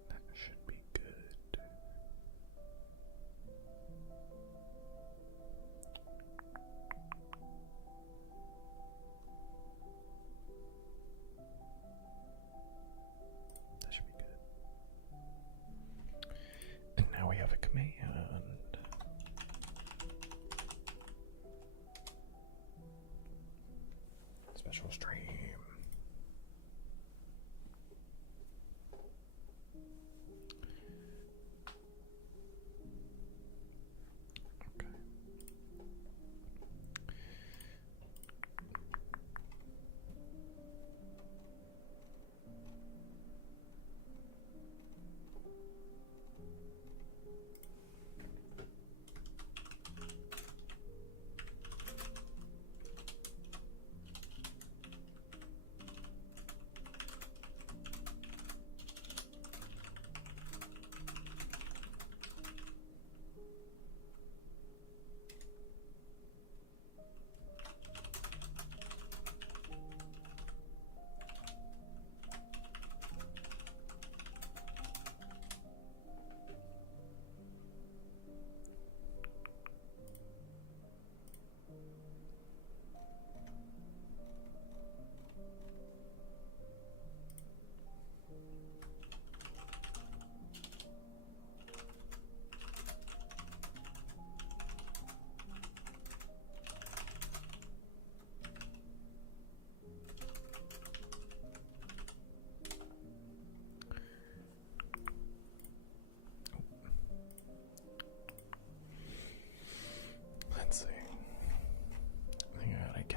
That should be good. That should be good. And now we have a command. Special stream. Okay.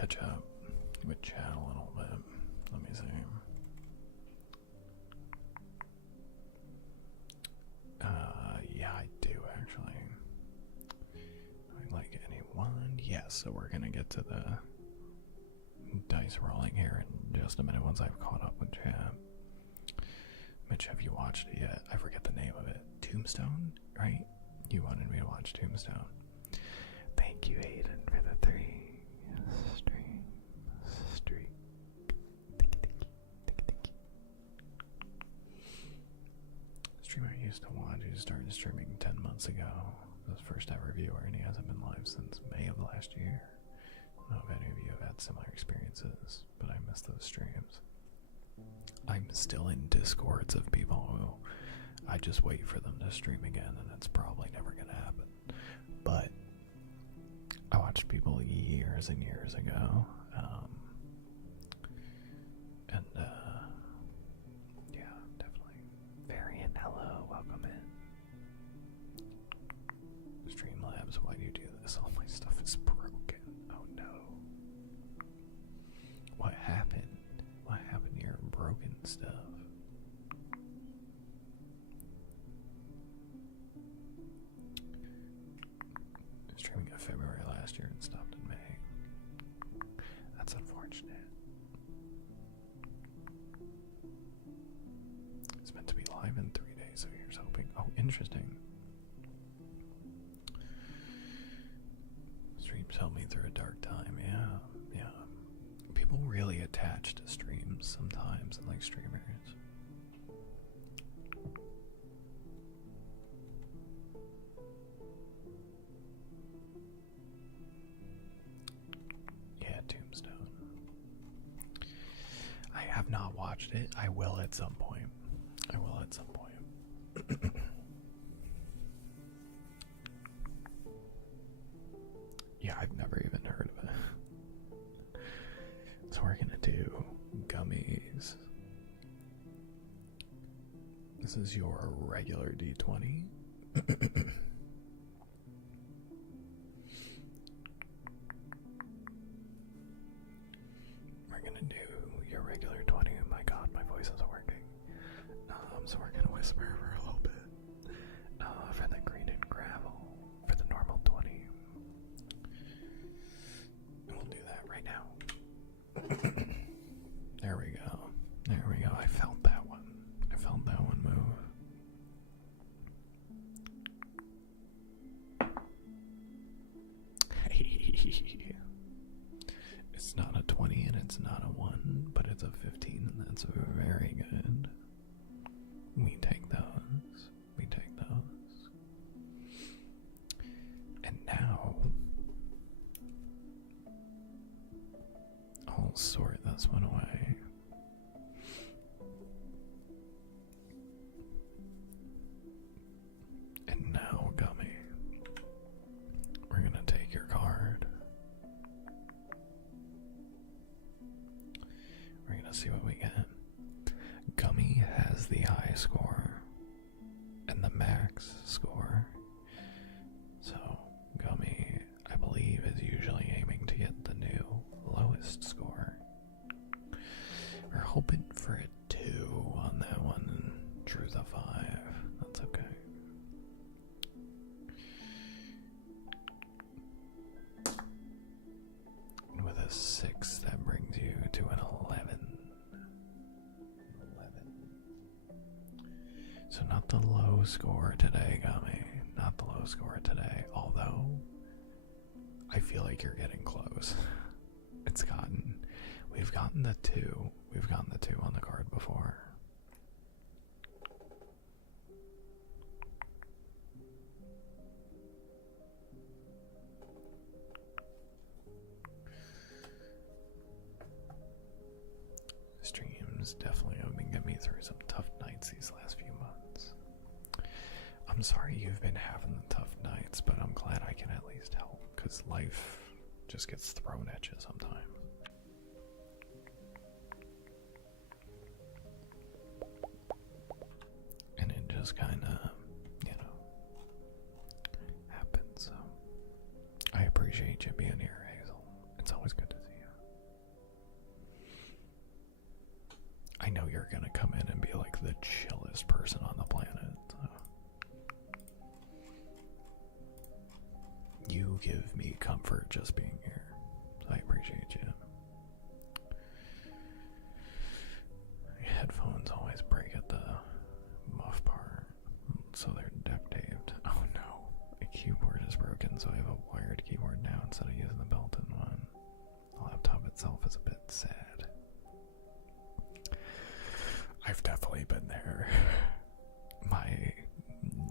catch up with chat a little bit. Let me see. Yeah, I do actually. Like anyone? Yes, so we're gonna get to the dice rolling here in just a minute once I've caught up with chat. Mitch, have you watched it yet? I forget the name of it. Tombstone, right? You wanted me to watch Tombstone. Thank you, Aiden, for the 3 stream streak. Thank you. Streamer I used to watch, who started streaming 10 months ago. His first ever viewer, and he hasn't been live since May of last year. I don't know if any of you have had similar experiences, but I miss those streams. I'm still in discords of people who I just wait for them to stream again, and it's probably never going to happen. But I watched people years and years ago, and yeah, definitely. Varian, hello, welcome in. Streamlabs, why do you do this? All my stuff is broken. Oh no. What happened? What happened to your broken stuff? Streaming in February last year and stopped in May. That's unfortunate. It's meant to be live in 3 days, so here's hoping. Oh, interesting. Streams help me through a dark time, yeah. People really attach to streams sometimes, and like streamers. Yeah, Tombstone. I have not watched it. I will at some point. Yeah, I've never even heard of it. So we're gonna do gummies. This is your regular D20. We're gonna do your regular 20. Oh my god, my voice isn't working. So we're gonna whisper for a little bit. For the green and gravel, for the normal 20. And we'll do that right now. There we go. I felt that one. Move. It's not a 20 and it's not a 1, but it's a 15, and that's very good. We take those. And now I'll sort this one away. And now, Gummy, we're gonna take your card. We're gonna see what we get. Gummy has the high score and the max score. So, Gummy, I believe, is usually aiming to get the new lowest score. We're hoping for a 2 on that one and drew the 5. That's okay. And with a 6, that brings you to an 11. So not the low score today, Gummy. Not the low score today. Although, I feel like you're getting close. We've gotten the 2. We've gotten the 2 on the card before. Streams definitely have been getting me through some tough nights these last few months. I'm sorry you've been having the tough nights, but I'm glad I can at least help, because life just gets thrown at you sometimes. And it just kind of, happens. So I appreciate you being here, Hazel. It's always good to see you. I know you're gonna come in and be like the chillest person on the planet. So. You give me comfort just being here. So I appreciate you. Headphones always break at the muff part, so they're duct taped. Oh no, the keyboard is broken, so I have a wired keyboard now instead of using the built-in one. The laptop itself is a bit sad. I've definitely been there. My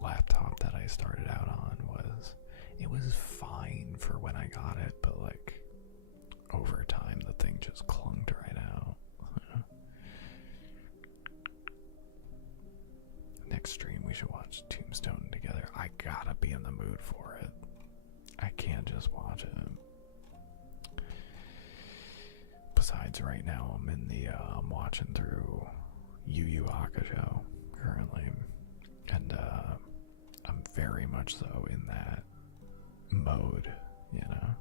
laptop that I started out on it was fine for when I got it, but like over time the thing just clunked right out. Next stream we should watch Tombstone together. I gotta be in the mood for it. I can't just watch it. Besides, right now I'm watching through Yu Yu Hakusho currently, and I'm very much so in that mode, you know.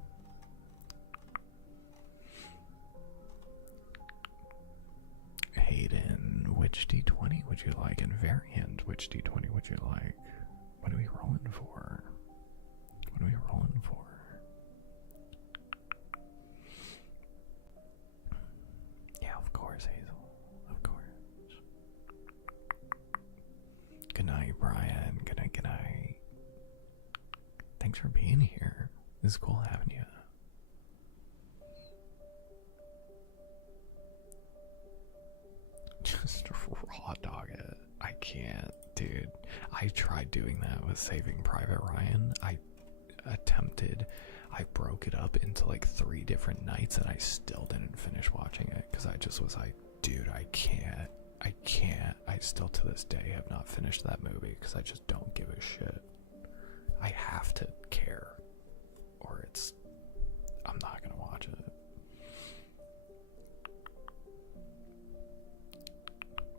Hayden, which D20 would you like? And Variant, which D20 would you like? What are we rolling for? What are we rolling for? Yeah, of course, Hazel. Of course. Good night, Brian. Good night, good night. Thanks for being here. It's cool having you. Just raw dog it. I can't, dude. I tried doing that with Saving Private Ryan. I broke it up into like 3 different nights and I still didn't finish watching it because I just was like, dude, I can't. I still to this day have not finished that movie because I just don't give a shit. I have to care or I'm not gonna watch it.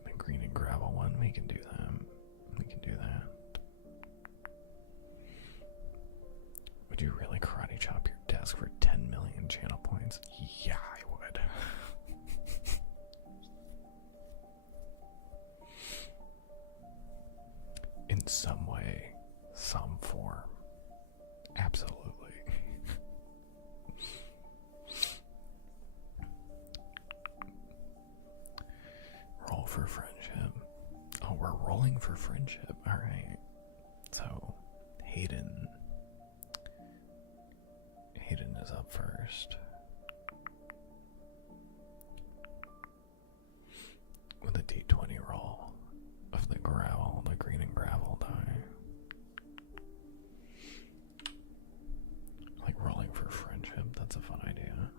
The green and gravel one, we can do that. We can do that. Would you really karate chop your desk for 10 million channel points? Yeah, I would. In some way, some form. Absolutely. Roll for friendship. Oh, we're rolling for friendship. Alright. So, Hayden is up first. With a D20 roll of the gravel, the green and gravel die. Like rolling for friendship, that's a fun idea.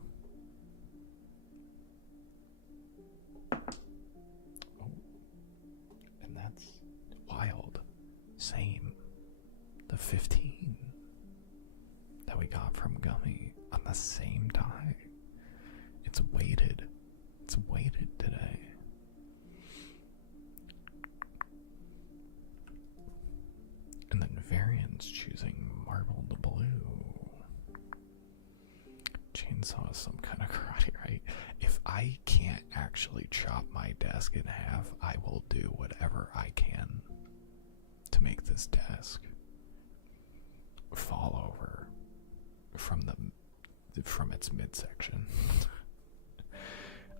Oh. And that's wild. Same. The 15 that we got from Gummy on the same die. It's weighted. It's weighted today. And then Variant's choosing marbled blue. Chainsaw is some kind of karate, right? If I can't actually chop my desk in half, I will do whatever I can to make this desk fall over from its midsection.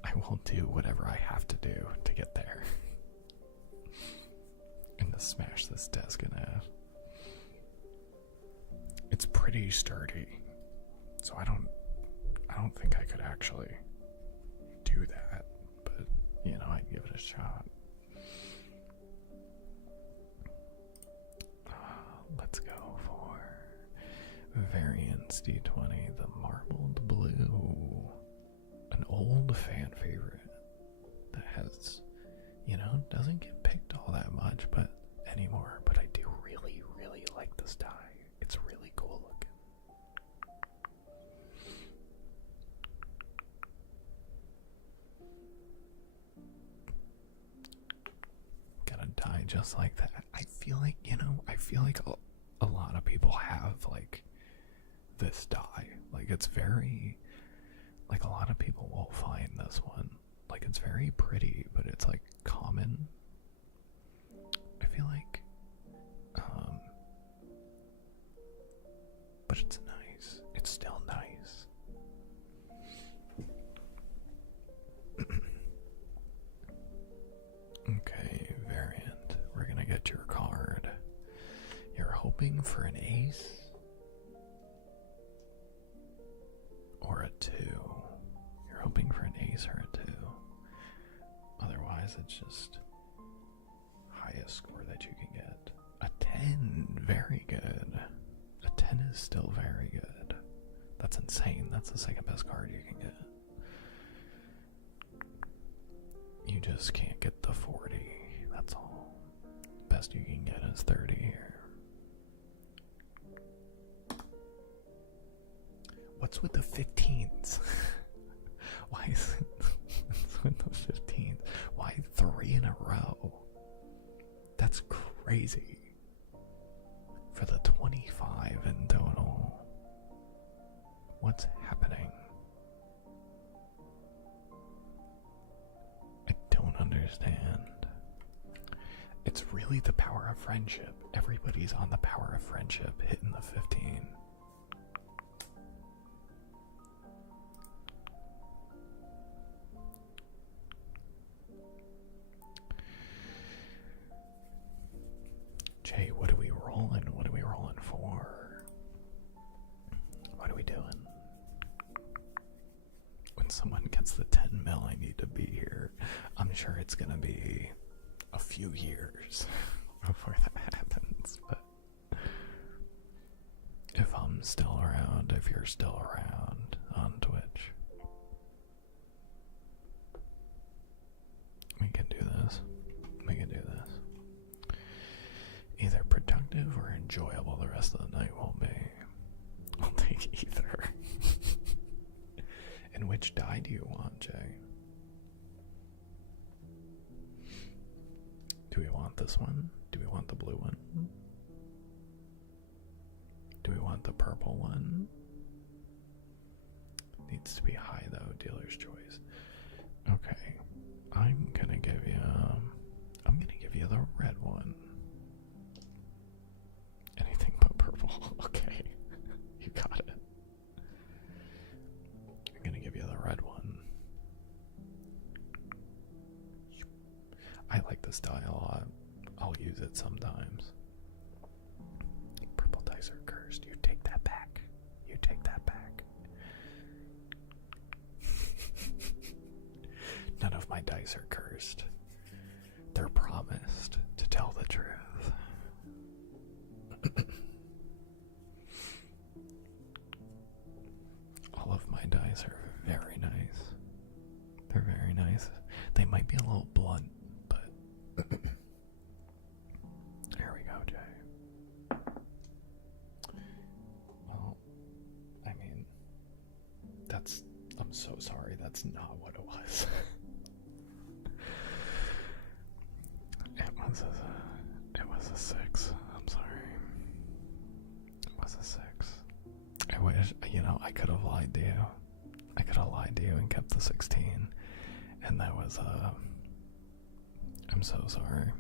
I will do whatever I have to do to get there and to smash this desk in half. It's pretty sturdy, so I don't think I could actually do that, but you know, I'd give it a shot. Let's go for Variance D20, the marbled blue, an old fan favorite that has, you know, doesn't get picked all that much anymore, but I do really, really like this die. It's really cool looking. Gotta die just like that. I feel like, you know, a lot of people have like this die. Like it's very, like a lot of people will find this one. Like it's very pretty, but it's hoping for an ace? Or a 2? You're hoping for an ace or a 2. Otherwise, it's just highest score that you can get. A 10, very good. A 10 is still very good. That's insane. That's the second best card you can get. You just can't get the 40. That's all. Best you can get is 30 here. What's with the 15s? Why is it with the 15s? Why 3 in a row? That's crazy. For the 25 in total. What's happening? I don't understand. It's really the power of friendship. Everybody's on the power of friendship hitting the 15. Jay, what are we rolling? What are we rolling for? What are we doing? When someone gets the 10 mil, I need to be here. I'm sure it's gonna be a few years before that happens, but if I'm still around, if you're still around on Twitch, we can do this. We can do this. Either productive or enjoyable the rest of the night will be. I'll take either. And which die do you want, Jay? Do we want this one? Do we want the blue one? Do we want the purple one? Needs to be high though, dealer's choice. Okay, I'm gonna give you the red one. Anything but purple. Okay, you got it. I'm gonna give you the red one. I like this die a lot. I'll use it sometimes. Purple dice are cursed. You take that back. You take that back. None of my dice are cursed. They're promised to tell the truth. All of my dice are very nice. They're very nice. They might be a little blunt, but here we go, Jay. Well, I mean, I'm so sorry, that's not what it was. It was a 6. I'm sorry. It was a 6. I wish, I could have lied to you. I could have lied to you and kept the 16. And that was, I'm so sorry.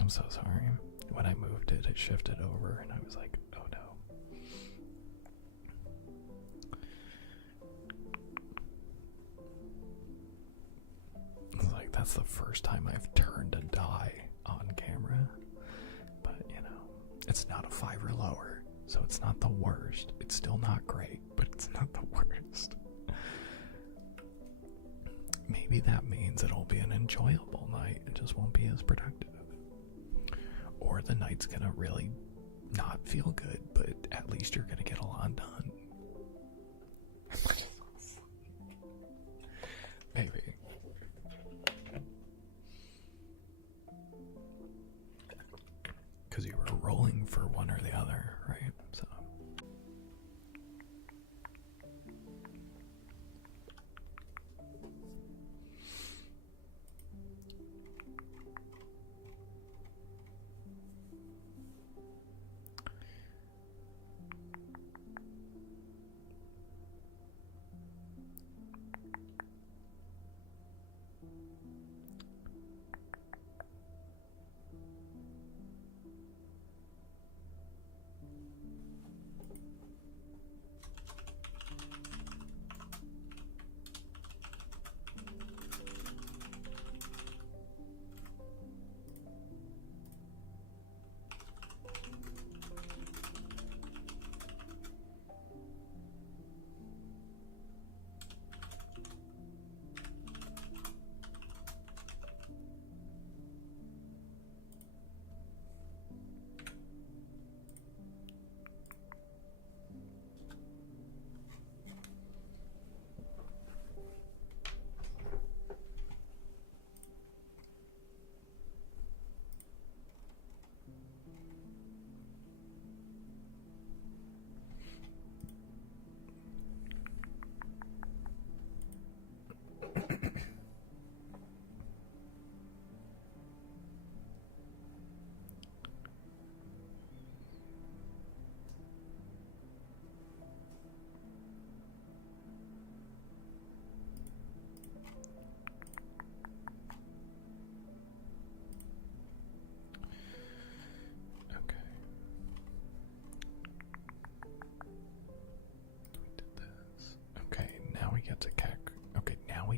I'm so sorry. When I moved it, it shifted over and I was like, oh no. It's like, that's the first time I've turned a die on camera. But, it's not a 5 or lower. So it's not the worst. It's still not great, but it's not the worst. Maybe that means it'll be an enjoyable night. It just won't be as productive. Or the night's gonna really not feel good, but at least you're gonna get a lot done. Maybe. Because you were rolling for one or the other, right? So.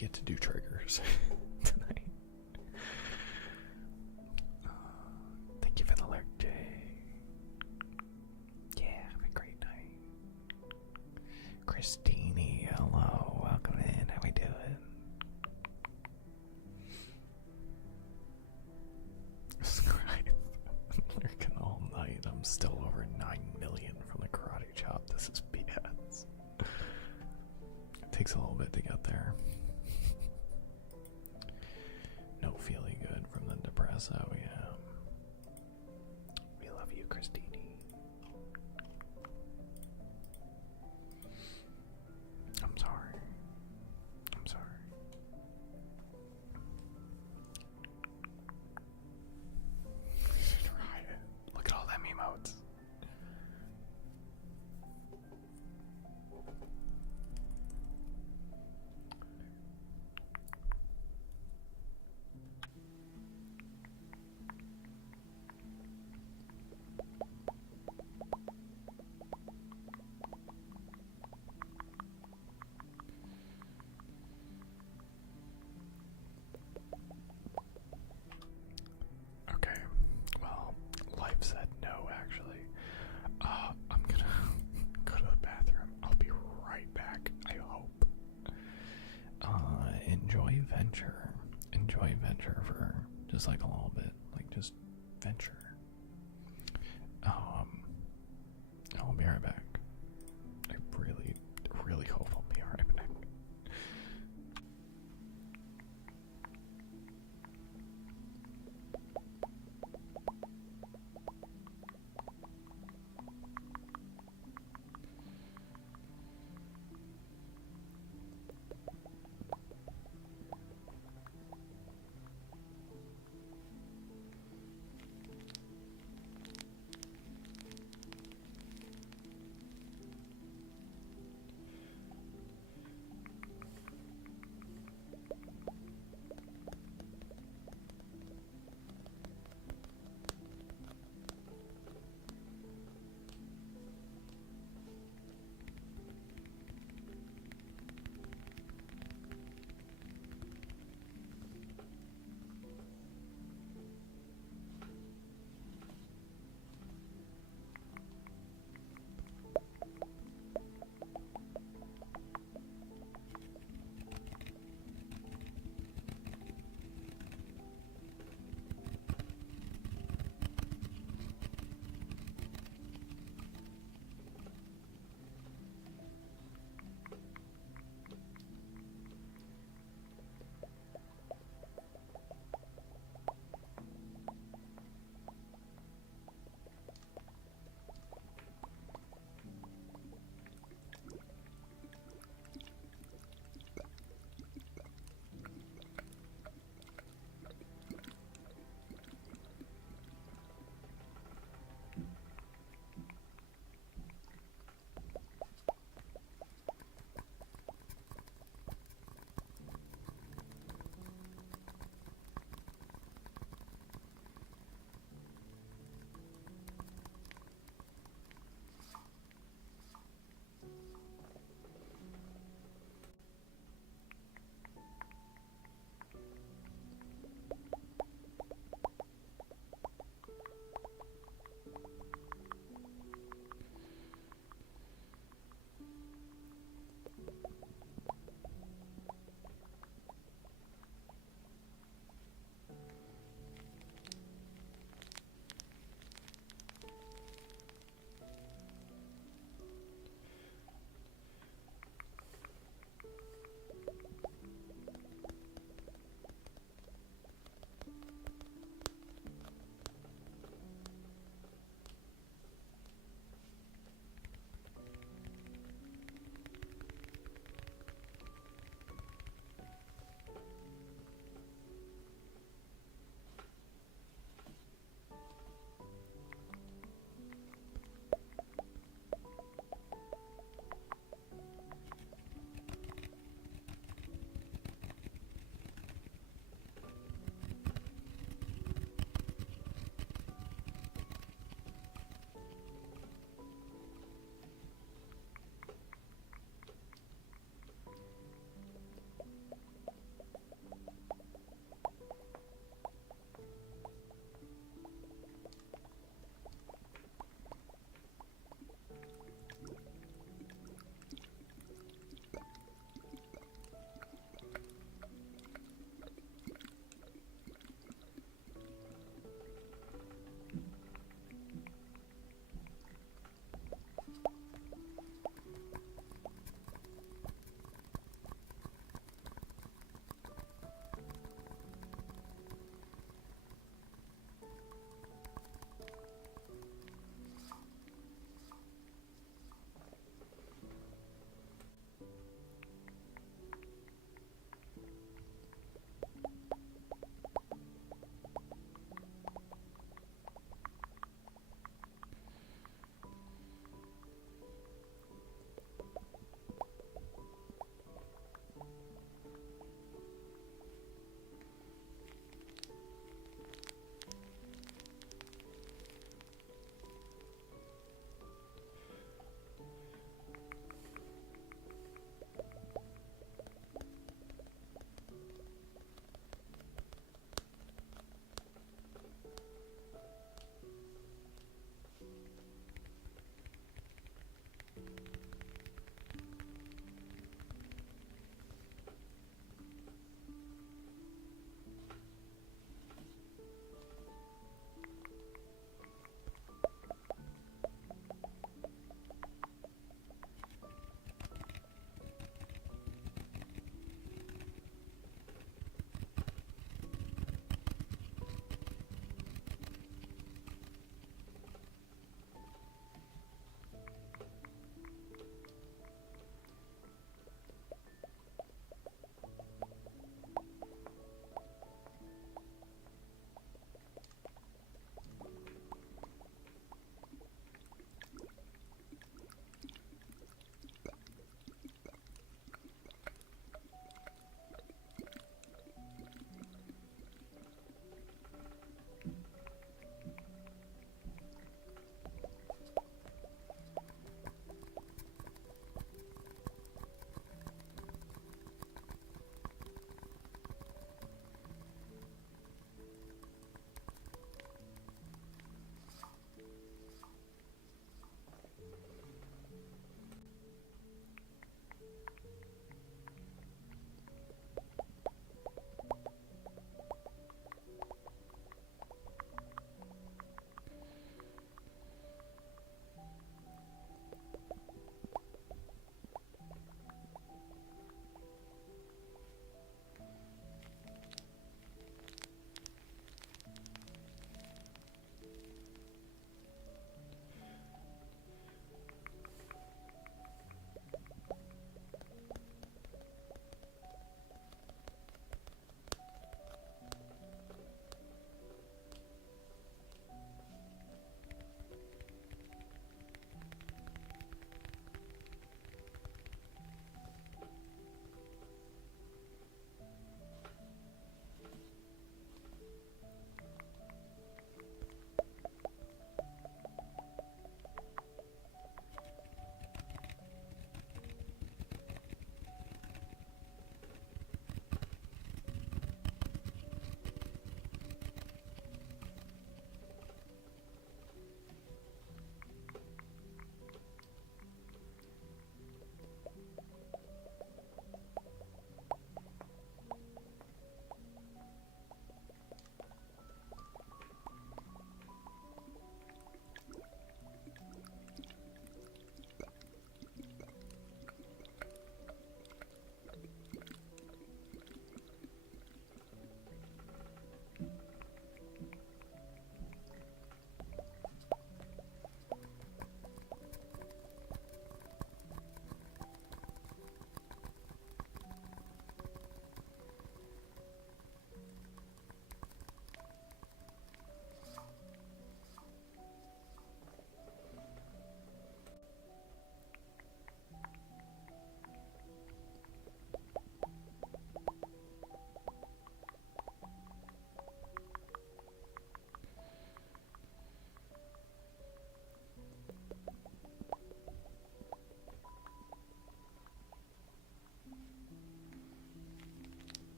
get to do triggers tonight. Thank you for the alert, Jay. Yeah, have a great night. Christine, hello, welcome in. How we doing? I'm lurking all night. I'm still over 9 million from the karate chop. This is BS. It takes a little bit to get there. No feeling good from the depresso, yeah. We love you, Christine. I'm sorry. I'm sorry. Riot. Look at all them emotes. Okay, well, life said no, actually. I'm gonna go to the bathroom. I'll be right back, I hope. Enjoy Venture. Enjoy Venture for just like a little bit. Like, just Venture. I'll be right back. I really, really hope I'll be right back.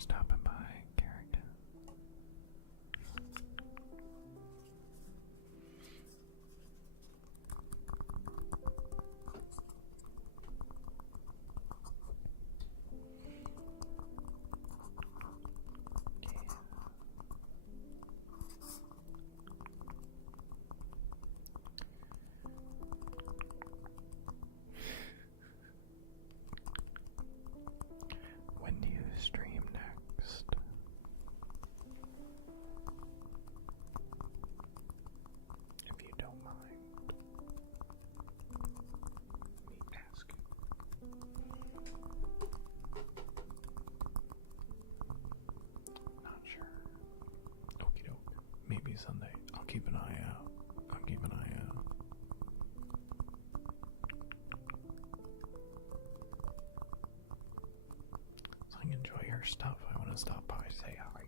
stopping by, Carrington. When do you stream next? If you don't mind me asking. Not sure. Okie doke. Maybe Sunday. I'll keep an eye out. So I enjoy your stuff. I want to stop by, say hi.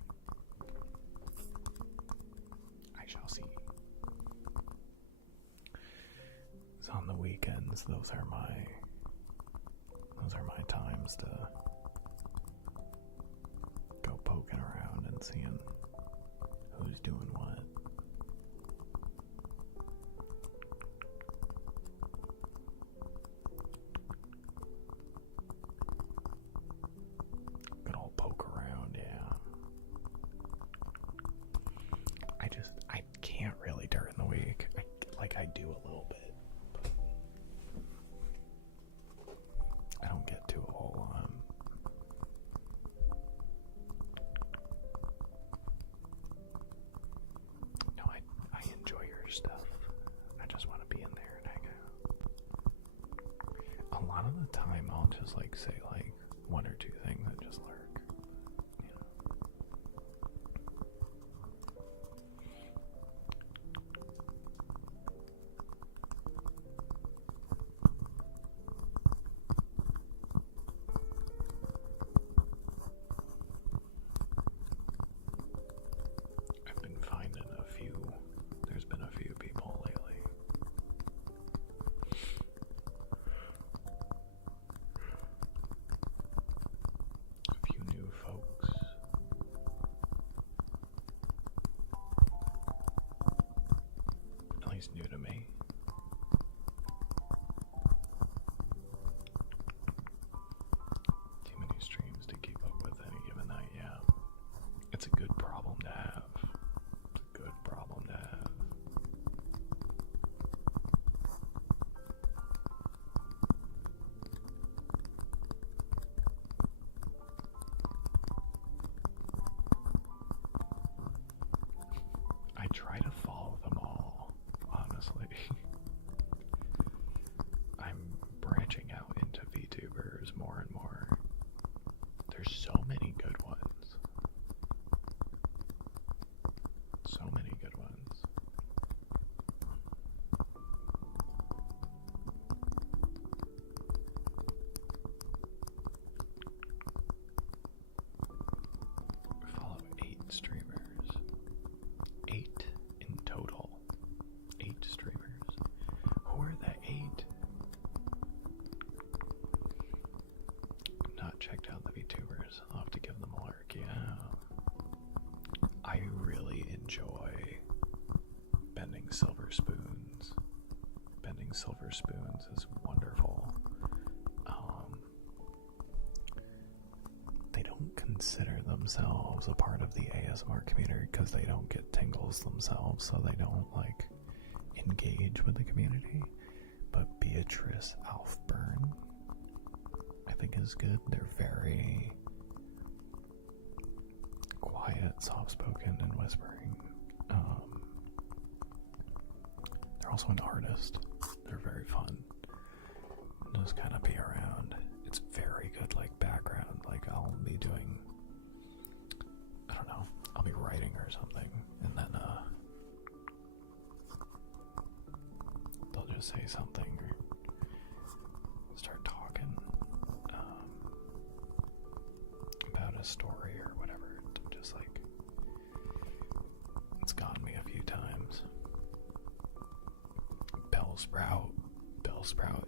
I shall see. So on the weekends, those are my times to go poking around and seeing who's doing what. Good old poke around, yeah. I can't really during the week. I do a little bit, but I don't get to a whole lot. No, I enjoy your stuff. I just want to be in there and hang out. A lot of the time I'll just say one or two things that just lurk, you know. I've been finding there's been a few people lately. A few new folks. At least new to me. Too many streams to keep up with any given night, yeah. It's a good problem to have. It's a good problem to have. I try to follow them all, honestly. I'm branching out into VTubers more and more. There's so many good ones. So many good ones. I follow 8 streamers. 8 in total. 8 streamers. Who are the 8? Not checked out the VTubers. I'll have to give them a lurk, yeah. I really enjoy bending silver spoons. Bending silver spoons is wonderful. They don't consider themselves a part of the ASMR community because they don't get tingles themselves, so they don't engage with the community. But Beatrice Alfburn, I think, is good. They're very quiet, soft-spoken, and whispering. They're also an artist. They're very fun. Just kind of be around. It's very good, background. I'll be doing, I don't know, I'll be writing or something, and then, they'll just say something or start talking, about a story or whatever. Just it's gotten me a few times. Bellsprout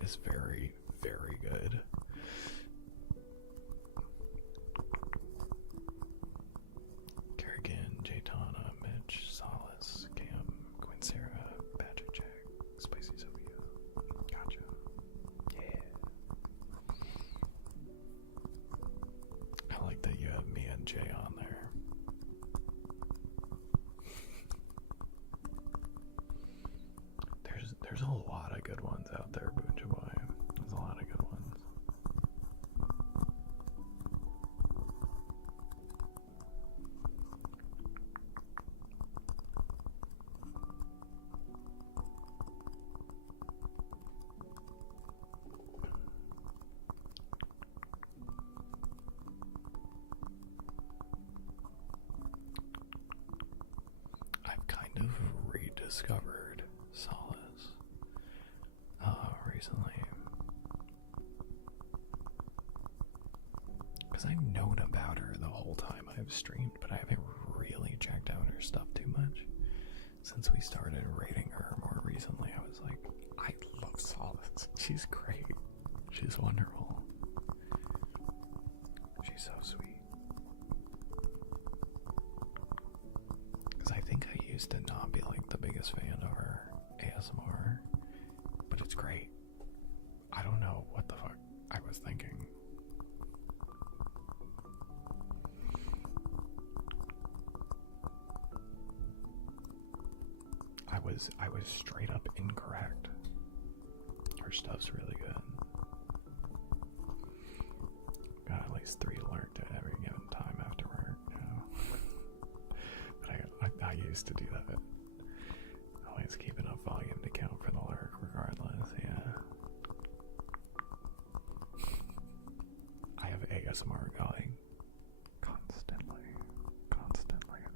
is very, very good. discovered solace recently. Because I've known about her the whole time I've streamed, but I haven't really checked out her stuff too much. Since we started rating her more recently, I was like, I love Solace. She's great. She's wonderful. She's so sweet. Because I think I used to not be like the biggest fan of her ASMR, but it's great. I don't know what the fuck I was thinking. I was straight up incorrect. Her stuff's really good. Got at least 3 lurked at every given time after work, you know. But I used to do that. Always keep enough volume to count for the lurk regardless, yeah. I have ASMR going constantly.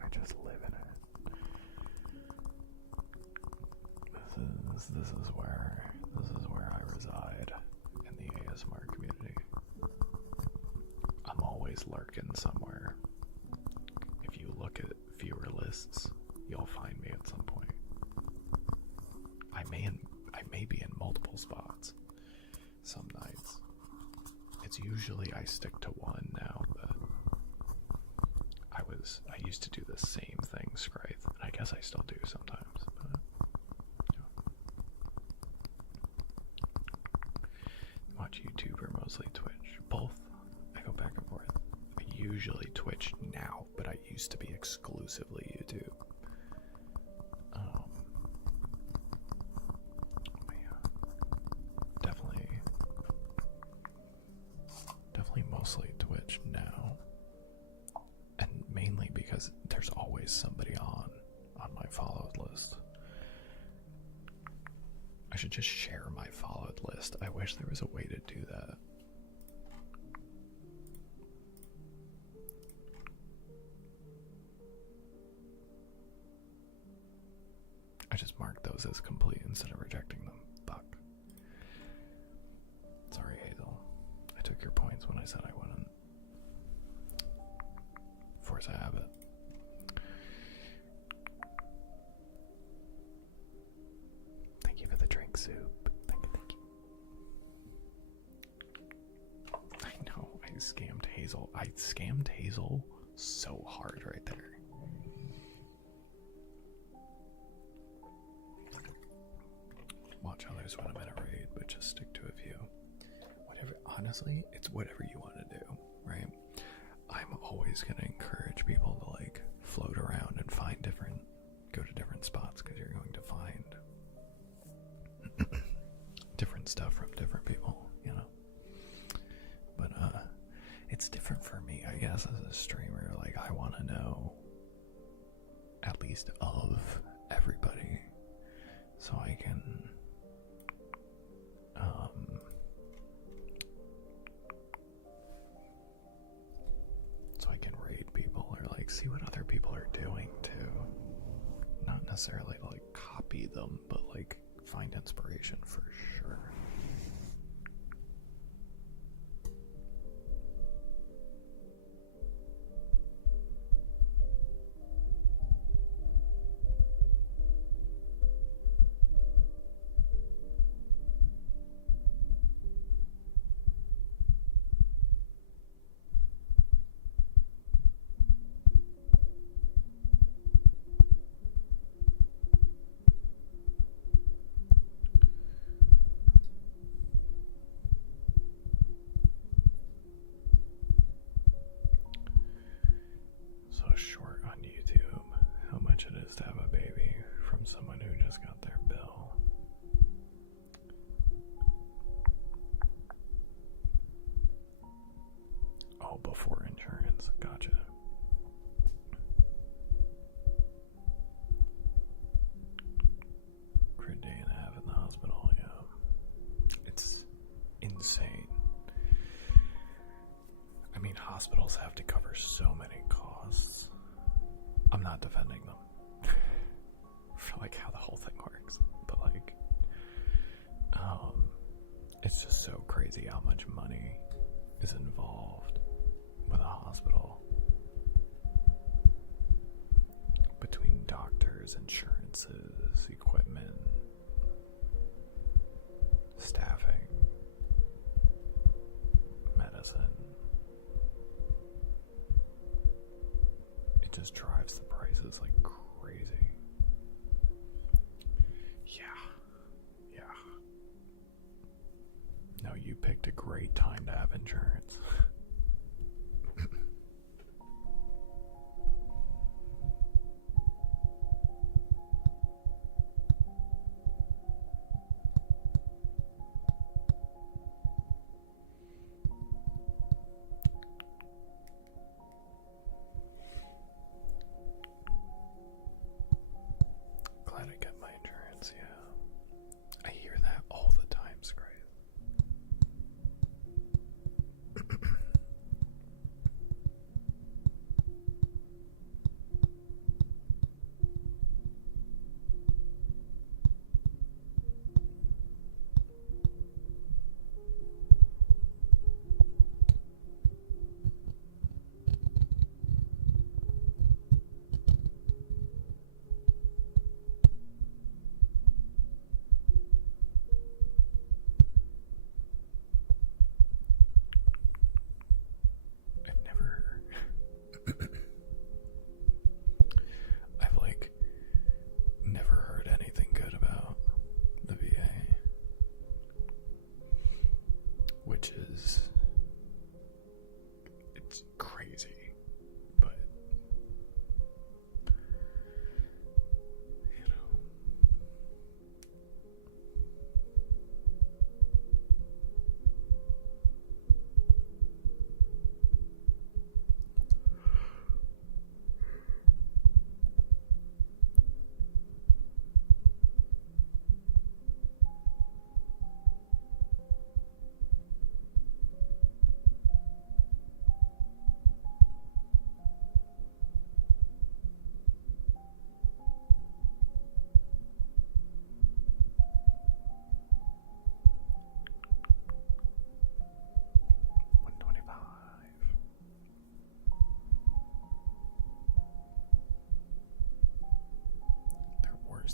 I just live in it. This is where I reside in the ASMR community. I'm always lurking somewhere. If you look at viewer lists, you'll find me at some point. I may be in multiple spots some nights. It's usually I stick to one now, but I used to do the same thing, Scrith, and I guess I still do sometimes, but watch YouTube or mostly Twitch. Both. I go back and forth. I usually Twitch now, but I used to be exclusively YouTube. Definitely mostly Twitch now. And mainly because there's always somebody on my followed list. I should just share my followed list. I wish there was a way to do that. I just marked those as complete instead of rejecting them. Fuck. Sorry, Hazel. I took your points when I said I wouldn't. Force a habit. Thank you for the drink, Soup. Thank you. I know, I scammed Hazel. I scammed Hazel so hard right there. Watch others when I'm in a raid, but just stick to a few. Whatever, honestly, it's whatever you want to do, right? I'm always going to encourage people to like float around and go to different spots, because you're going to find different stuff from different people, you know? But it's different for me, I guess, as a streamer. Like, I want to know at least of everybody, so I can raid people, or like see what other people are doing too. Not necessarily like copy them, but like find inspiration for sure. Short on YouTube how much it is to have a baby from someone who just got their bill. Oh, before insurance. Gotcha. For a day and a half in the hospital, yeah. It's insane. I mean, hospitals have to cover so many costs. I'm not defending them for like how the whole how much money is involved with a hospital. Between doctors, insurances, equipment, staffing, medicine. It just drives the prices like crazy. Yeah. No, you picked a great time to have insurance. Glad I got my insurance, yeah. I hear that all the time, Scrape. I've like never heard anything good about the VA, which is, it's crazy, but you know.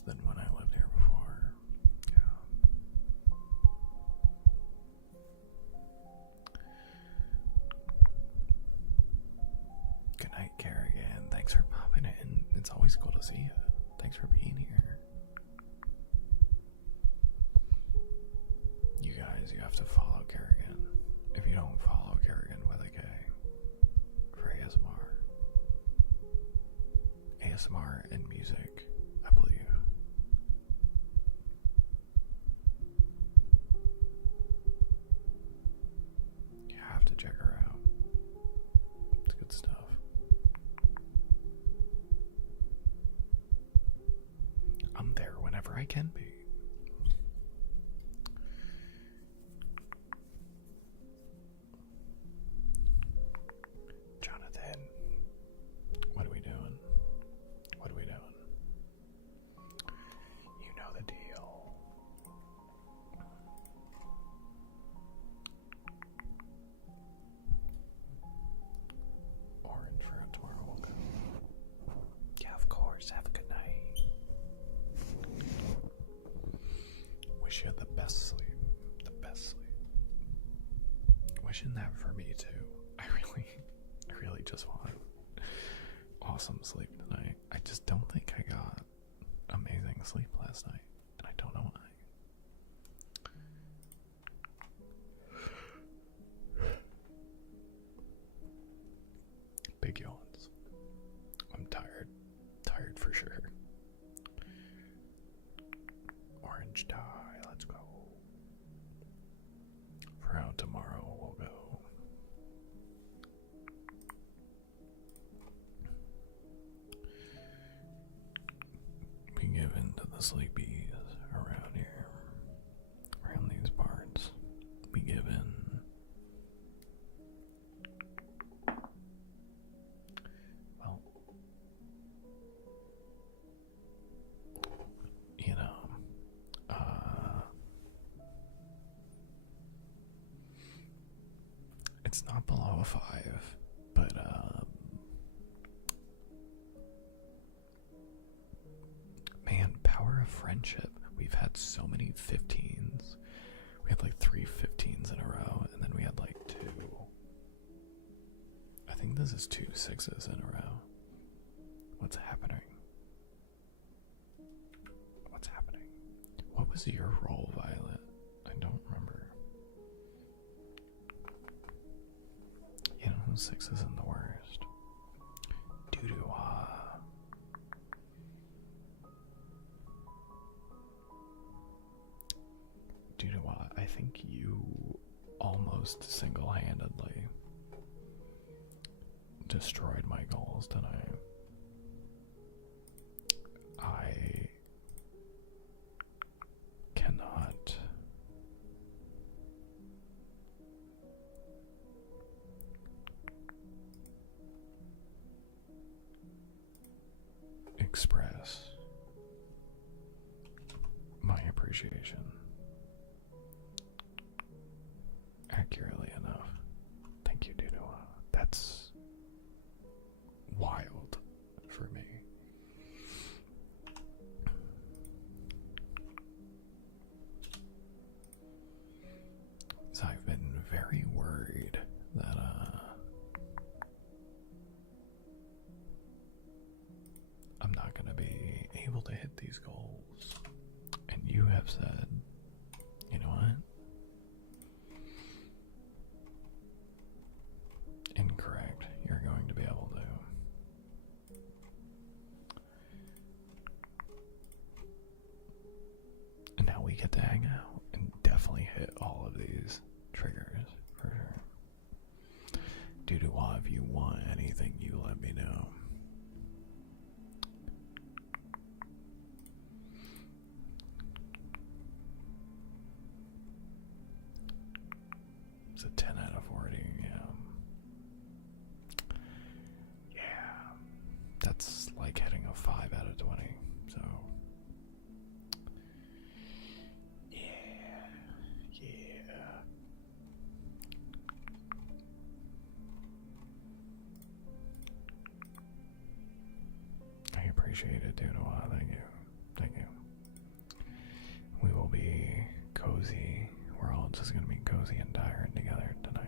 Than when I lived here before. Yeah. Good night, Kerrigan. Thanks for popping in. It's always cool to see you. Thanks for being here. You guys, you have to follow Kerrigan. If you don't follow Kerrigan with a K for ASMR and music, I believe. To check her out. It's good stuff. I'm there whenever I can be. Jonathan, what are we doing? What are we doing? You know the deal. Orange for tomorrow will go. Yeah, of course. Have a good night. Wish you had the best sleep. The best sleep. Wishing that for me too. I really just want awesome sleep tonight. I just don't think I got amazing sleep last night, and I don't know why. Big yawns. I'm tired. Tired for sure. Orange dye, let's go. For how tomorrow we'll go. We give in to the sleepies around here. Around these parts. We give in. Well, you know, a 5, but man, power of friendship. We've had so many 15s. We had like 3 15s in a row, and then we had like 2. I think this is 2 6s in a row. What's happening? What's happening? What was your roll, Violet? I don't remember. You know, 6 isn't the worst. Doo-doo-ah. Doo-doo-ah. I think you almost single-handedly destroyed my goals tonight. I cannot express my appreciation accurately enough. Thank you, Dudo. That's wild for me. So I've been very worried that I'm not going to be able to hit these goals. And you have said, you know what? Incorrect. You're going to be able to. And now we get to hang out and definitely hit all of these triggers for sure. Doo-doo-wah, if you want anything, you let me know. It's a 10 out of 40, yeah. Yeah. That's like hitting a 5 out of 20, so. Yeah. I appreciate it, dude. Thank you. Thank you. We will be cozy. We're all just going to be cozy and tired together tonight.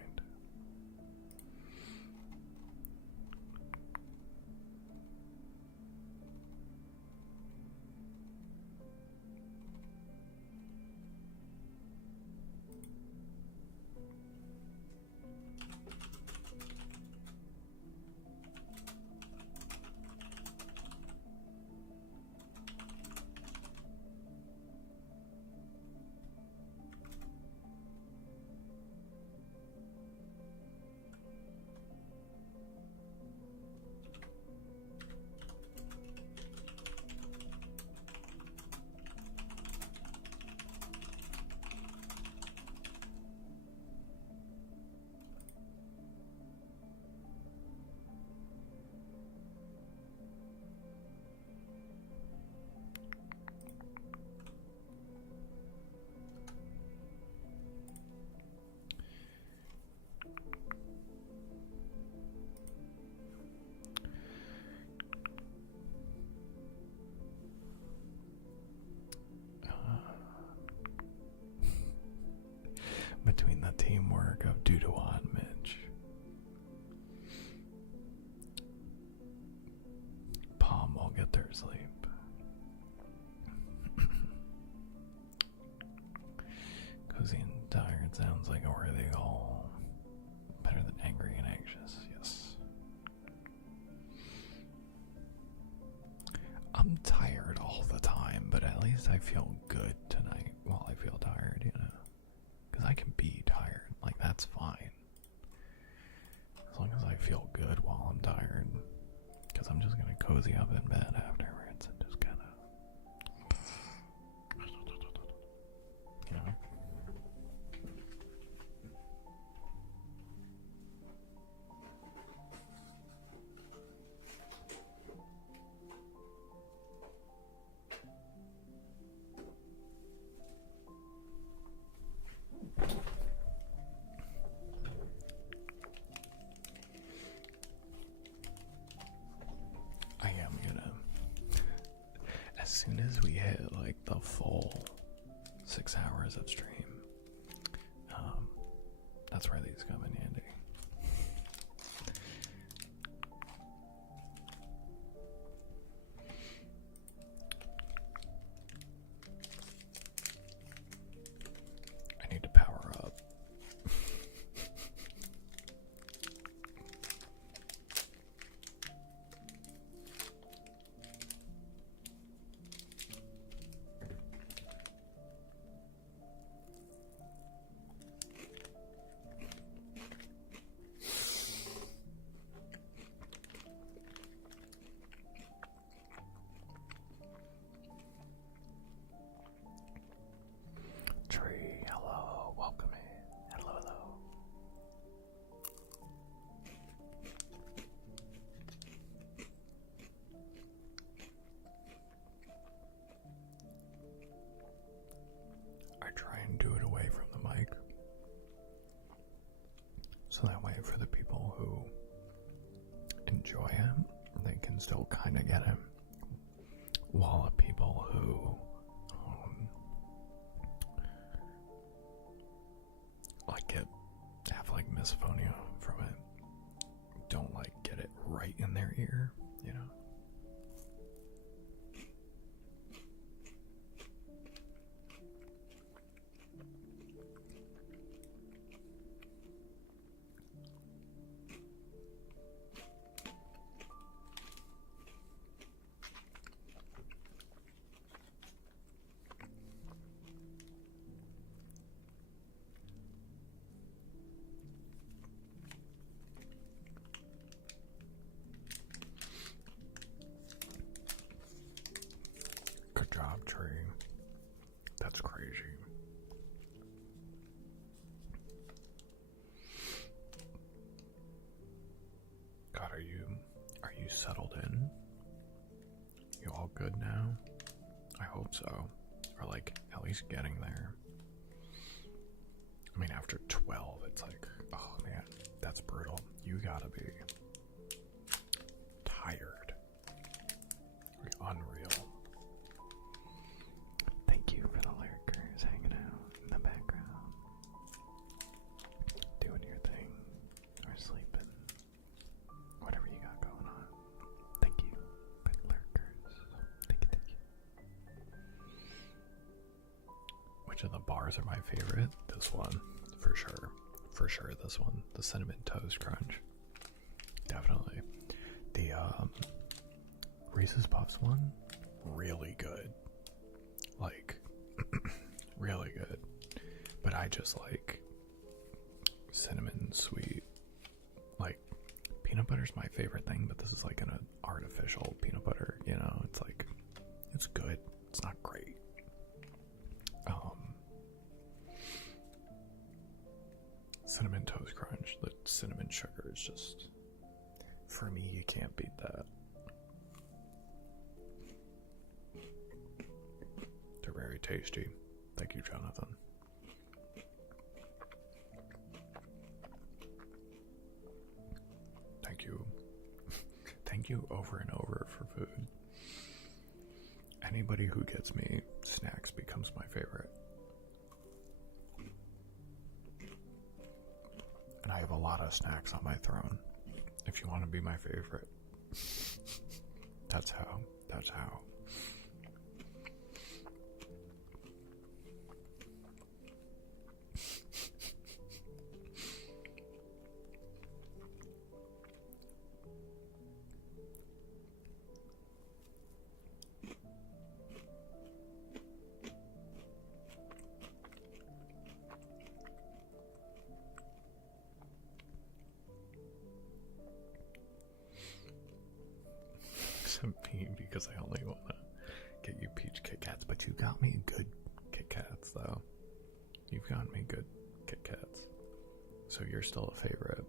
Between the teamwork of Duduan and Mitch, Palm will get their sleep. Cozy and tired sounds like a worthy goal. Better than angry and anxious, yes. I'm tired all the time, but at least I feel good tonight while I feel tired, you know. Because I can be tired. Like, that's fine. As long as I feel good while I'm tired. Because I'm just going to cozy up in bed afterwards and just kind of, you know. soon as we hit like the full 6 hours of stream, that's where these come in handy. I need to power up. Tree, hello, welcome in. Hello, hello. I try and do it away from the mic, so that way for the people who enjoy him, they can still kind of get him, while the people who have like misophonia from it don't like get it right in their ear, you know. Good job, Tree. That's crazy. God, are you settled in? You all good now? I hope so. Or like at least getting there. I mean, after 12, it's like, oh man, that's brutal. You gotta be tired. Like, unreal. Thank you for the lurkers hanging out in the background, doing your thing, or sleeping, whatever you got going on. Thank you for the lurkers. Thank you, thank you. Which of the bars are my favorite? This one, for sure. For sure, this one. The Cinnamon Toast Crunch. Definitely. The Reese's Puffs one, really good. Like, really good. But I just like cinnamon sweet. Like, peanut butter's my favorite thing, but this is like an artificial peanut butter, you know? It's like, it's good. It's not great. Cinnamon Toast Crunch, the cinnamon sugar is just, for me, you can't beat that. They're very tasty. Thank you, Jonathan. Thank you. Thank you over and over for food. Anybody who gets me snacks becomes my favorite. And I have a lot of snacks on my throne. If you want to be my favorite. That's how. That's how. Me, because I only want to get you peach Kit Kats, but you got me good Kit Kats, though. You've gotten me good Kit Kats, so you're still a favorite.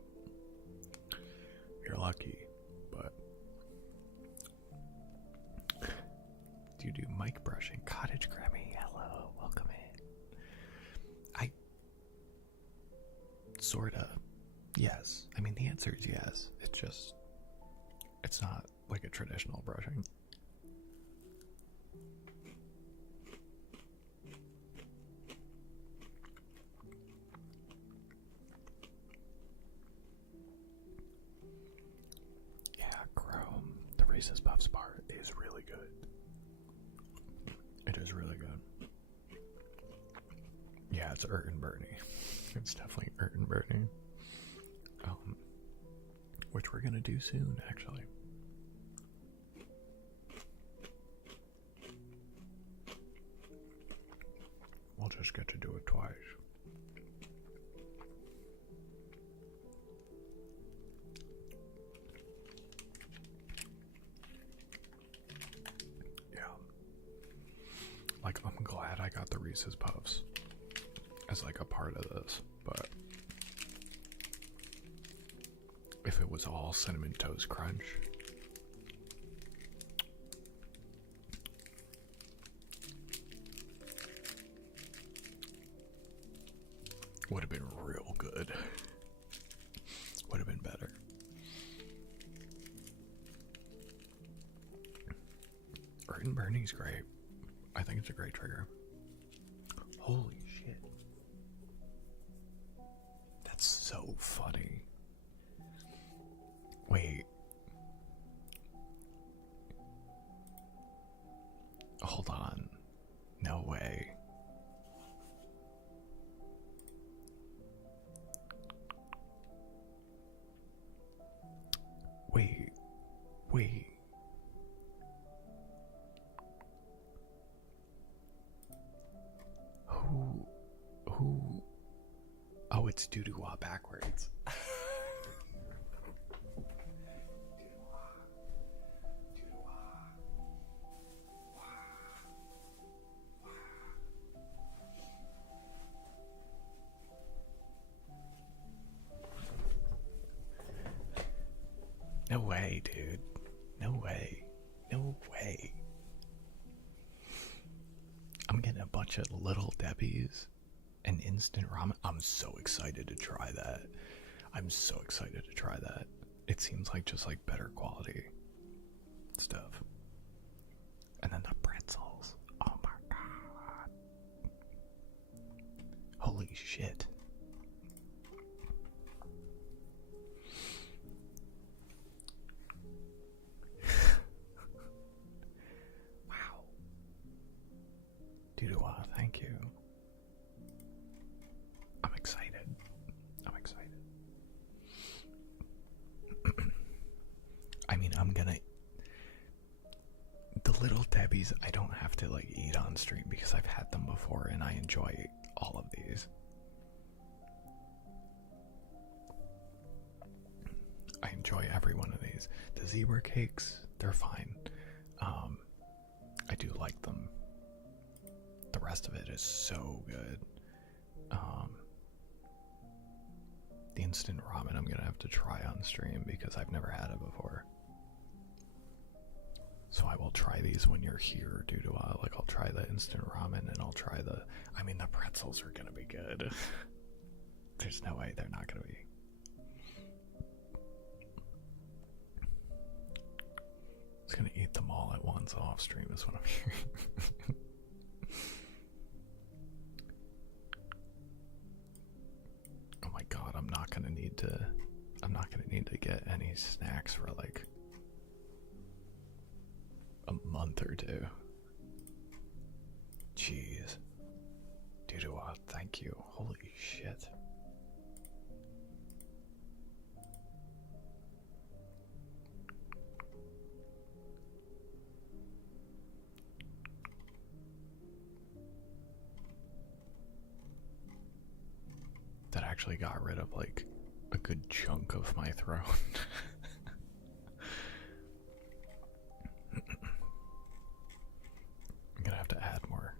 You're lucky, but do you do mic brushing? Cottage Grammy, hello, welcome in. I sorta, yes. I mean, the answer is yes. It's just, it's not like a traditional brushing. Reese's Puffs bar is really good. It is really good. Yeah, it's Ert and Bernie. It's definitely Ert and Bernie. Which we're gonna do soon, actually. We'll just get to do it twice. Yeah. Like, I'm glad I got the Reese's Puffs as like a part of this, but if it was all Cinnamon Toast Crunch, would have been real good. Would have been better. Ert and Bernie's great. I think it's a great trigger. Holy shit. That's so funny. Wait. Hold on. No way. Wait. Who? Oh, it's doo-doo-wah backwards. No way, dude. No way. No way. I'm getting a bunch of Little Debbie's and instant ramen. I'm so excited to try that. I'm so excited to try that. It seems like just like better quality stuff. And then the pretzels. Oh my god. Holy shit. Wow. Doo-doo-wah, thank you. I'm excited. I mean, the Little Debbie's, I don't have to like eat on stream because I've had them before and I enjoy all of these. I enjoy every one of these. The zebra cakes, they're fine. I do like them. The rest of it is so good. The instant ramen I'm gonna have to try on stream because I've never had it before. So I will try these when you're here, doo-doo-wah. Like, I'll try the instant ramen and I'll try the pretzels are gonna be good. There's no way they're not gonna be. I was gonna eat them all at once off stream is what I'm hearing. Oh my god, I'm not gonna need to get any snacks for like a month or two. Jeez. Doo-doo-wah, thank you. Holy shit. That actually got rid of like a good chunk of my throat. I'm gonna have to add more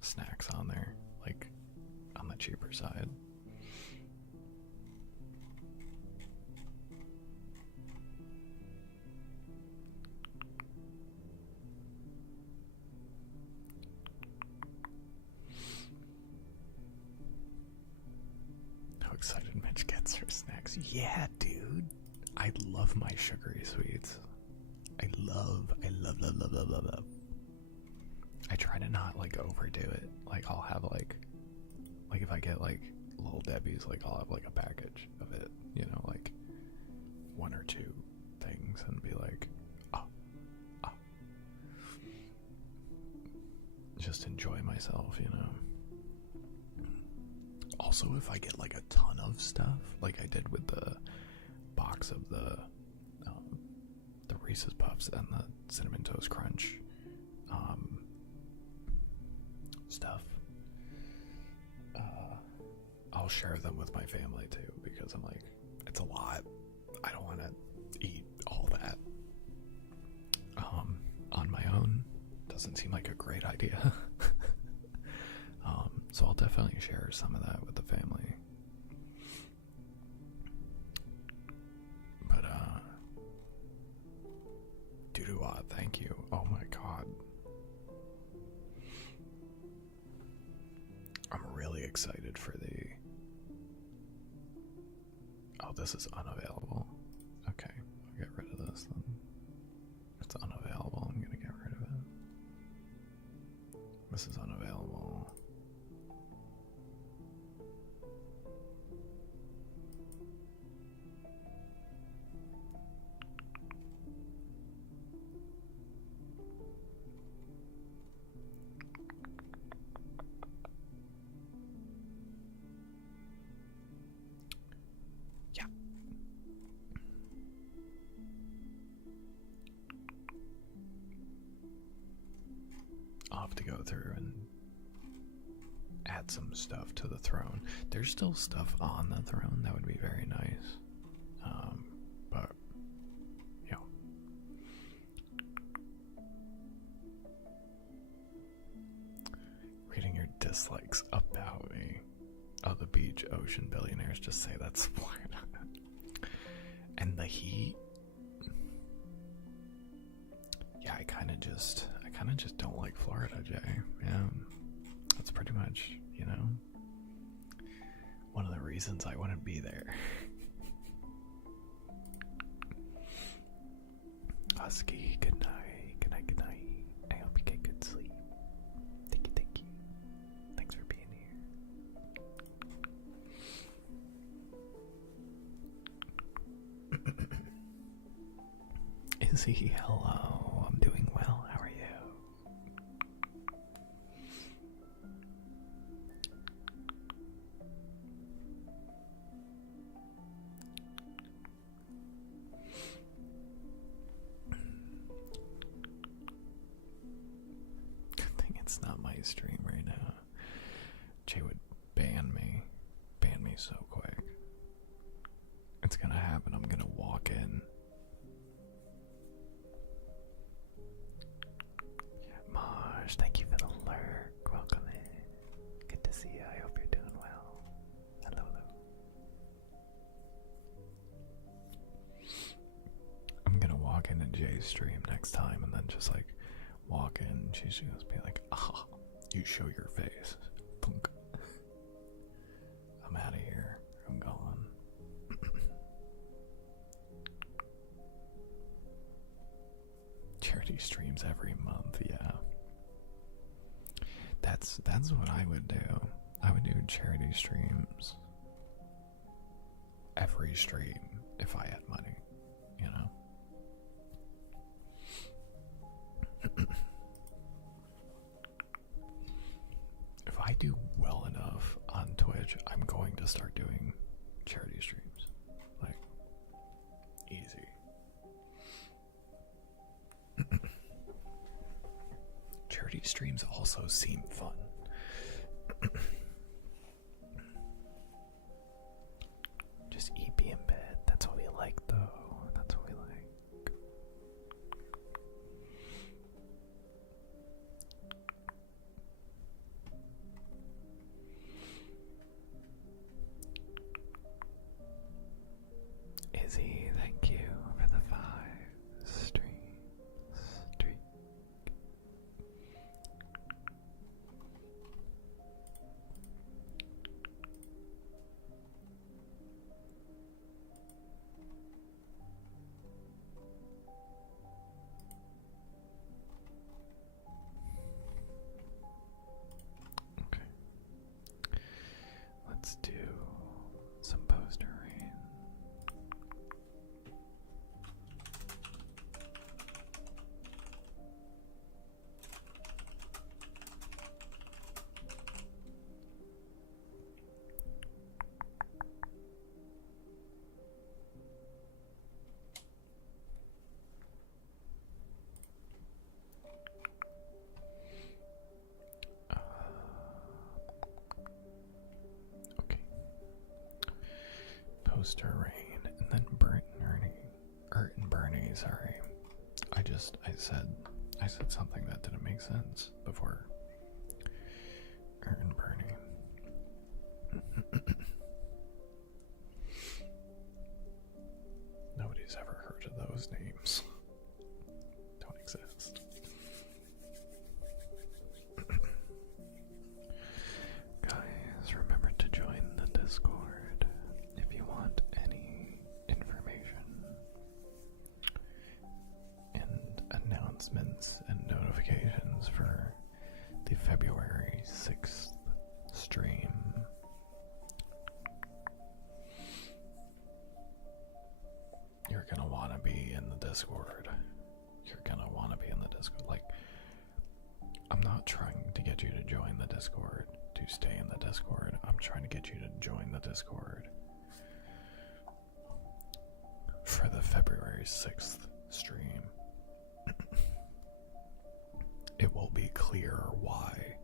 snacks on there, like on the cheaper side. How excited Mitch gets for snacks. Yeah, dude. I love my sugary sweets. I love. I try to not like overdo it. Like I'll have like if I get like Little Debbie's, like I'll have like a package of it, you know, like one or two things and be like, oh, just enjoy myself, you know. Also, if I get like a ton of stuff, like I did with the box of the Reese's Puffs and the Cinnamon Toast Crunch stuff, I'll share them with my family too, because I'm like, it's a lot. I don't want to eat all that on my own. Doesn't seem like a great idea. So I'll definitely share some of that with the family. But Doo-doo-ah, thank you. Oh my god. I'm really excited for the... Oh, this is unavailable. Okay, I'll get rid of this then. It's unavailable, I'm gonna get rid of it. This is unavailable. I'll have to go through and add some stuff to the throne. There's still stuff on the throne that would be very nice. But, yeah. Reading your dislikes about me. Oh, the beach, ocean, billionaires just say that's Florida. And the heat. Yeah, I kind of just don't like Florida, Jay. Yeah, that's pretty much, you know, one of the reasons I wouldn't be there. Husky, good night, good night, good night. I hope you get good sleep. Thank you, thank you. Thanks for being here. Izzy, hello. I'm doing well. How are you? Good thing it's not my stream right now. Jay would ban me so quick. It's gonna happen. I'm gonna walk in. Maj, thank you for the lurk. Welcome in. Good to see you. I hope you're doing well. Hello, hello. I'm gonna walk into Jay's stream next time and then just like walk in. She's just be like, ah, you show your face. Thunk. I'm out of here. I'm gone. Charity streams every month, yeah. That's what I would do. I would do charity streams every stream if I had money, you know. If I do well enough on Twitch, I'm going to start doing charity streams. Like, easy. Charity streams also seem fun. Just EP in bed. That's what we like, though. That's what we like. Izzy, thank you for the 5 streams. Okay. Let's do some poster rain. Mr. Rain, and then Ert and Bernie, sorry. I said something that didn't make sense before. Ert and Bernie. Nobody's ever heard of those names. Don't exist. Guys, remember to join the Discord if you want any information and announcements and notifications for the February 6th stream. You're gonna want to be in the Discord. You're gonna want to be in the Discord. Like, I'm not trying to get you to join the Discord to stay in the Discord. I'm trying to get you to join the Discord for the February 6th stream. It will be clear why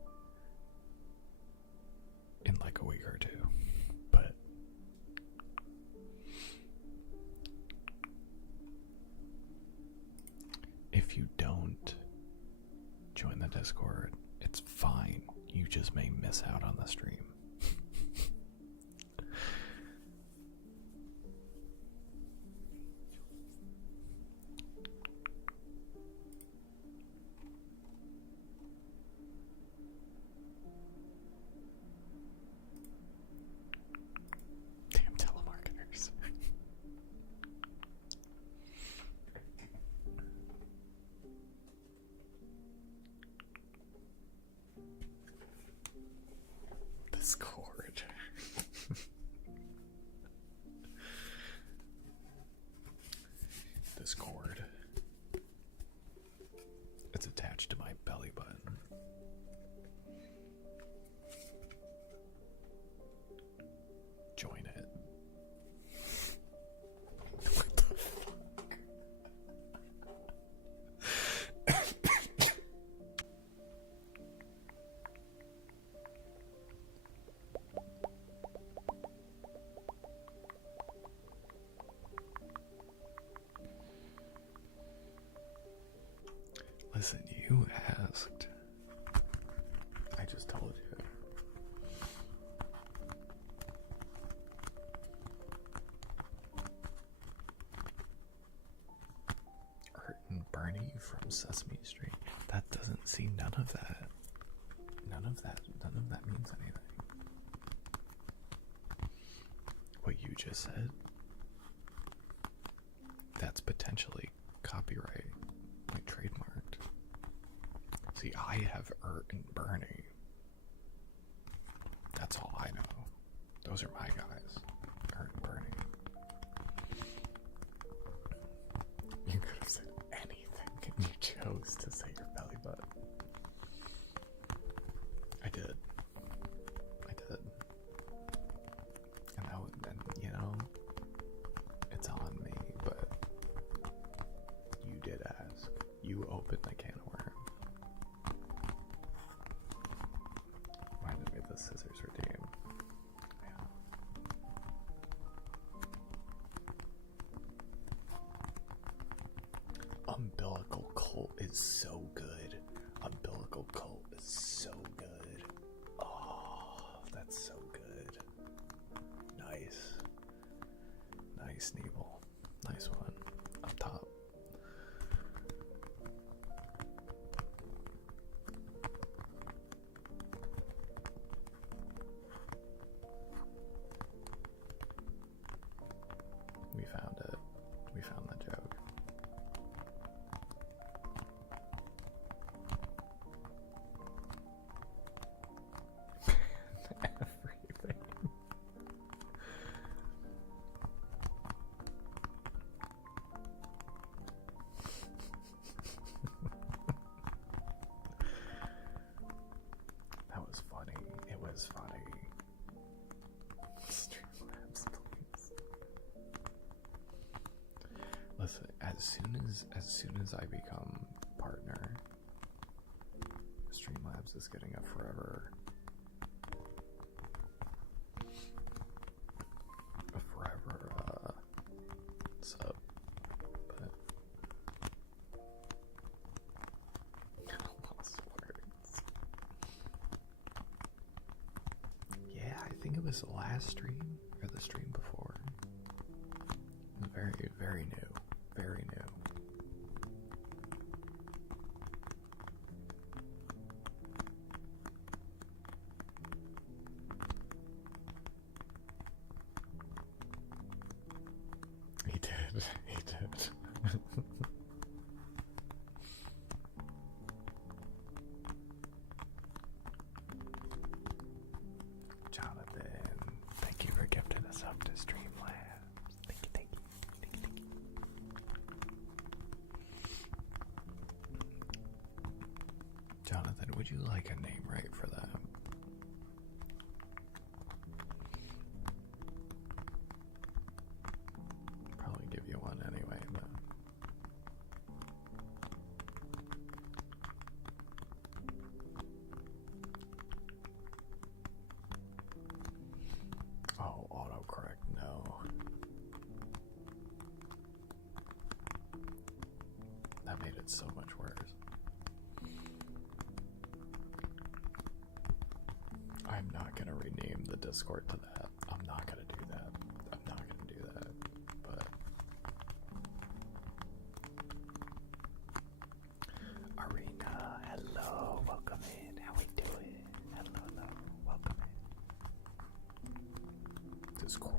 in like a week or two, but if you don't join the Discord, it's fine. You just may miss out on the stream. Damn telemarketers. Discord. Discord. It's attached to my belly button. Join it. What the fuck? Listen, you asked. I just told you. Ert and Bernie from Sesame Street. That doesn't see none of that. None of that means anything. What you just said, that's potentially copyright, like trademarked. See, I have Ert and Bernie. That's all I know. Those are my guys. Ert and Bernie. You could have said anything and you chose to say your belly button. I did. And you know, it's on me, but you did ask. You opened the can of worms. Reminded me of the scissors redeem. Yeah. Umbilical Cult is so good. Umbilical Cult is so good. Oh, that's so good. Nice. Nice, Nebel. Nice one. Up top. We found it. We found the joke. Everything. That was funny. It was funny. Streamlabs, please. Listen, as soon as I become partner, Streamlabs is getting a forever this up, but I lost words. Yeah, I think it was the last stream or the stream before. Very, very new. Very new. He did. He did. Jonathan, thank you for gifting us up to Streamlabs. Thank you, thank you, thank you, thank you. Jonathan, would you like a name right for that? Probably give you one anyway, but oh, autocorrect, no. That made it so much worse. I'm not gonna rename the Discord to that. I'm not gonna do that. I'm not gonna do that. But Arena, hello, welcome in. How we doing? Hello, hello, welcome in. Discord.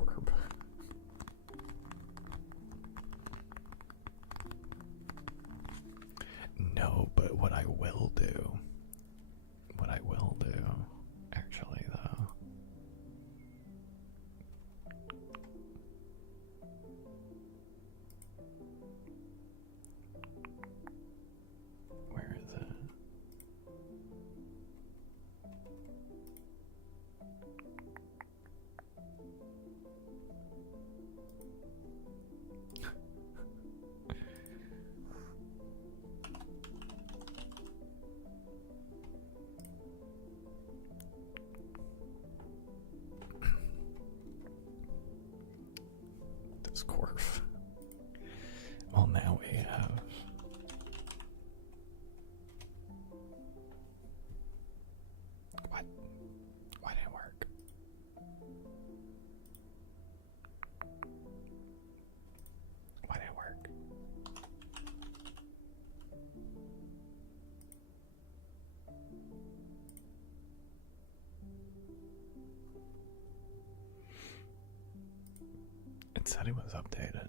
No, but what I will do, actually, though, where is it? Discord. Well, now we have. What? Why didn't it work? Why didn't it work? It said it was updated.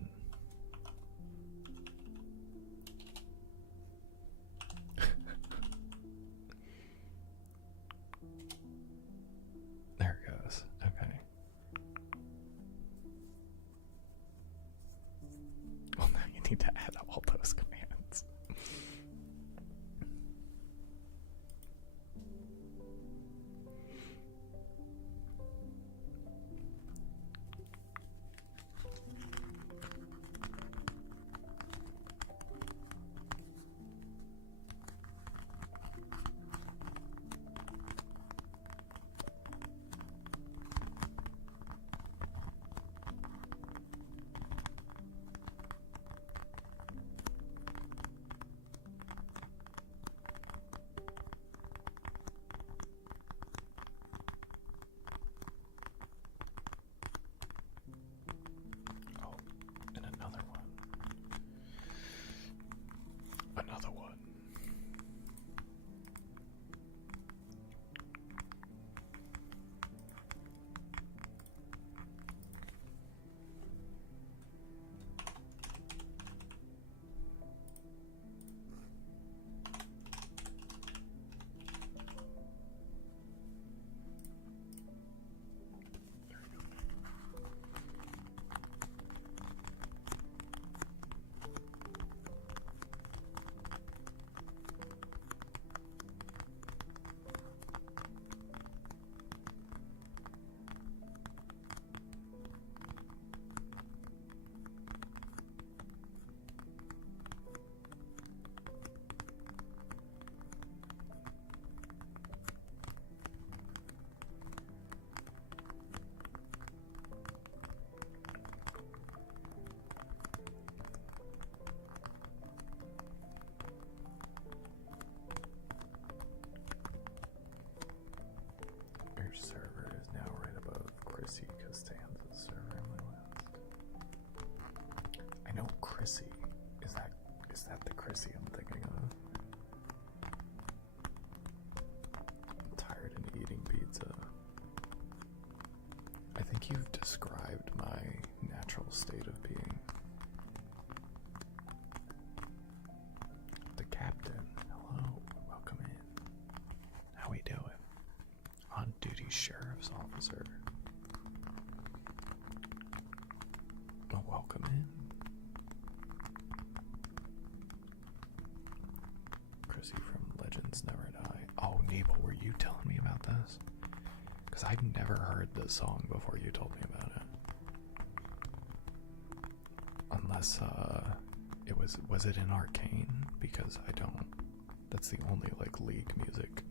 There it goes. Okay. Well, now you need to add all those commands. Silence Never Die. Oh, Nebel, were you telling me about this? Because I've never heard this song before you told me about it. Unless, was it in Arcane? Because I don't, that's the only, like, League music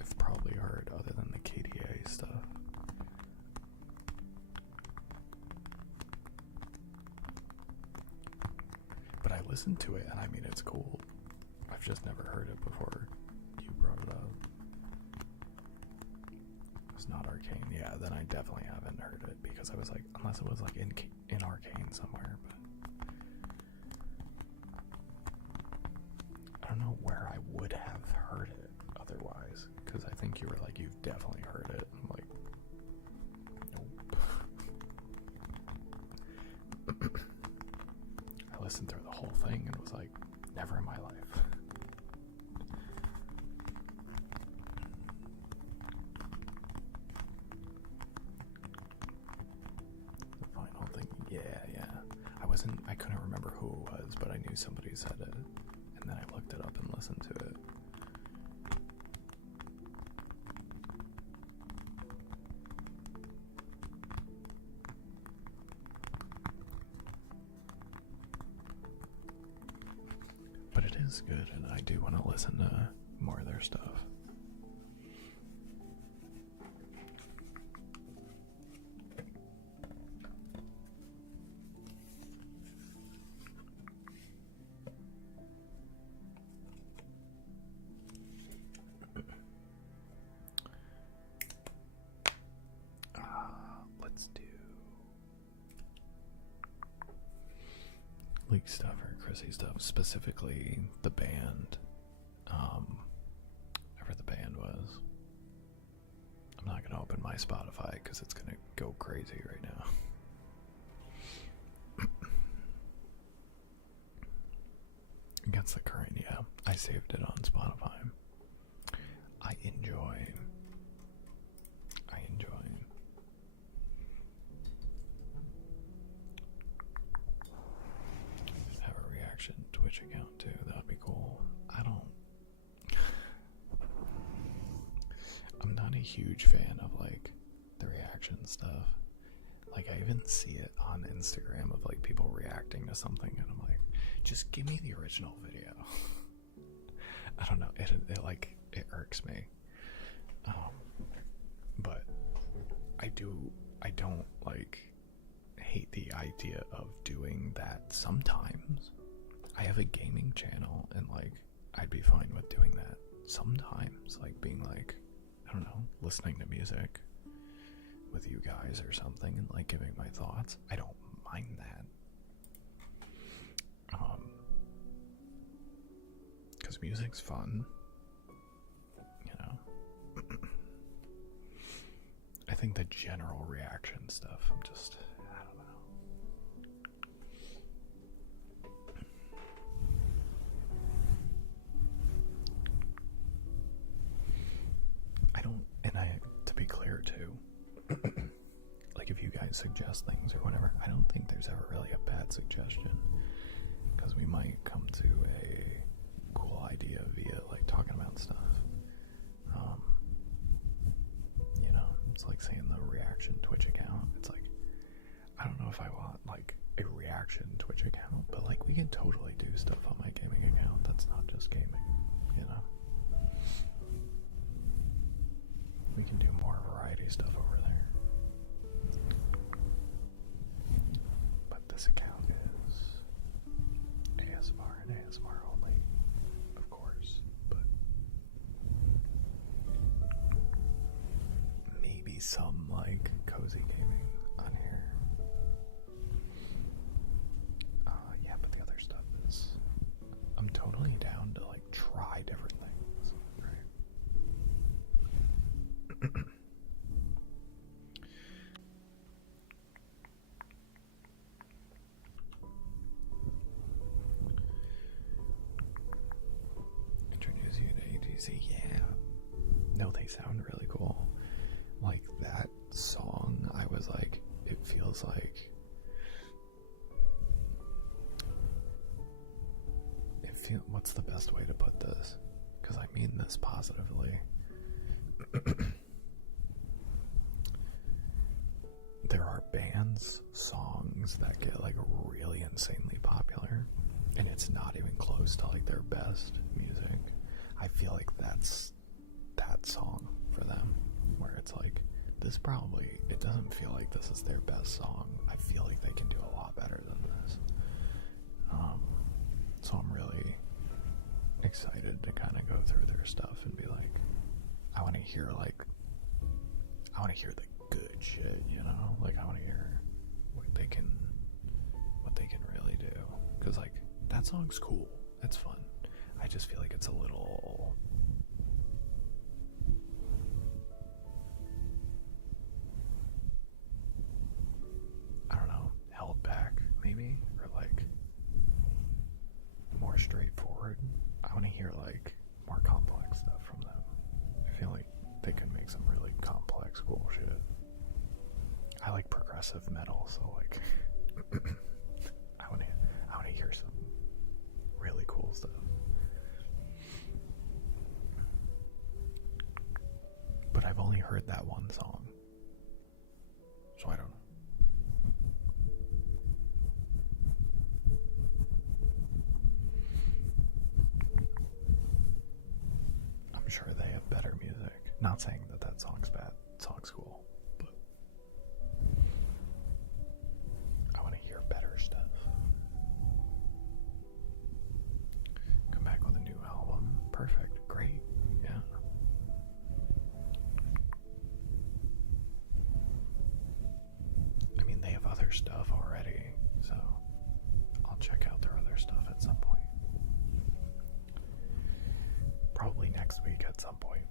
I've probably heard other than the KDA stuff. But I listened to it, and I mean, it's cool. I've just never heard it before you brought it up. It's not Arcane. Yeah, then I definitely haven't heard it, because I was like, unless it was like in Arcane somewhere, but I don't know where I would have heard it otherwise, because I think you were like, you've definitely heard it. I'm like, nope. I listened through the whole thing and was like, never in my life. The final thing, yeah. I couldn't remember who it was, but I knew somebody said it, and then I looked it up and listened to it. But it is good, and I do want to listen to more of their stuff. Let's do League stuff or Chrissy stuff, specifically the band. Whatever the band was. I'm not gonna open my Spotify because it's gonna go crazy right now. Against the Current, yeah. I saved it on Spotify. I enjoy. Have a reaction Twitch account too. That'd be cool. I'm not a huge fan of like the reaction stuff. Like I even see it on Instagram of like people reacting to something, and I'm like, just give me the original video. I don't know. It irks me. But I don't like hate the idea of doing that sometimes. I have a gaming channel, and like I'd be fine with doing that sometimes, like being like, I don't know, listening to music with you guys or something and like giving my thoughts. I don't mind that. Because music's fun, you know. I think the general reaction stuff, I don't know. To be clear too, like if you guys suggest things or whatever, I don't think there's ever really a bad suggestion, because we might come to a cool idea via like talking about stuff. You know, it's like saying the reaction Twitch account. It's like, I don't know if I want like a reaction Twitch account, but like we can totally do stuff on my gaming account that's not just gaming, you know. We can do more variety stuff over there. But this account is ASMR and ASMR only, of course. But maybe some like cozy gaming on here. Yeah, but the other stuff is, I'm totally down to like try different things, right? Introduce you to ATC, yeah. No, they sound really cool. Like that song, I was like, it feels like what's the best way to put this? Because I mean this positively. There are bands, songs that get like really insanely popular, and it's not even close to like their best music. I feel like that's that song for them, where it's like, it doesn't feel like this is their best song. I feel like they can do a lot better than this. So I'm really excited to kind of go through their stuff and be like, I want to hear the good shit, you know? Like, I want to hear what they can really do. Because, like, that song's cool. It's fun. I just feel like it's a little... I don't know, held back, maybe? Or, like, more straightforward. I want to hear, like, more complex stuff from them. I feel like they can make some really complex, cool shit. I like progressive metal, so like I want to hear some really cool stuff. But I've only heard that one song, so I don't know. I'm sure they have better music. Not saying that song's bad. That song's cool. Better stuff. Come back with a new album. Perfect. Great. Yeah. I mean, they have other stuff already, so I'll check out their other stuff at some point. Probably next week at some point.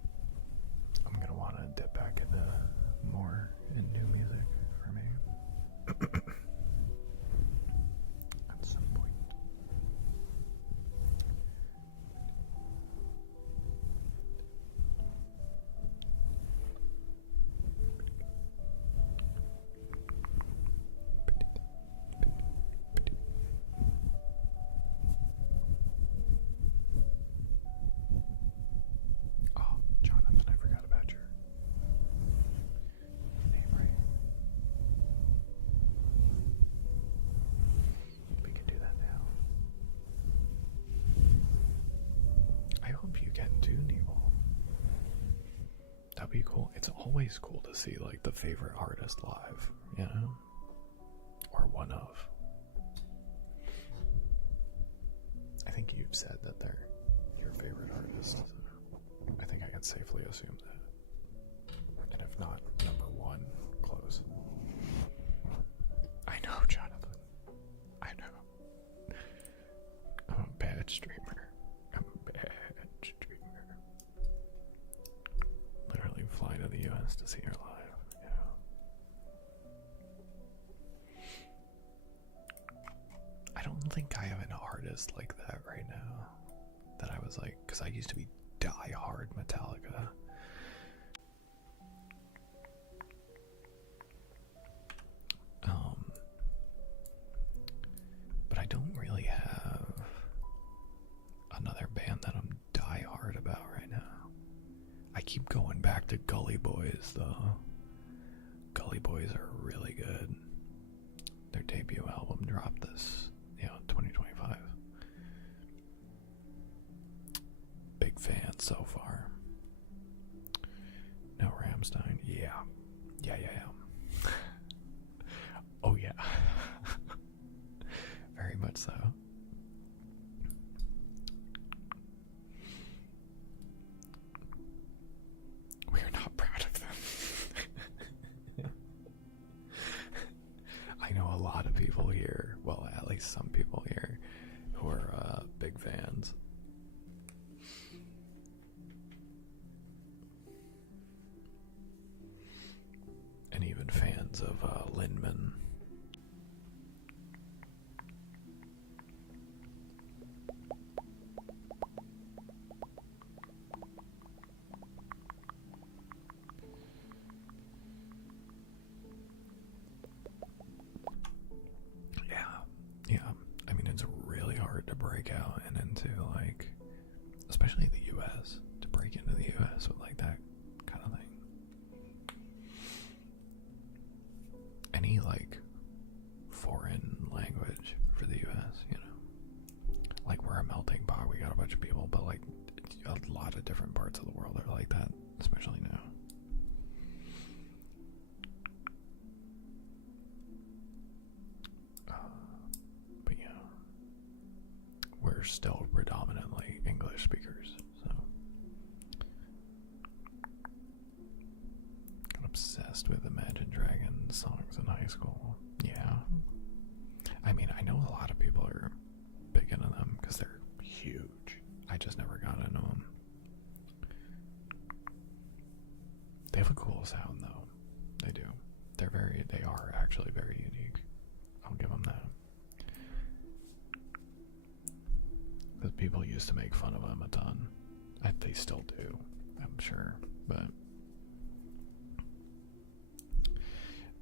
I'm gonna want to dip back into more in new music for me. That'd be cool. It's always cool to see like the favorite artist live, you know? Or one of. I think you've said that they're your favorite artist. I think I can safely assume that. And if not, number one, close. I know, Jonathan. I know. I'm a bad streamer. I'm a bad streamer. Literally fly to the US to see her live, you know. I don't think I have an artist like that right now. That I was like, because I used to be die-hard Metallica. But I don't really have another band that I'm die-hard about right now. I keep going back to Gully Boys, though. Gully Boys are really good. Their debut album dropped this, 2025. Big fan so far. No Rammstein? Yeah. Yeah. Oh yeah. Very much so. We are not proud of them. I know a lot of people here, well, at least some people here, who are big fans. And even fans of Lindman. Yeah. I mean, it's really hard to break out and into, like, especially the US, to US with like that kind of thing. Any like foreign language for the US, you know. Like we're a melting pot, we got a bunch of people, but like a lot of different parts of the world are like that, especially now. But yeah, we're still predominantly English speakers, so got obsessed with Imagine Dragons songs in high school. Yeah, I mean, I know a lot of people are big into them because they're huge. I just never got into them. They have a cool sound though. They do. They are actually very unique. I'll give them that. Because people used to make fun of them a ton. They still do, I'm sure. But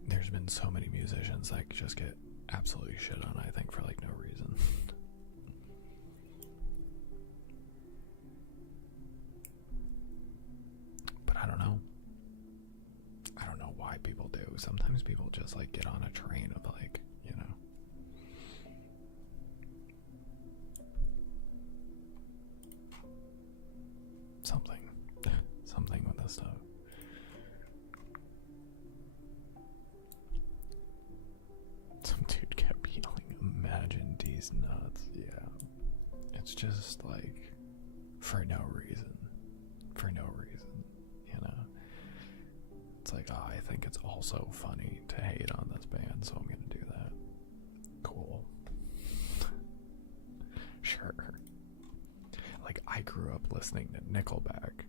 there's been so many musicians that just get absolutely shit on, I think, for like no reason. But I don't know. I don't know why people do. Sometimes people just like get on a train of like, you know. Something with this stuff. Some dude kept yelling, "Imagine these nuts." Yeah. It's just like for no reason. For no reason, you know. It's like, oh, I think it's also funny to hate on this band, so I'm gonna do that. Cool. Sure. Like, I grew up listening to Nickelback,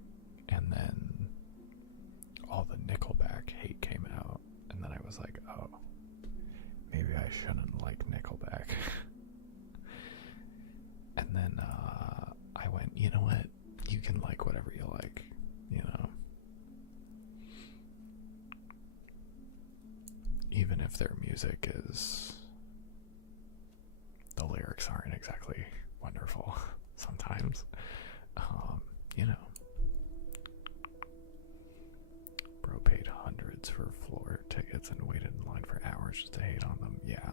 and then all the Nickelback hate came out, and then I was like, oh, maybe I shouldn't like Nickelback. And then I went, you know what? You can like whatever you like, you know? Even if their music is... the lyrics aren't exactly wonderful sometimes. You know. Bro paid hundreds for floor tickets and waited in line for hours just to hate on them. Yeah,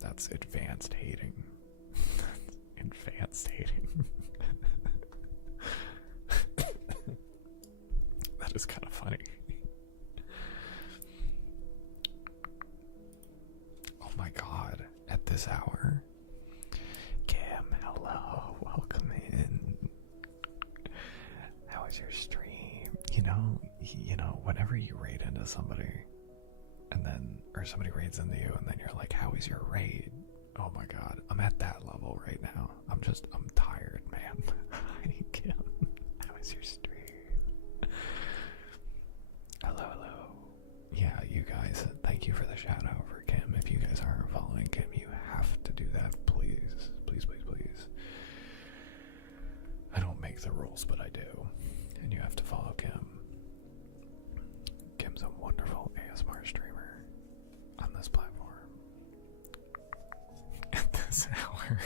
that's advanced hating. Advanced hating. That is kind of funny. Oh my god, at this hour? Kim, hello, welcome in. How was your stream? You know, whenever you raid into somebody, and then, or somebody raids into you, and then you're like, how is your raid? Oh my god, I'm at that level right now. I'm tired, man. Hi, Kim. How was your stream? Hello. Yeah, you guys, thank you for the shout out for Kim. If you guys aren't following Kim, you have to do that, please. Please. I don't make the rules, but I do. And you have to follow Kim. Kim's a wonderful ASMR streamer on this platform. At this hour.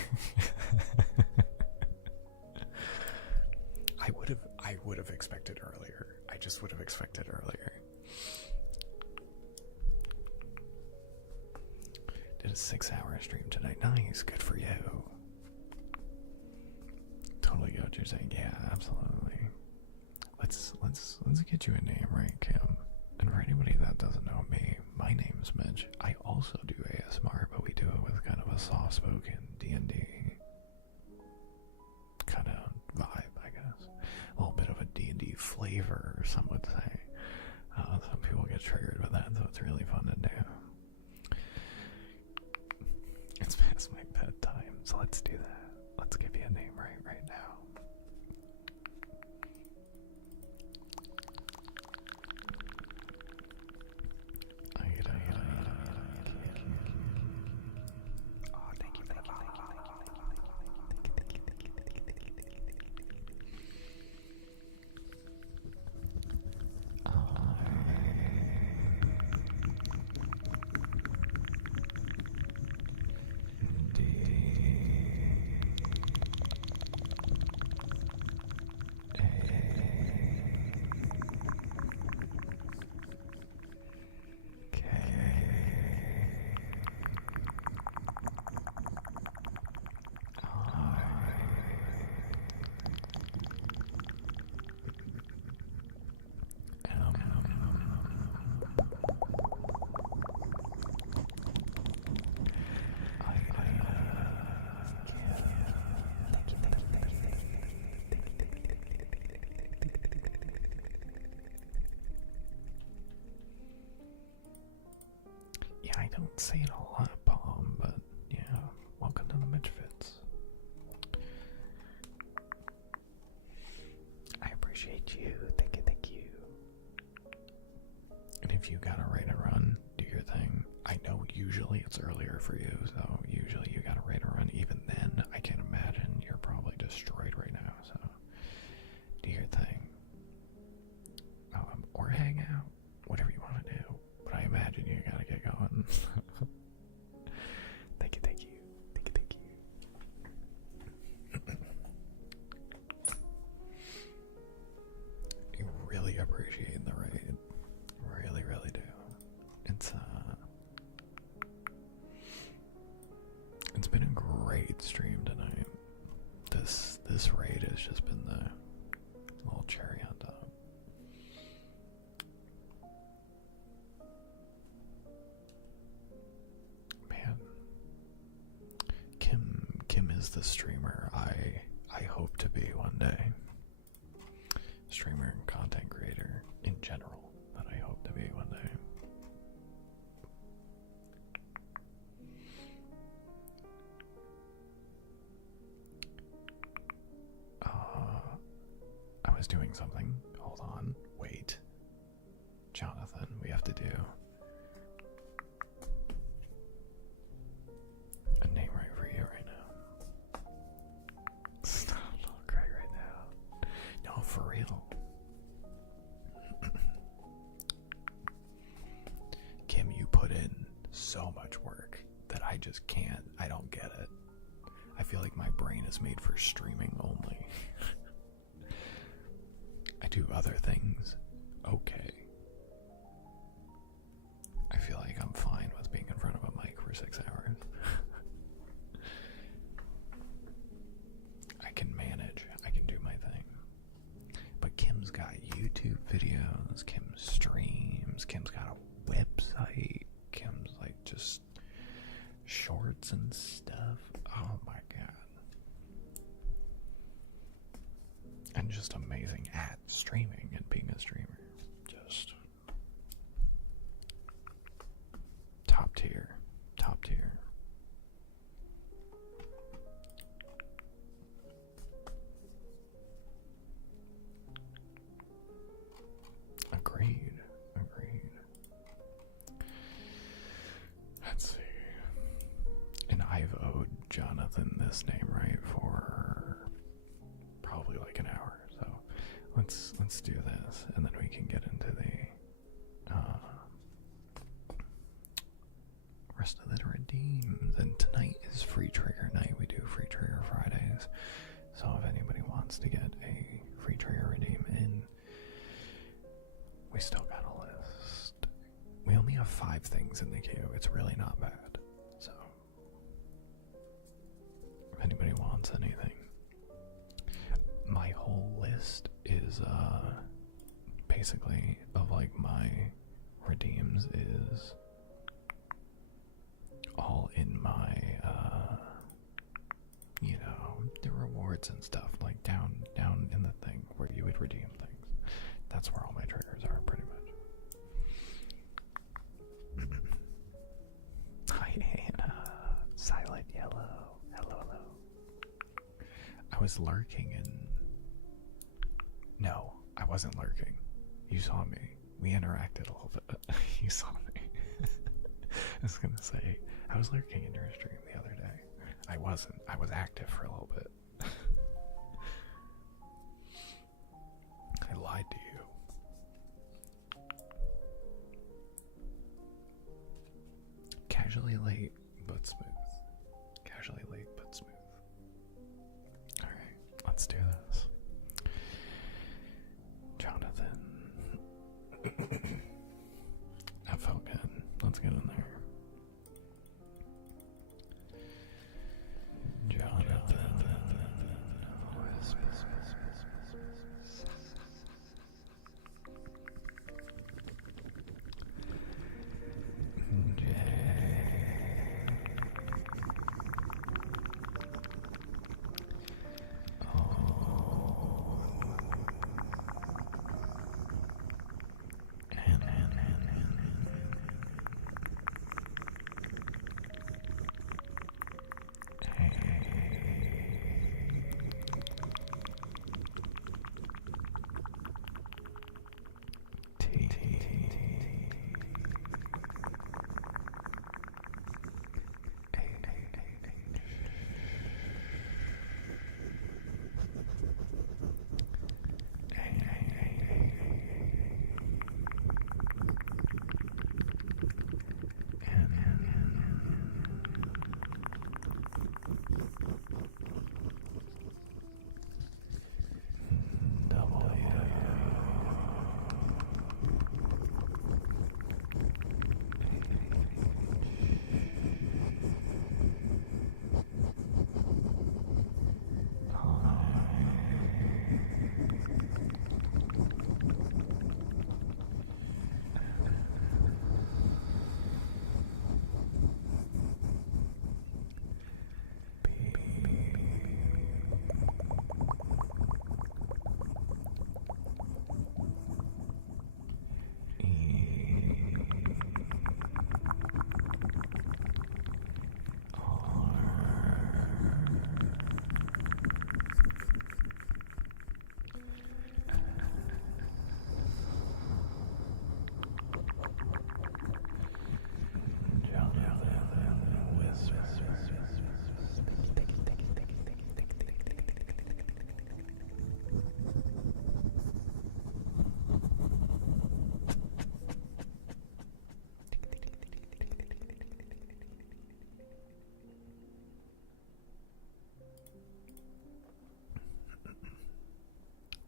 I would have expected earlier. I just would have expected earlier. Did a 6-hour stream tonight. Nice, good for you. Totally get what you're saying. Yeah, absolutely. Let's get you a name, right, Kim? And for anybody that doesn't know me, my name is Mitch. I also do ASMR, but we do it with kind of a soft-spoken D&D kind of vibe, I guess. A little bit of a D&D flavor, some would say. Some people get triggered with that, so it's really fun to do. It's past my bedtime, so let's do that. Let's give you a name right now. Oh, thank you. don't say it a lot, Palm, but yeah, welcome to the Mitch Fits. I appreciate you. Thank you, thank you. And if you gotta write a run, do your thing. I know usually it's earlier for you, so usually you gotta write a run. Even then, I can't imagine you're probably destroyed right now, so do your thing. Or hang out, whatever you want to do. But I imagine you gotta get going. Thank you, thank you. Thank you, thank you. I really appreciate the raid. Really, really do. It's been a great stream tonight. This raid has just been the little cherry on top. Man, Kim is the streamer I hope to be one day. Streamer and content creator in general that I hope to be one day. I was doing something. Hold on. Wait. Jonathan, we have to do a name right for you right now. Stop, don't cry right now. No, for real. Kim, you put in so much work that I just can't. I don't get it. I feel like my brain is made for streaming only. I do other things okay. I feel like I'm fine with being in front of a mic for 6 hours. I can manage. I can do my thing. But Kim's got YouTube videos. Kim streams. Kim's got a website. Kim's like just shorts and stuff. Oh my god. And just amazing at streaming and being a streamer. Just top tier. Top tier. Agreed. Agreed. Let's see. And I've owed Jonathan this name, right, for probably like an hour. So let's do this, and then we can get into the rest of the redeems. And tonight is free trigger night. We do free trigger Fridays. So if anybody wants to get a free trigger redeem in, we still got a list. We only have 5 things in the queue. It's really not bad. So if anybody wants anything, my whole list is basically of like my redeems is all in my you know, the rewards and stuff, like down in the thing where you would redeem things. That's where all my triggers are, pretty much. Hi Anna. Silent Yellow. Hello. I was lurking in... No, I wasn't lurking. You saw me. We interacted a little bit. You saw me. I was gonna say, I was lurking in your stream the other day. I wasn't. I was active for a little bit. I lied to you. Casually late, but smooth. Casually late, but smooth. Alright, let's do this. Jonathan. That felt good. Let's get in there. Jonathan.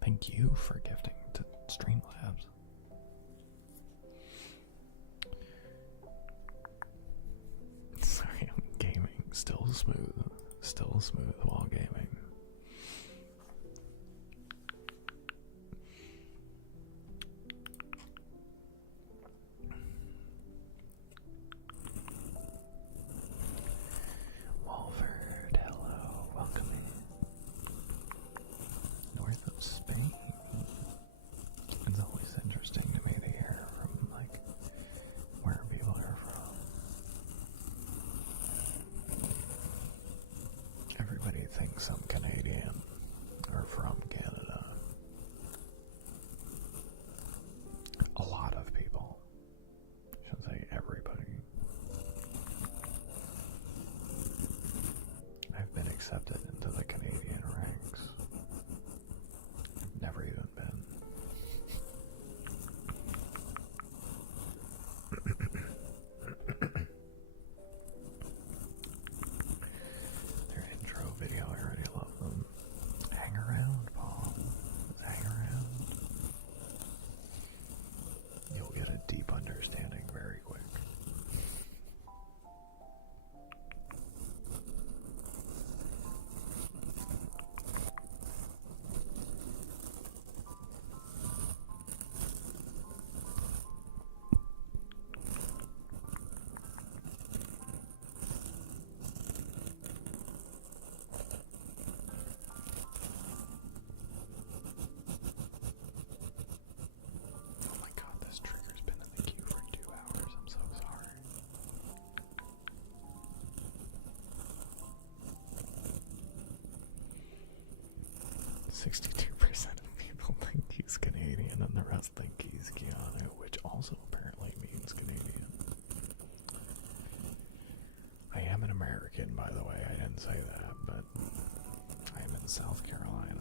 Thank you for gifting to Streamlabs. Sorry, I'm gaming. Still smooth while gaming. Walford, hello, welcome in. North of Spain. It's always interesting to me to hear from, like, where people are from. Everybody thinks I'm Canadian, or from Canada. A lot of people. I shouldn't say everybody. I've been accepted into the Canadian ranks. I've never even been. Their intro video, I already love them. Hang around, Paul. Hang around. You'll get a deep understanding very quick. Oh my god, this trigger's been in the queue for 2 hours. I'm so sorry. 62% of people think he's Canadian and the rest think he's Keanu, which also apparently means Canadian. I am an American, by the way. I didn't say that, but I am in South Carolina.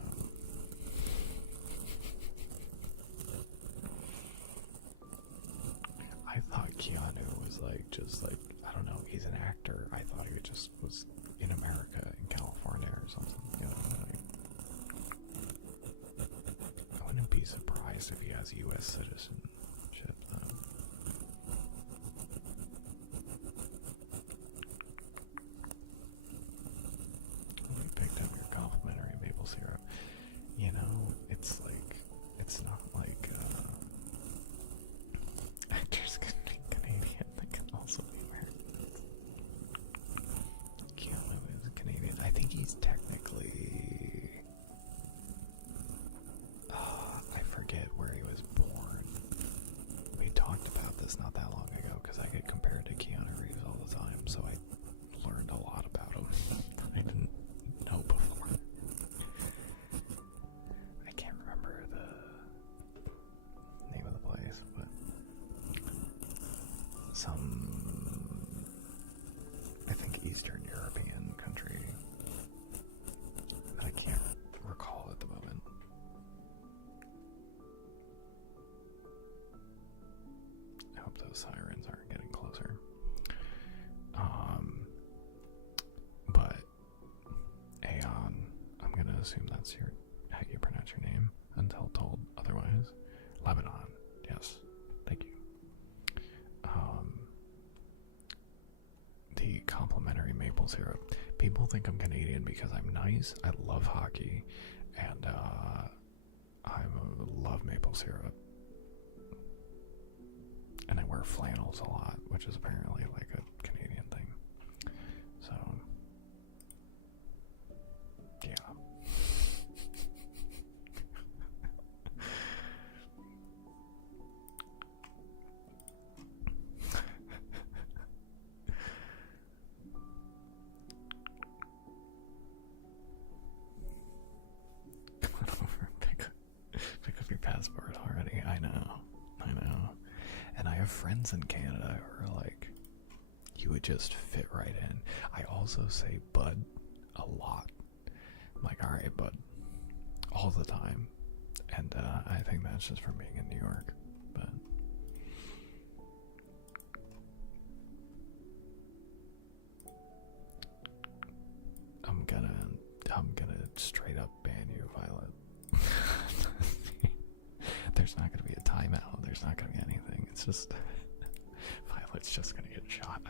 I thought Keanu was like, just like, I don't know, he's an actor. I thought he just was in America, in California or something. You know, like, I wouldn't be surprised if he has U.S. citizenship, though. We picked up your complimentary maple syrup. You know, it's like, it's not like, actors can be Canadian, they can also be American. Keanu is Canadian. I think he's technically, I forget where he was born. We talked about this not that long ago, because I get compared to Keanu Reeves all the time, so I learned a lot about him that I didn't know before. I can't remember the name of the place, but I think Eastern European country. I can't recall at the moment. I hope those sirens aren't getting closer. But Aeon, I'm gonna assume that's how you pronounce your name until told otherwise. Lebanon, yes, thank you. The complimentary maple syrup. People think I'm Canadian because I'm nice. I love hockey, and I love maple syrup. And I wear flannels a lot, which is apparently like a Canadian thing. So, yeah. Pick up your passport already. I know. And I have friends in Canada who are like, you would just fit right in. I also say bud a lot. I'm like, alright, bud. All the time. And I think that's just from being in New York. But I'm gonna straight up ban you, Violet. There's not gonna be a timeout. There's not gonna be anything. It's just Violet's just gonna get shot.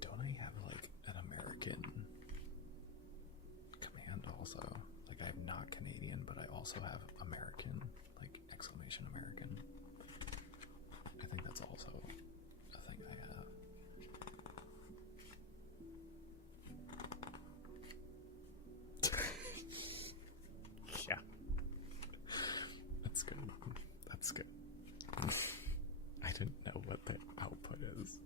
Don't I have like an American command also? Like I'm not Canadian, but I also have American, like exclamation American. I think that's also a thing I have. Yeah. That's good. That's good. I didn't know what the output is.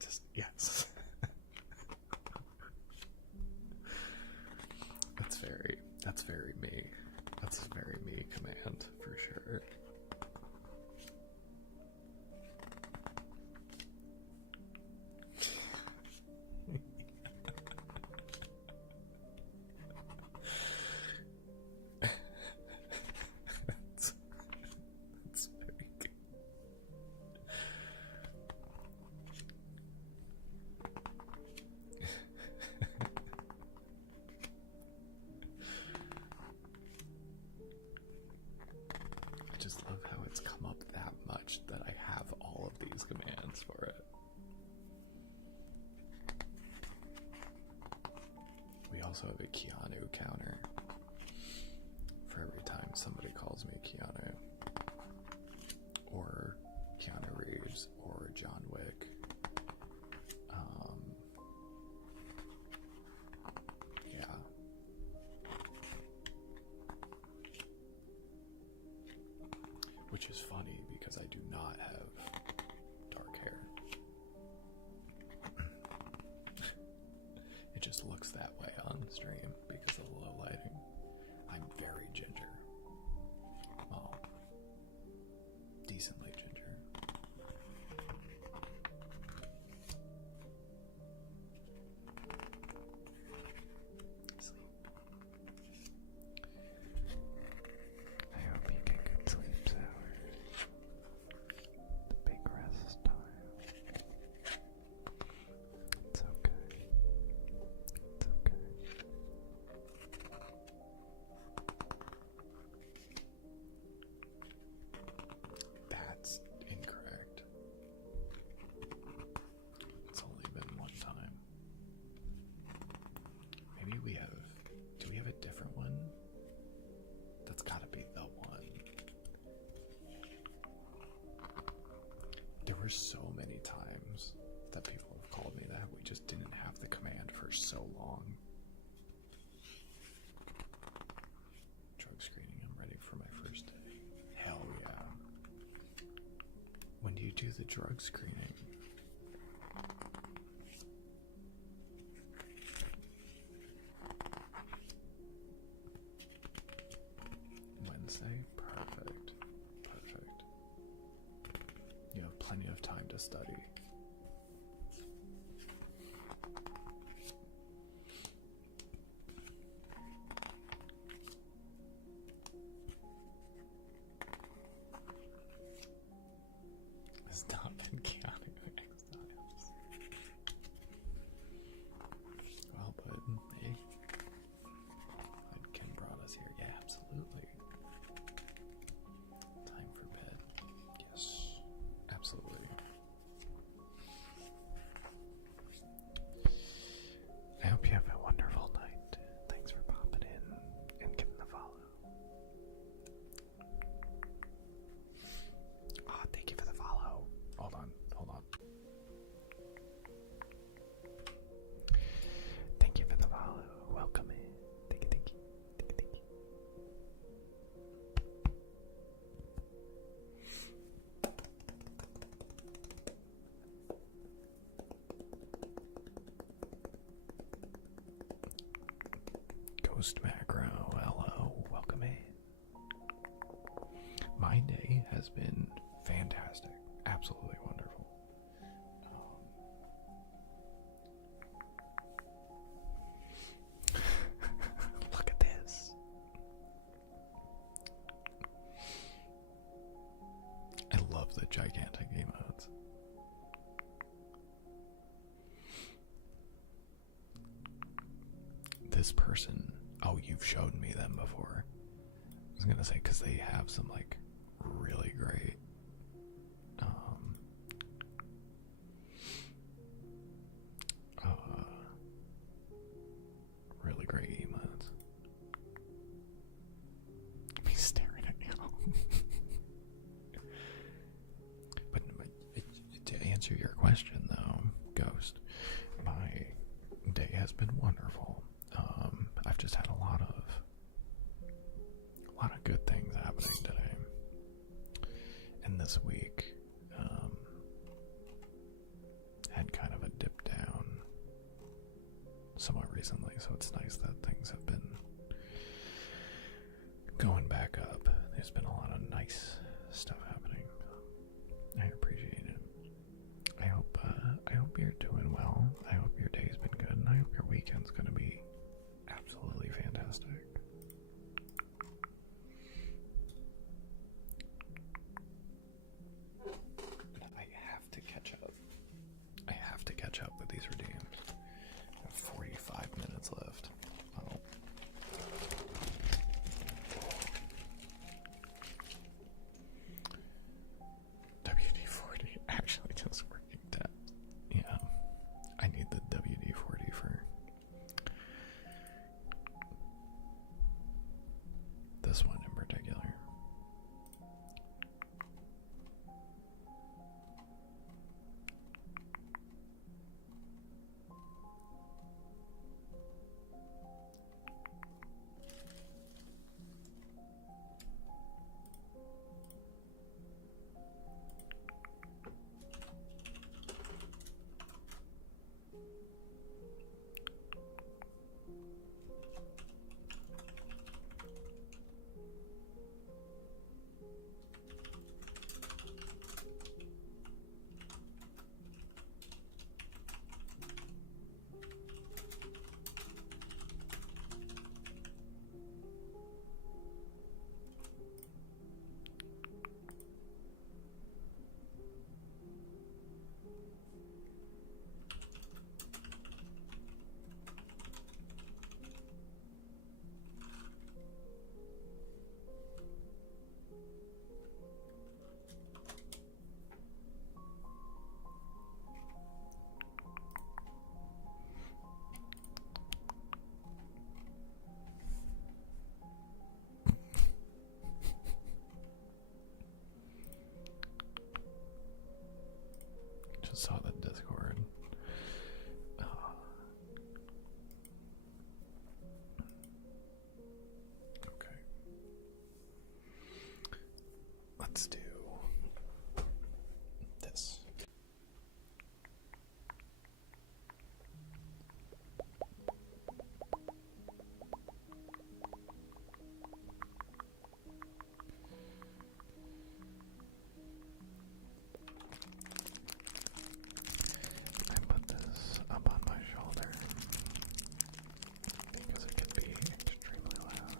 Just, yes. That's very me. That's a very me command, for sure. That's very good. I just love how it's come up that much that I have all of these commands for it. We also have a Keanu counter for every time somebody calls me Keanu, or Keanu Reeves, or John Wick. Yeah. Which is funny because I do not have dark hair. It just looks that way on stream because of the low lighting. I'm very ginger. Well, decently ginger. Sleep. I hope you get good sleep, Sour. The big rest time. It's okay. It's okay. That's incorrect. It's only been one time. Maybe we have... Do we have a different one? That's gotta be the one. There were so many times that people have called me that. We just didn't have the command for so long. Drug screening, I'm ready for my first day. Hell yeah. When do you do the drug screening? Wednesday? Perfect. Perfect. You have plenty of time to study. It's not been counting X times. Well, but hey, Ken brought us here. Yeah, absolutely. Time for bed. Yes, absolutely. Ghost Macro, hello, welcome in. My day has been fantastic, absolutely wonderful. Look at this. I love the gigantic emotes. This person, oh, you've showed me them before. I was gonna say, because they have some like really great really great emotes. Me staring at you. but to answer your question though, Ghost, my day has been wonderful. I've just had a lot of good things happening today. And this week, had kind of a dip down somewhat recently, so it's nice that things have been going back up. There's been a lot of nice stuff happening. I appreciate it. I hope you're doing well. I hope your day's been good, and I hope your weekend's gonna be absolutely fantastic. I have to catch up with these redeems. I have 45 minutes left. Oh. WD-40 actually just working that. Yeah. I need the WD-40 for this one in particular. Just saw the Discord. Okay. Let's do this. I put this up on my shoulder because it could be extremely loud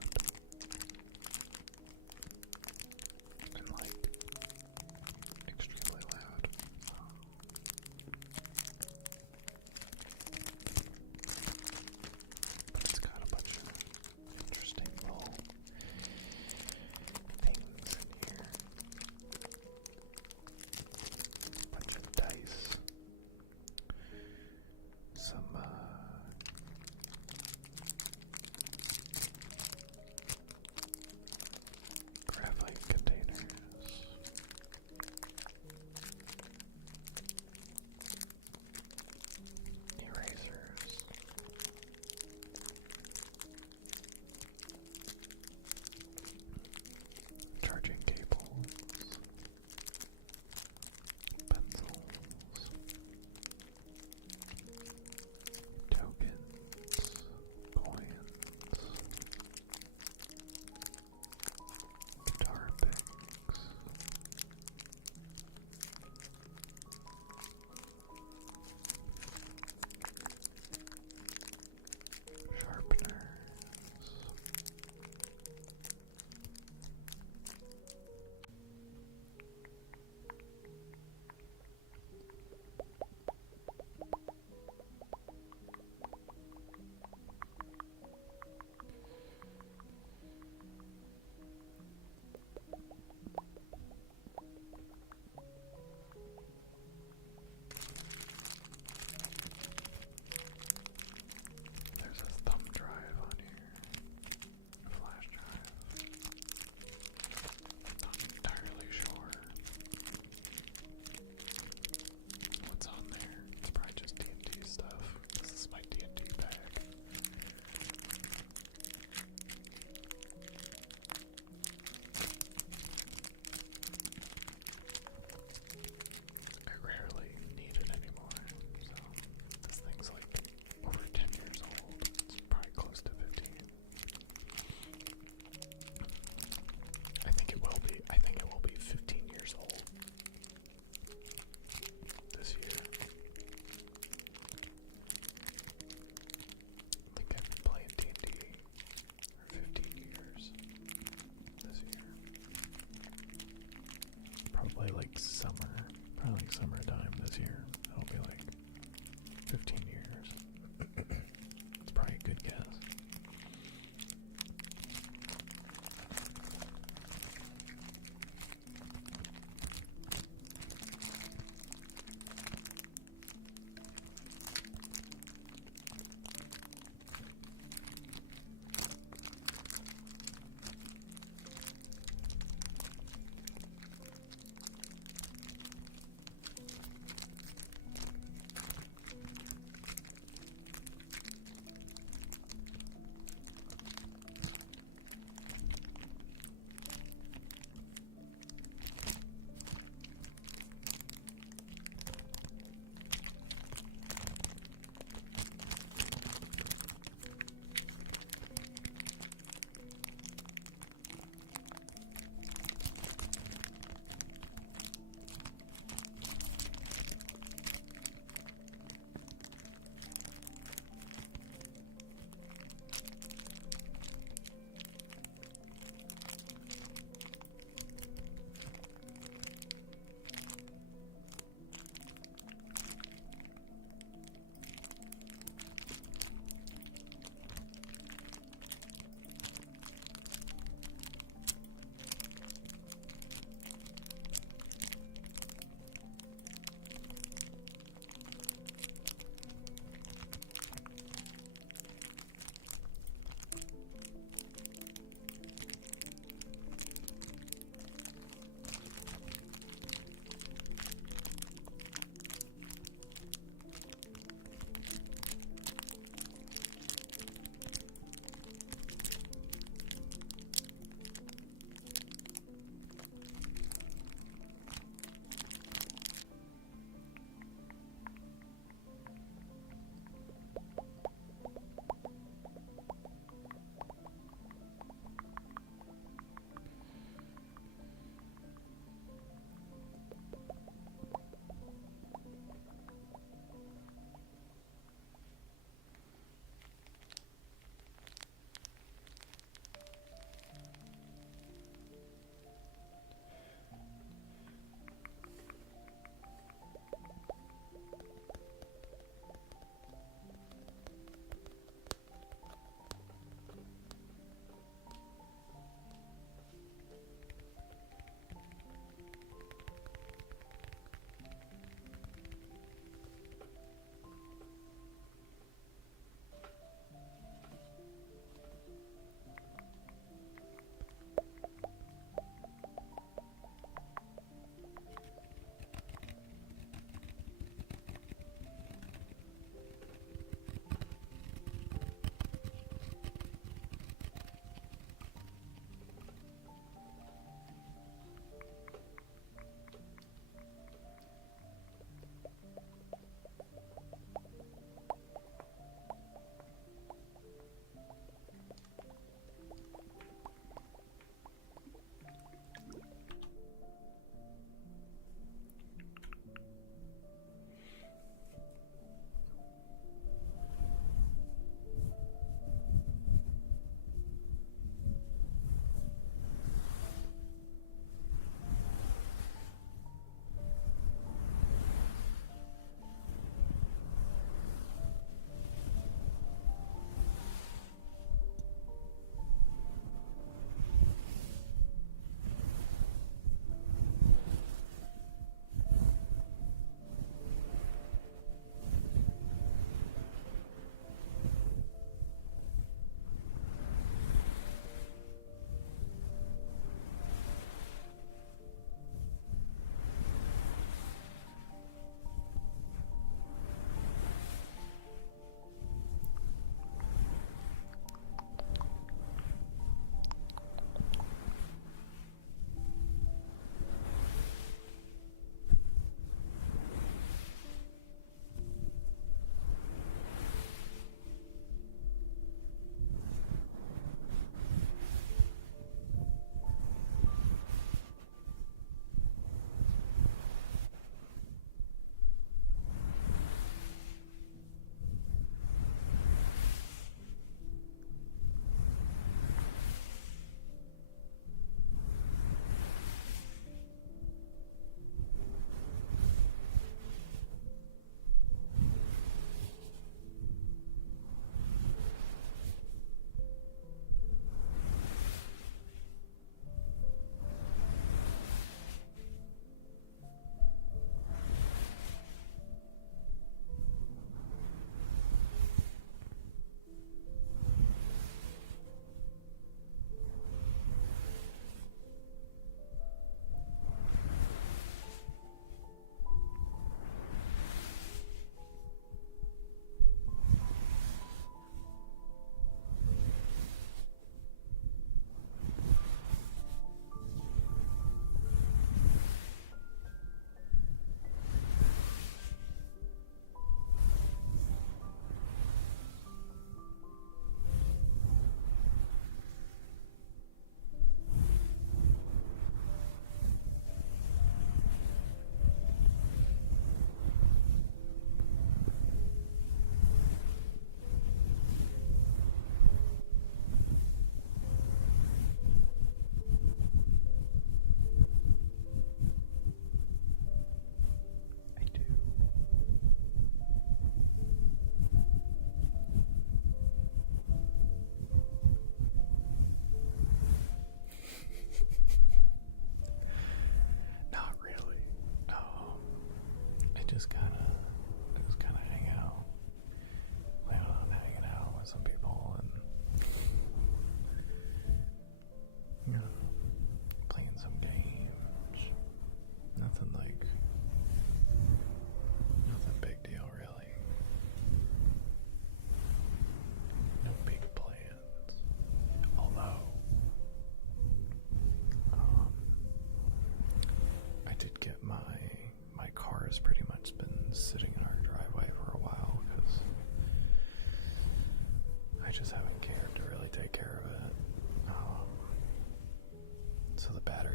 and like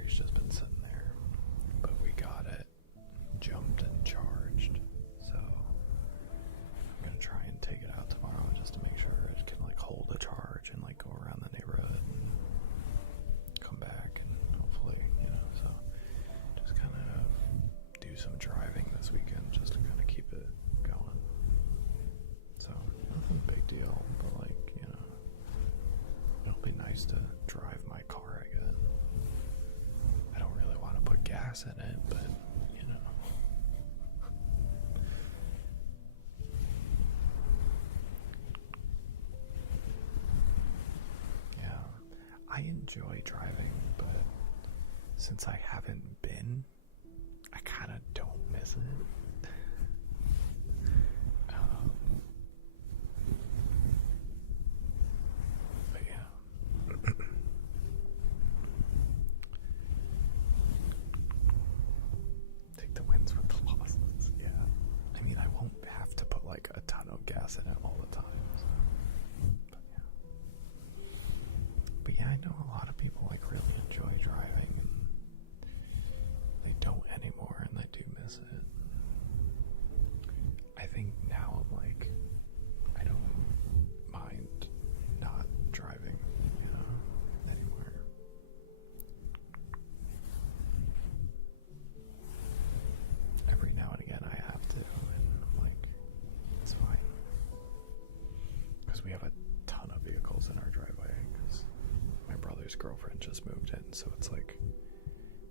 battery's just been sitting there, but we got it jumped and charged. So I'm gonna try and take it out tomorrow just to make sure it can like hold a charge and like go around the neighborhood and come back, and hopefully, so just kind of do some driving this weekend just to kind of keep it going. So nothing big deal, but like, it'll be nice to drive my car again. I don't really want to put gas in it, but yeah, I enjoy driving, but since I haven't been, I kind of don't miss it. But yeah. Take the wins with the losses, yeah. I mean, I won't have to put like a ton of gas in it all the time. So. But yeah, I know a lot of people like really enjoy driving, and they don't anymore, and they do miss it. I think now I'm like, I don't mind not driving, anymore. Every now and again I have to, and I'm like, it's fine. Because we have a ton of vehicles in our driveway, because my brother's girlfriend just moved in, so it's like,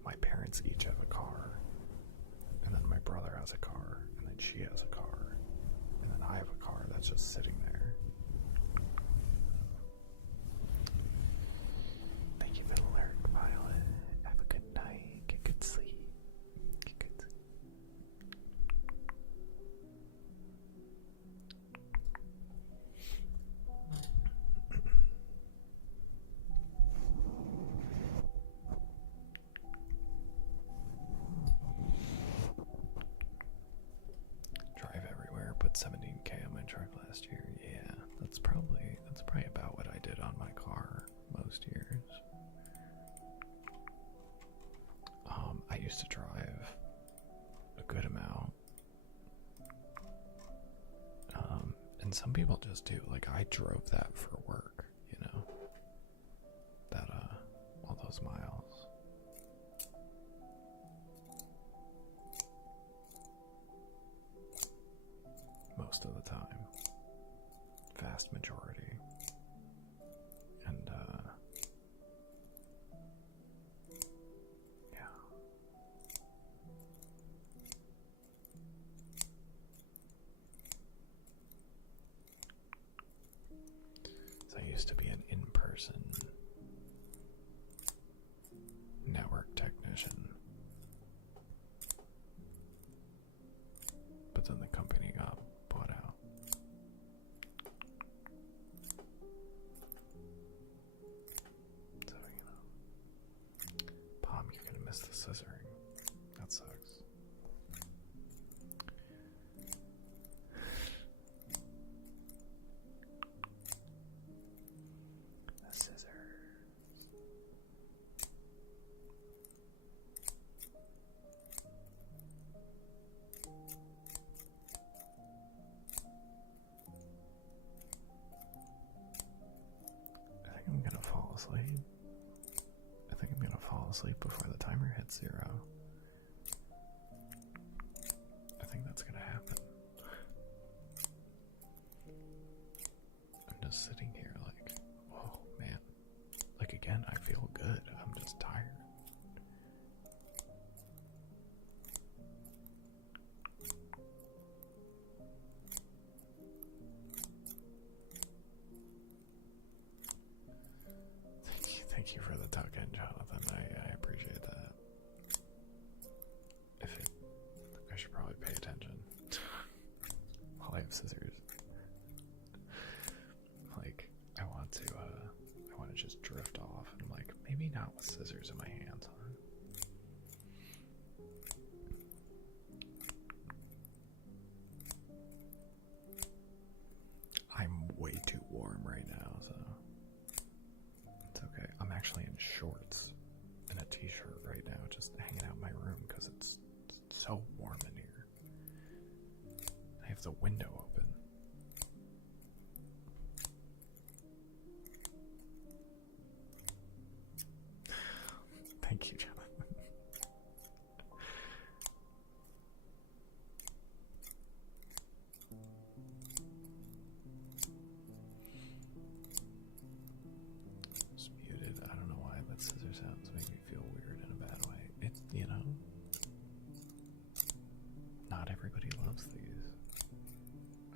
my parents each have a car, and then my brother has a car, and then she has a car, and then I have a car that's just sitting there. Thank you for the lyric, Violet. Have a good night. Get good sleep. Get good sleep. Drive everywhere, put 17K on my truck last year. Yeah, that's probably about what I did on my car most years. I used to drive a good amount. And some people just do. Like, I drove that for work, that, all those miles. Most of the time. Vast majority. And, yeah. So I used to be an in-person network technician. But then the company got bought out. So, Palm, you're gonna miss the scissoring. That sucks. The scissors. I think I'm gonna fall asleep. I think I'm gonna fall asleep before the timer hits 0. I think that's gonna happen. I'm just sitting here like, whoa, man. Like, again, I feel good. I'm just tired. Thank you for the tuck-in, Jonathan. I appreciate that. I should probably pay attention while I have scissors. Like, I want to just drift off, and I'm like, maybe not with scissors in my hands, huh? I'm way too warm right now, so it's okay. I'm actually in shorts and a t-shirt right Thank you, Jonathan. It's muted. I don't know why, but scissor sounds make me feel weird in a bad way. It's, you know, not everybody loves these.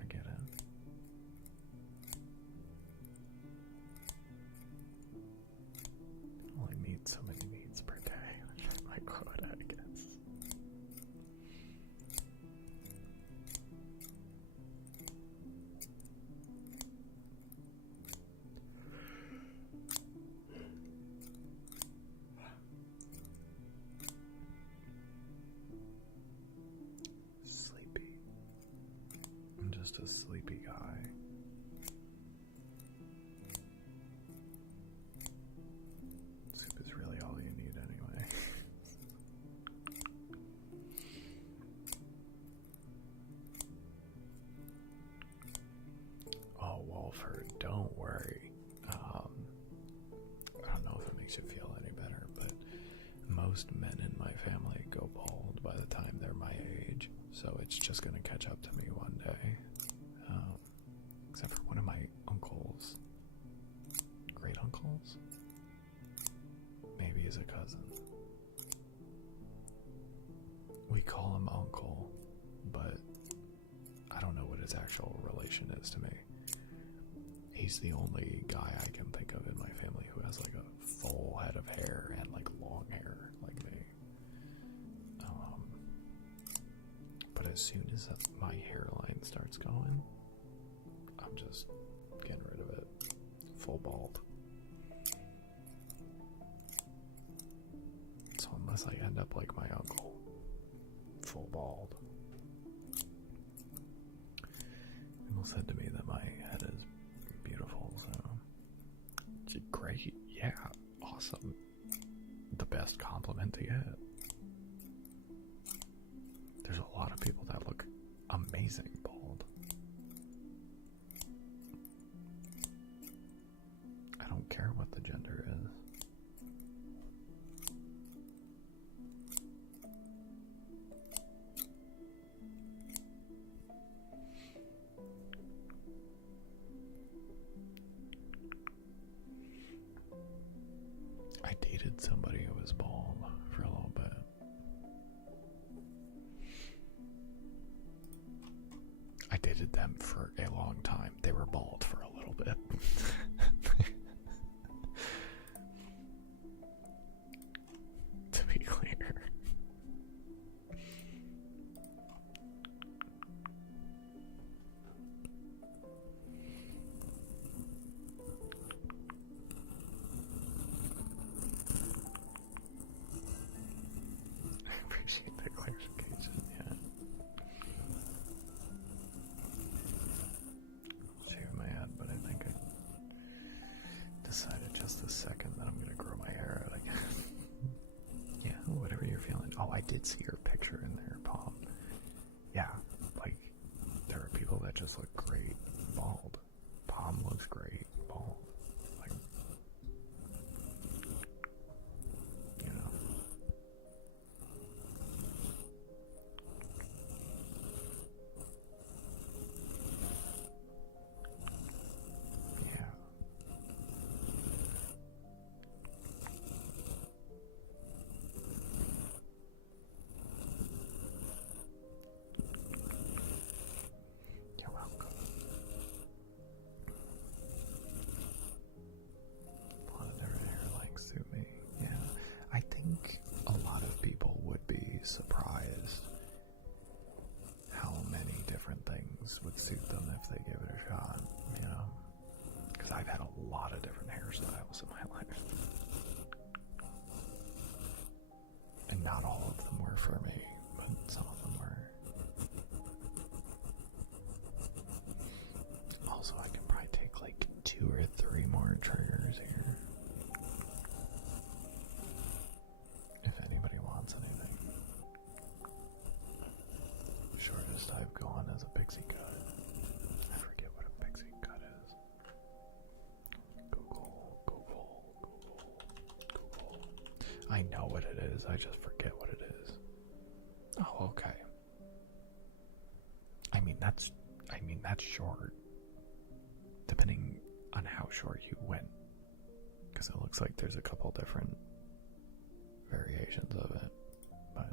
I get it. Only meet so many needs per day. My quota, I guess. Sleepy. I'm just a sleepy guy. Soup is really all you need anyway. Oh, Walford, don't worry. I don't know if it makes you feel any better, but most men in my family go bald by the time they're my age, so it's just gonna catch up to me one day. Except for one of my uncles, great uncles, maybe he's a cousin. We call him uncle, but I don't know what his actual relation is to me. He's the only guy I can think of in my family who has like a full head of hair and like long hair like me. But as soon as my hairline starts going, I'm just getting rid of it. Full bald. So unless I end up like my uncle, full bald. People said to me that my head is beautiful, so great, yeah, awesome. The best compliment to get. There's a lot of people that look amazing bald. I don't care what the gender is. I dated somebody who was bald for a little bit. I dated them for a long time. They were bald for a little bit. To be clear. I appreciate that clarification, yeah. Shave my head, but I think I decided just a second that I'm gonna grow my hair out again. Yeah, whatever you're feeling. Oh, I did see your picture in there, Palm. Yeah, like, there are people that just look great bald. Palm looks great bald. Like, you know. Yeah. You're welcome. A lot of different hair lengths suit me. Yeah. I think a lot of people would be surprised how many different things would suit them if they give it a shot, you know? Because I've had a lot of different hairstyles in my life. And not all of them were for me, but some of them were. Also, I can probably take like 2 or 3 more triggers here. If anybody wants anything. Shortest I've gone as a pixie cut. I forget what a pixie cut is. Google. I know what it is, I just forget what it is. Oh, okay. I mean that's short. Depending on how short you went. Because it looks like there's a couple different variations of it. But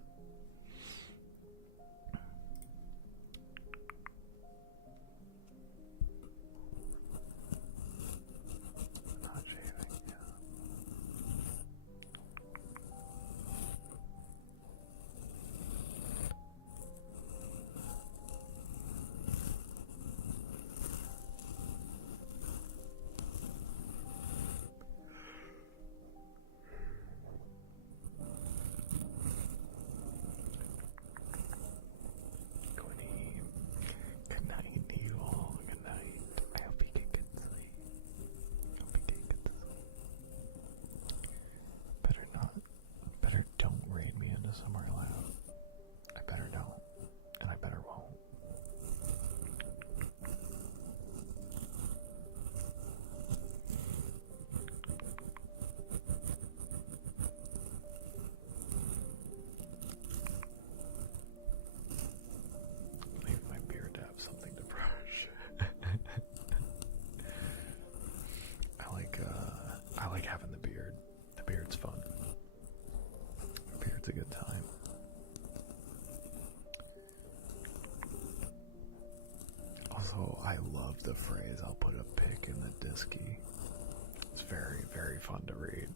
not shaving, yeah. Good night, Needle. Good night. I hope you get good sleep. Hope you get good sleep. Better not. Better don't raid me into somewhere loud. I better don't. And I better won't. Leave my beard to have something to brush. I like having the beard. The beard's fun. The beard's a good time. Also, I love the phrase, I'll put a pic in the disky. It's very, very fun to read.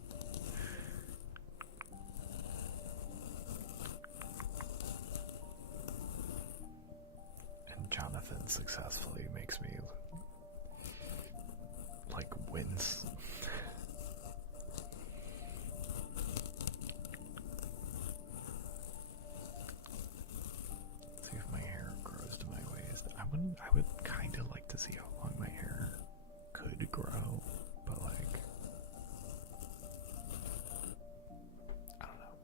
And Jonathan successfully makes me like wince. See if my hair grows to my waist. I would kind of like to see how long my hair could grow, but like, I don't know.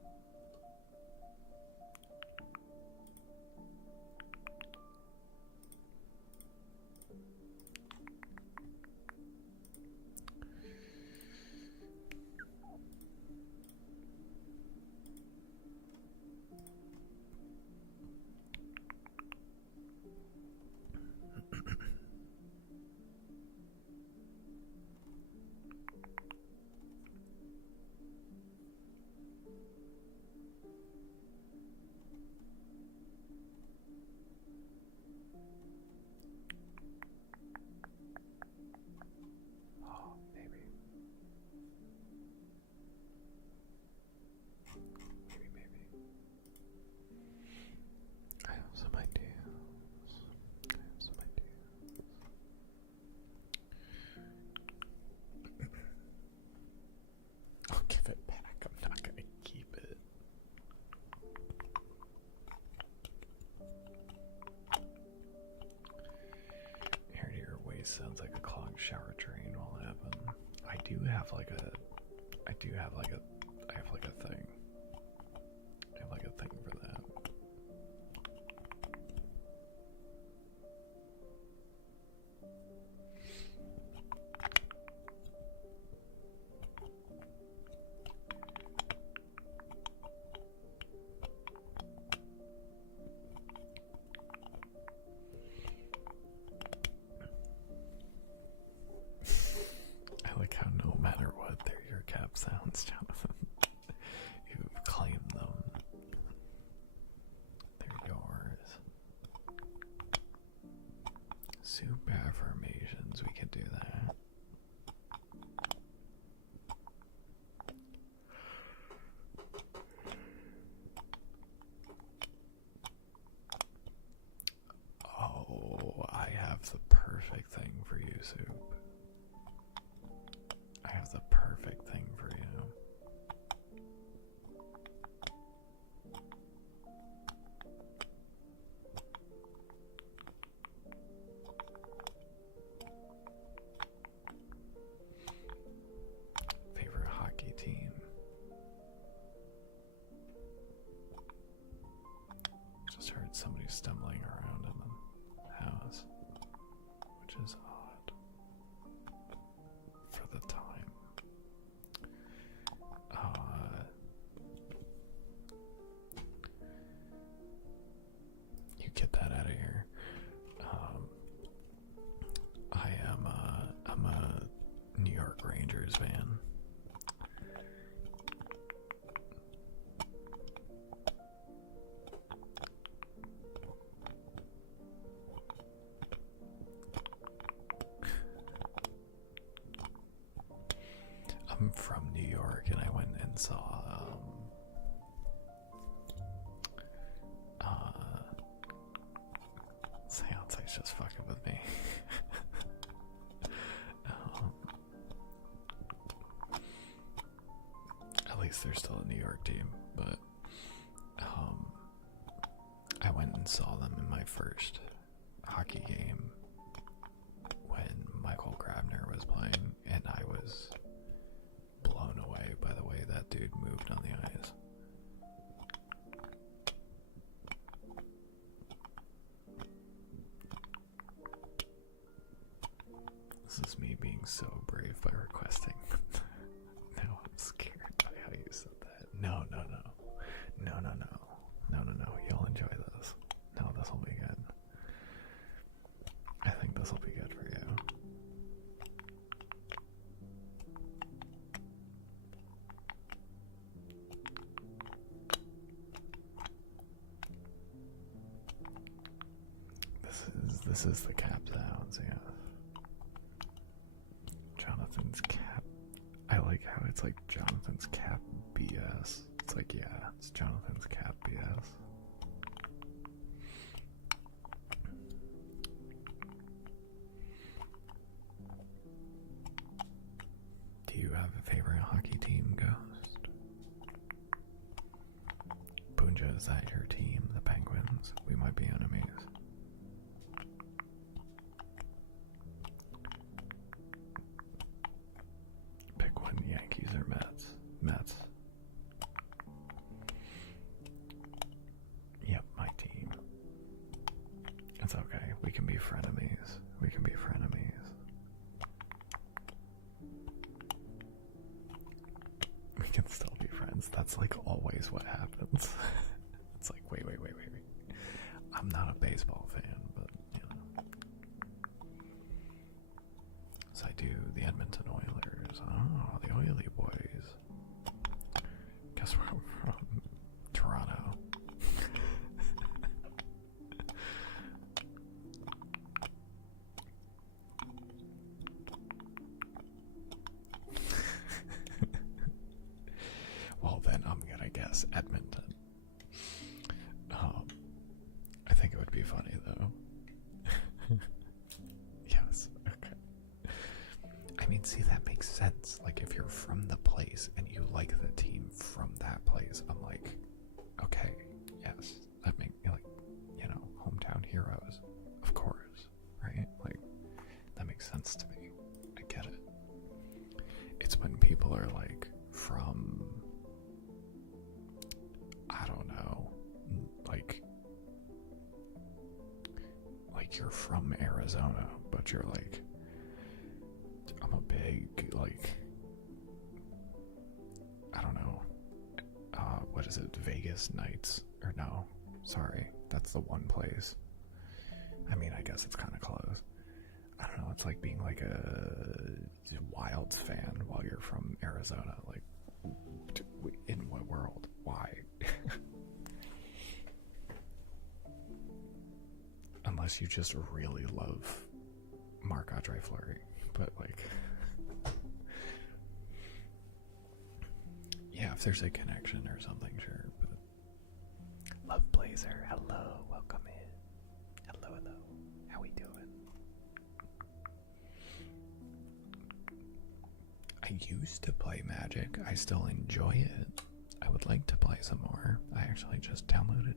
Oh, maybe. Maybe. I have some ideas. I'll give it back. I'm not gonna keep it. Hair to your waist sounds like a clogged shower drain will happen. I have like a thing. I have like a thing for that. I like how no matter what, they're your cap sounds, Jonathan. You've claimed them. They're yours. Soup affirmations, we can do that. Oh, I have the perfect thing for you, Soup. I have the perfect thing for you. Favorite hockey team? Just heard somebody stumbling around in the house, which is odd for the time. get that out of here. I'm a New York Rangers fan. I'm from New York, and I went and saw Seance's just fucking with me. At least they're still a New York team, but I went and saw them in my first hockey game when Michael Grabner was playing, and I was blown away by the way that dude moved on the ice. This is me being so brave by requesting. Now I'm scared by how you said that. No. You'll enjoy this. No, this will be good. I think this will be good for you. This is the cap sounds, yeah. Jonathan's cap. I like how it's like Jonathan's cap BS. It's like, yeah, it's Jonathan's cap BS. Do you have a favorite hockey team, Ghost? Bunja, is that your team, the Penguins? We might be enemies. Pick one, Yankees or Mets. Mets. Yep, my team. It's okay. We can be frenemies. We can be frenemies. We can still be friends. That's like always what happens. It's like, wait. I'm not a baseball fan, but you know. So I do the Edmonton Oilers. Oh, the Oily boys. Guess where I'm from? Toronto. Well, then I'm gonna guess Edmonton. I think it would be funny though. Yes, okay. I mean, see, that makes sense. Like, if you're from the place and you like the team from that place, I'm like, okay, yes, that makes like, you know, hometown heroes, of course, right? Like, that makes sense to me. I get it. It's when people are like from, I don't know, like you're from Arizona, but you're like, I'm a big, like, I don't know, what is it, Vegas Knights? Or no, sorry, that's the one place. I mean, I guess it's kind of close. I don't know, it's like being like a Wilds fan while you're from Arizona. Like, in what world? Why? Unless you just really love Marc-Andre Fleury. But like, yeah, if there's a connection or something, sure. But Love Blazer, hello, welcome in. Hello. How we doing? I used to play Magic. I still enjoy it. I would like to play some more. I actually just downloaded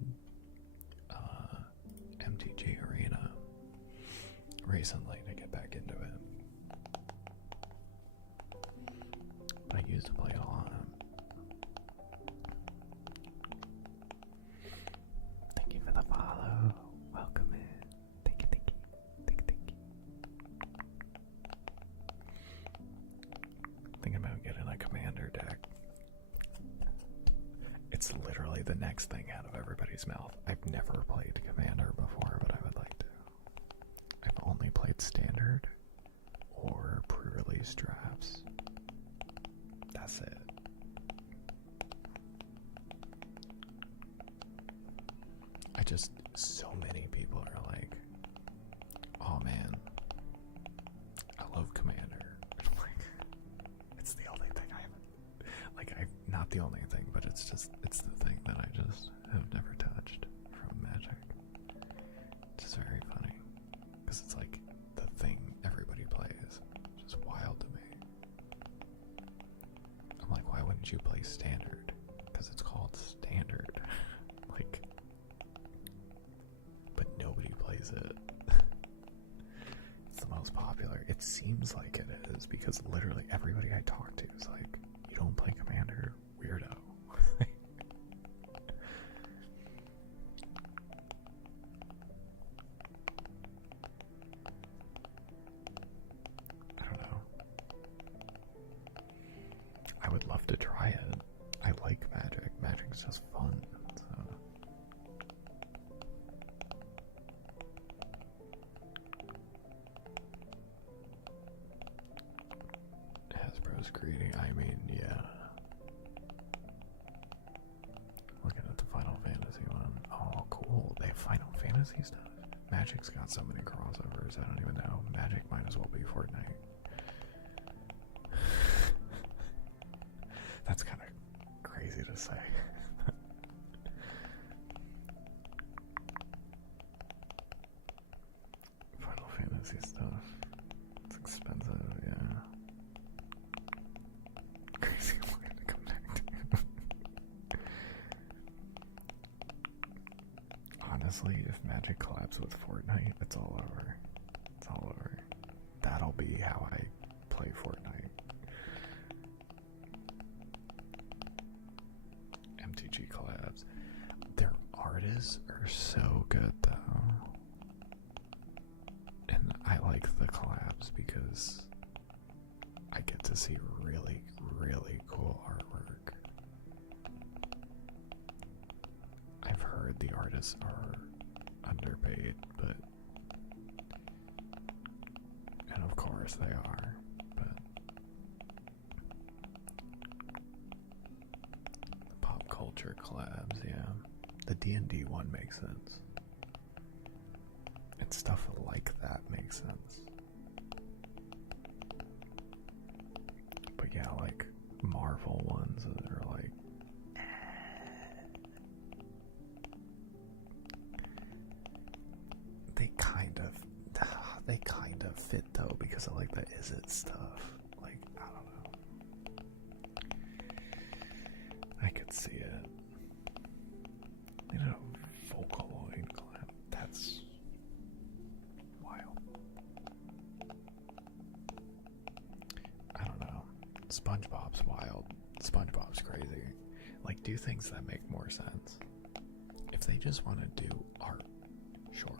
MTG Arena recently to get back into it. But I used to play a lot. Thank you for the follow. Welcome in. Thank you. Thinking about getting a commander deck. It's literally literally the next thing out of everybody's mouth. I've never played Commander before, but I would like to. I've only played Standard or pre-release drafts. That's it. So many people are like, oh man, I love Commander. I'm like, it's the only thing I haven't, like, not the only thing, but it's the thing that I just have never touched from Magic. It's just very funny, because it's like the thing everybody plays. It's just wild to me. I'm like, why wouldn't you play Standard? Because it's called Standard. Like, but nobody plays it. It's the most popular. It seems like it is, because literally everybody I talk to is like, you don't play Commander? Weirdo. I don't know. I would love to try it. I like Magic. Magic's just fun. So. Hasbro's greedy. I mean, yeah. Looking at the Final Fantasy one. Oh, cool. They have Final Fantasy stuff. Magic's got so many crossovers. I don't even know. Magic might as well be Fortnite. That's kind of crazy to say. Final Fantasy stuff. It's expensive, yeah. Crazy way to come back to. Honestly, if Magic collabs with Fortnite, it's all over. It's all over. That'll be how I play Fortnite. MTG collabs. Their artists are so good though. And I like the collabs because I get to see really, really cool artwork. I've heard the artists are underpaid, but and of course they are, but the pop culture collabs, yeah. The D&D one makes sense. And stuff like that makes sense. But yeah, like Marvel ones that are like they kind of fit though, because I like the is it stuff. Like, I don't know. I could see it. You know, Vocaloid collab. That's wild. I don't know. SpongeBob's wild. SpongeBob's crazy. Like, do things that make more sense. If they just want to do art, sure.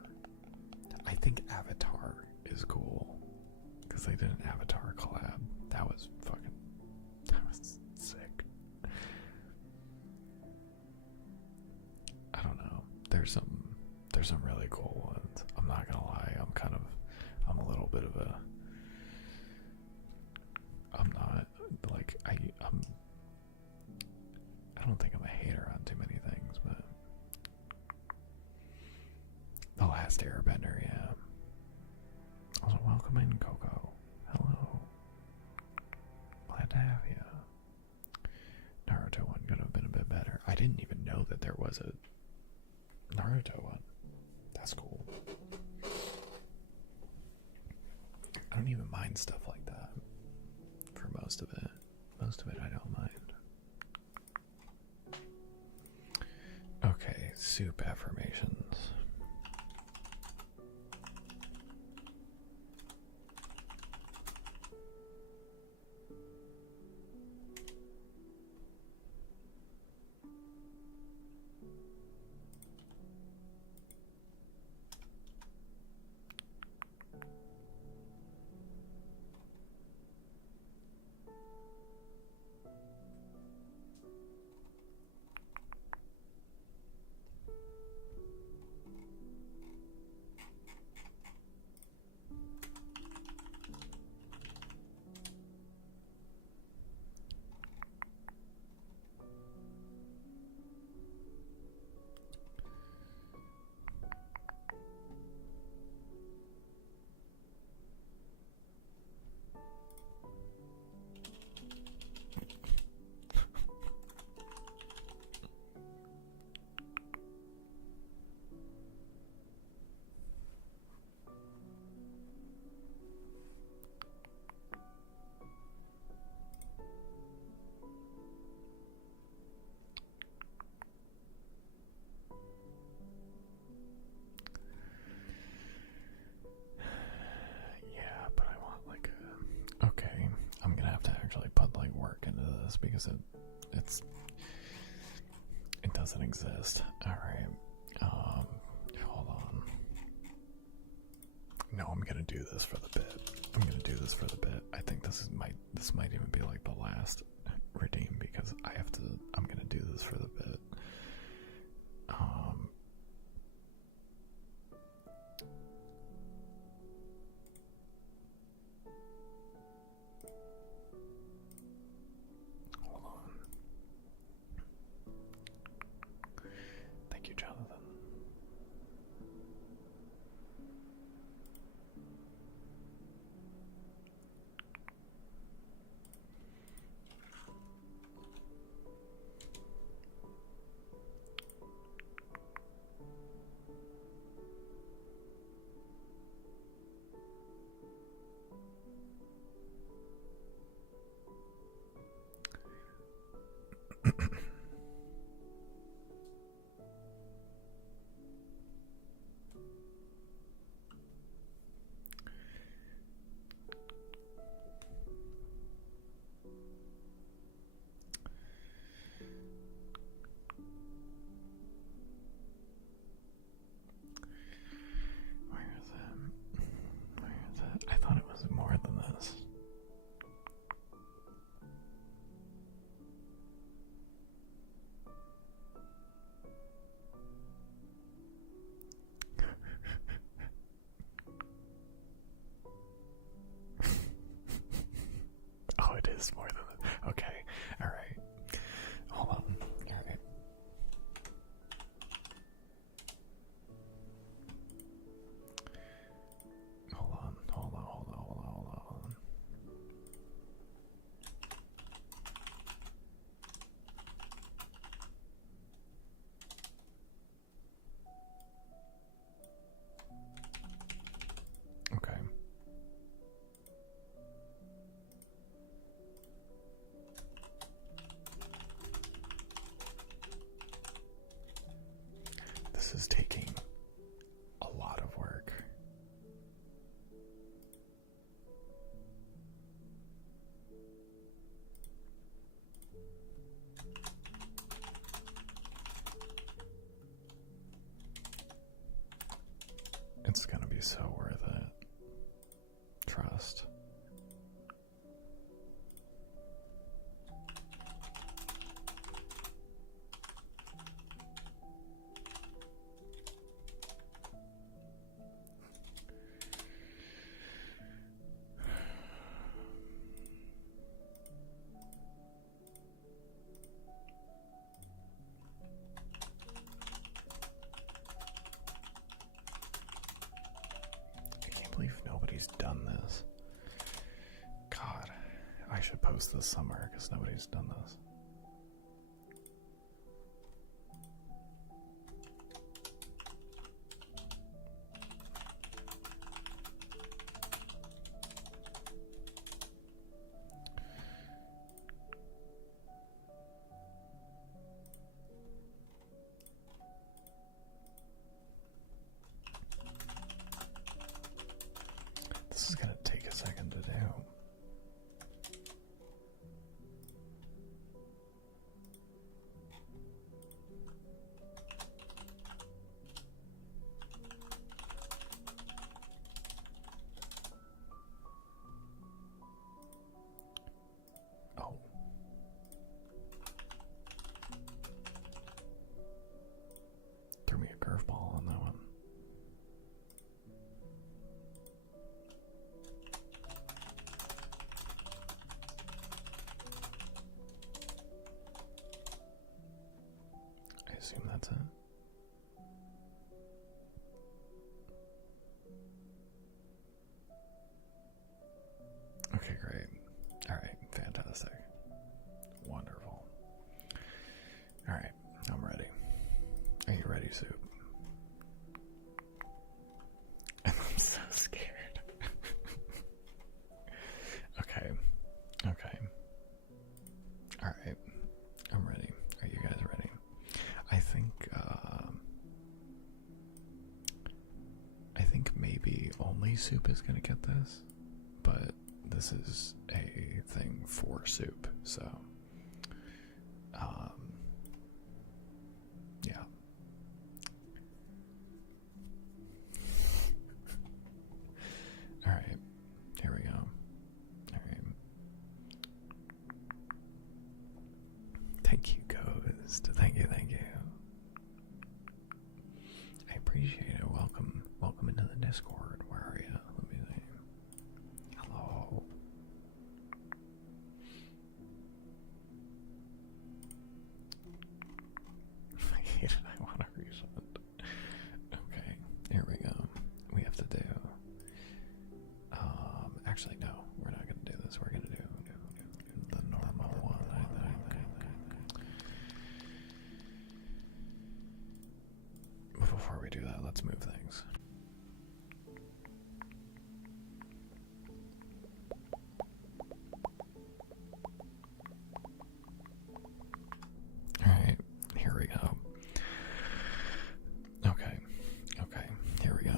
I think Avatar is cool, because they did an Avatar collab. That was sick. I don't know. There's some really cool ones. I'm not gonna lie. I'm a little bit of a. I'm not like I don't think I'm a hater on too many things, but The Last Airbender, yeah. Also, welcome in, Coco. Hello. Glad to have you. Naruto one could have been a bit better. I didn't even know that there was a Naruto one. That's cool. I don't even mind stuff like that. For most of it. Most of it I don't mind. Okay, soup affirmations. use it. It doesn't exist. Alright. Hold on. No, I'm gonna do this for the bit. I think this might even be like the last redeem because I'm gonna do this for the bit. Hold on. Thank you, Jonathan. I thought it was more than this. Oh, it is more than that. Okay, alright. Hold on. Alright. Hold on. Okay. This is taking a lot of work. It's gonna be so worth it. Trust. I can't believe nobody's done this. God, I should post this somewhere because nobody's done this. This is gonna take a second to do. Oh. Threw me a curveball on that one. I assume that's it. Okay, great. Alright, fantastic. Wonderful. Alright, I'm ready. Are you ready, Soup? I'm so scared. Okay. Alright, I'm ready. Are you guys ready? I think maybe only Soup is gonna get this, but this is a thing for Soup, so Thank you, Ghost. Thank you, thank you. I appreciate it. Welcome into the Discord. Where are you? Let me see. Hello. I hate it. I want to resend. Okay, here we go. We have to do. Actually, no. We're not gonna do this. We're gonna do the normal one, I think. Before we do that, let's move things. Alright, here we go. Okay, here we go.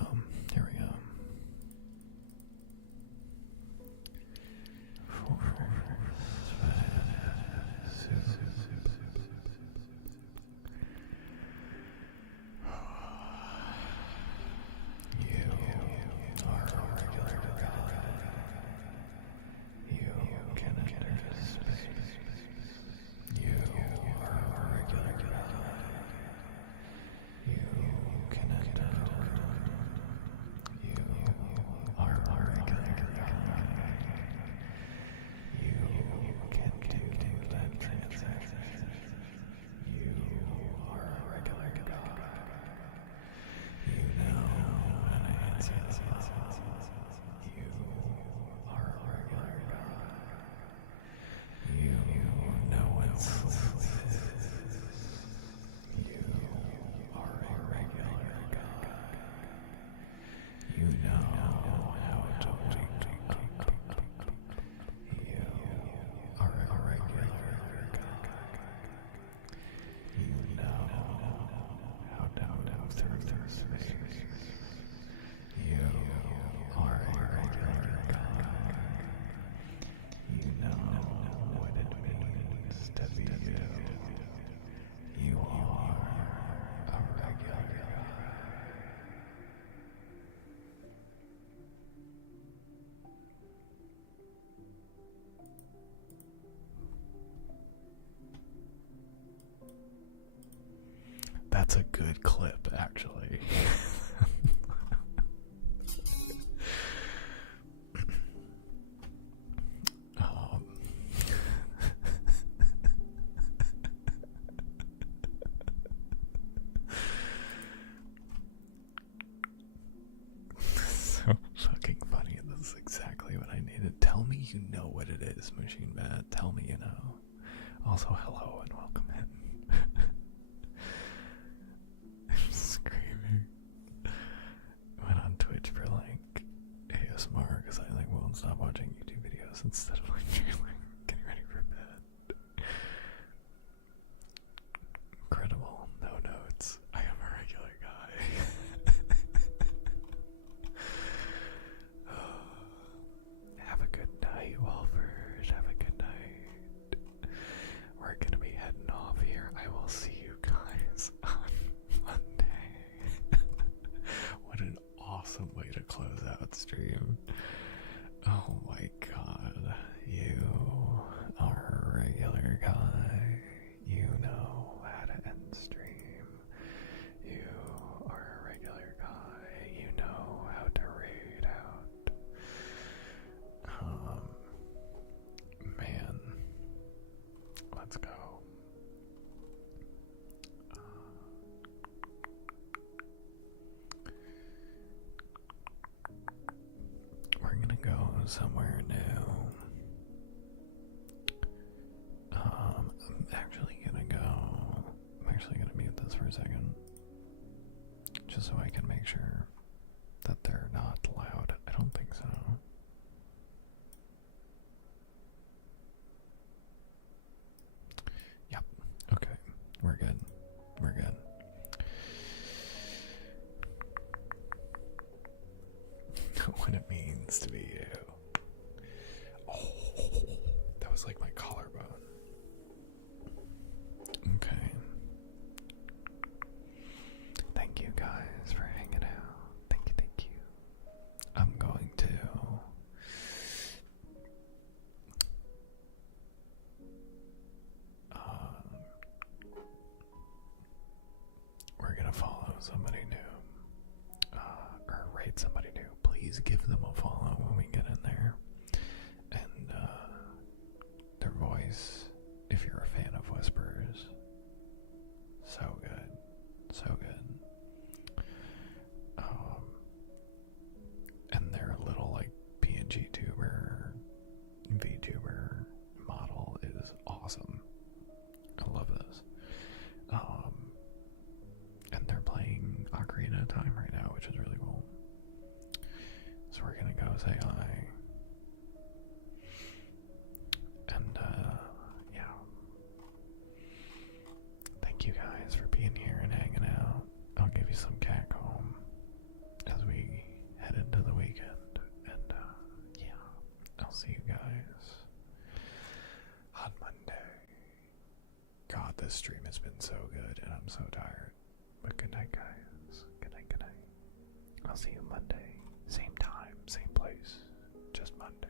That's a good clip, actually. So fucking funny. This is exactly what I needed. Tell me you know what it is, Machine Bat. Tell me you know. Also, hello and welcome in. Screaming. Went on Twitch for like ASMR because I like won't stop watching YouTube videos instead of like getting ready for bed. Incredible. No notes. I am a regular guy. Have a good night, Walford. Have a good night. We're gonna be heading off here. I will see you guys on Monday. What an awesome way to close out stream. Oh my god. You are a regular guy. You know how to end stream. You are a regular guy. You know how to raid out. Man. Let's go. We're gonna go somewhere new. I'm actually gonna mute this for a second. Just so I can make sure that they're not loud. I don't think so. Yep. Okay. We're good. What it means to be you. somebody new, or rate somebody new, please give them a follow when we get in there. And their voice, if you're a fan of Whispers, so good, so good. And their little like PNG tuber, VTuber model is awesome. I love this. And they're playing Ocarina of Time right now, which is really cool. So we're gonna go say hi. And yeah. Thank you guys for being here and hanging out. I'll give you some cat calm as we head into the weekend. And yeah, I'll see you guys on Monday. God, this stream has been so good and I'm so tired. But good night, guys. Good night, good night. I'll see you Monday. Same time, same place. Just Monday.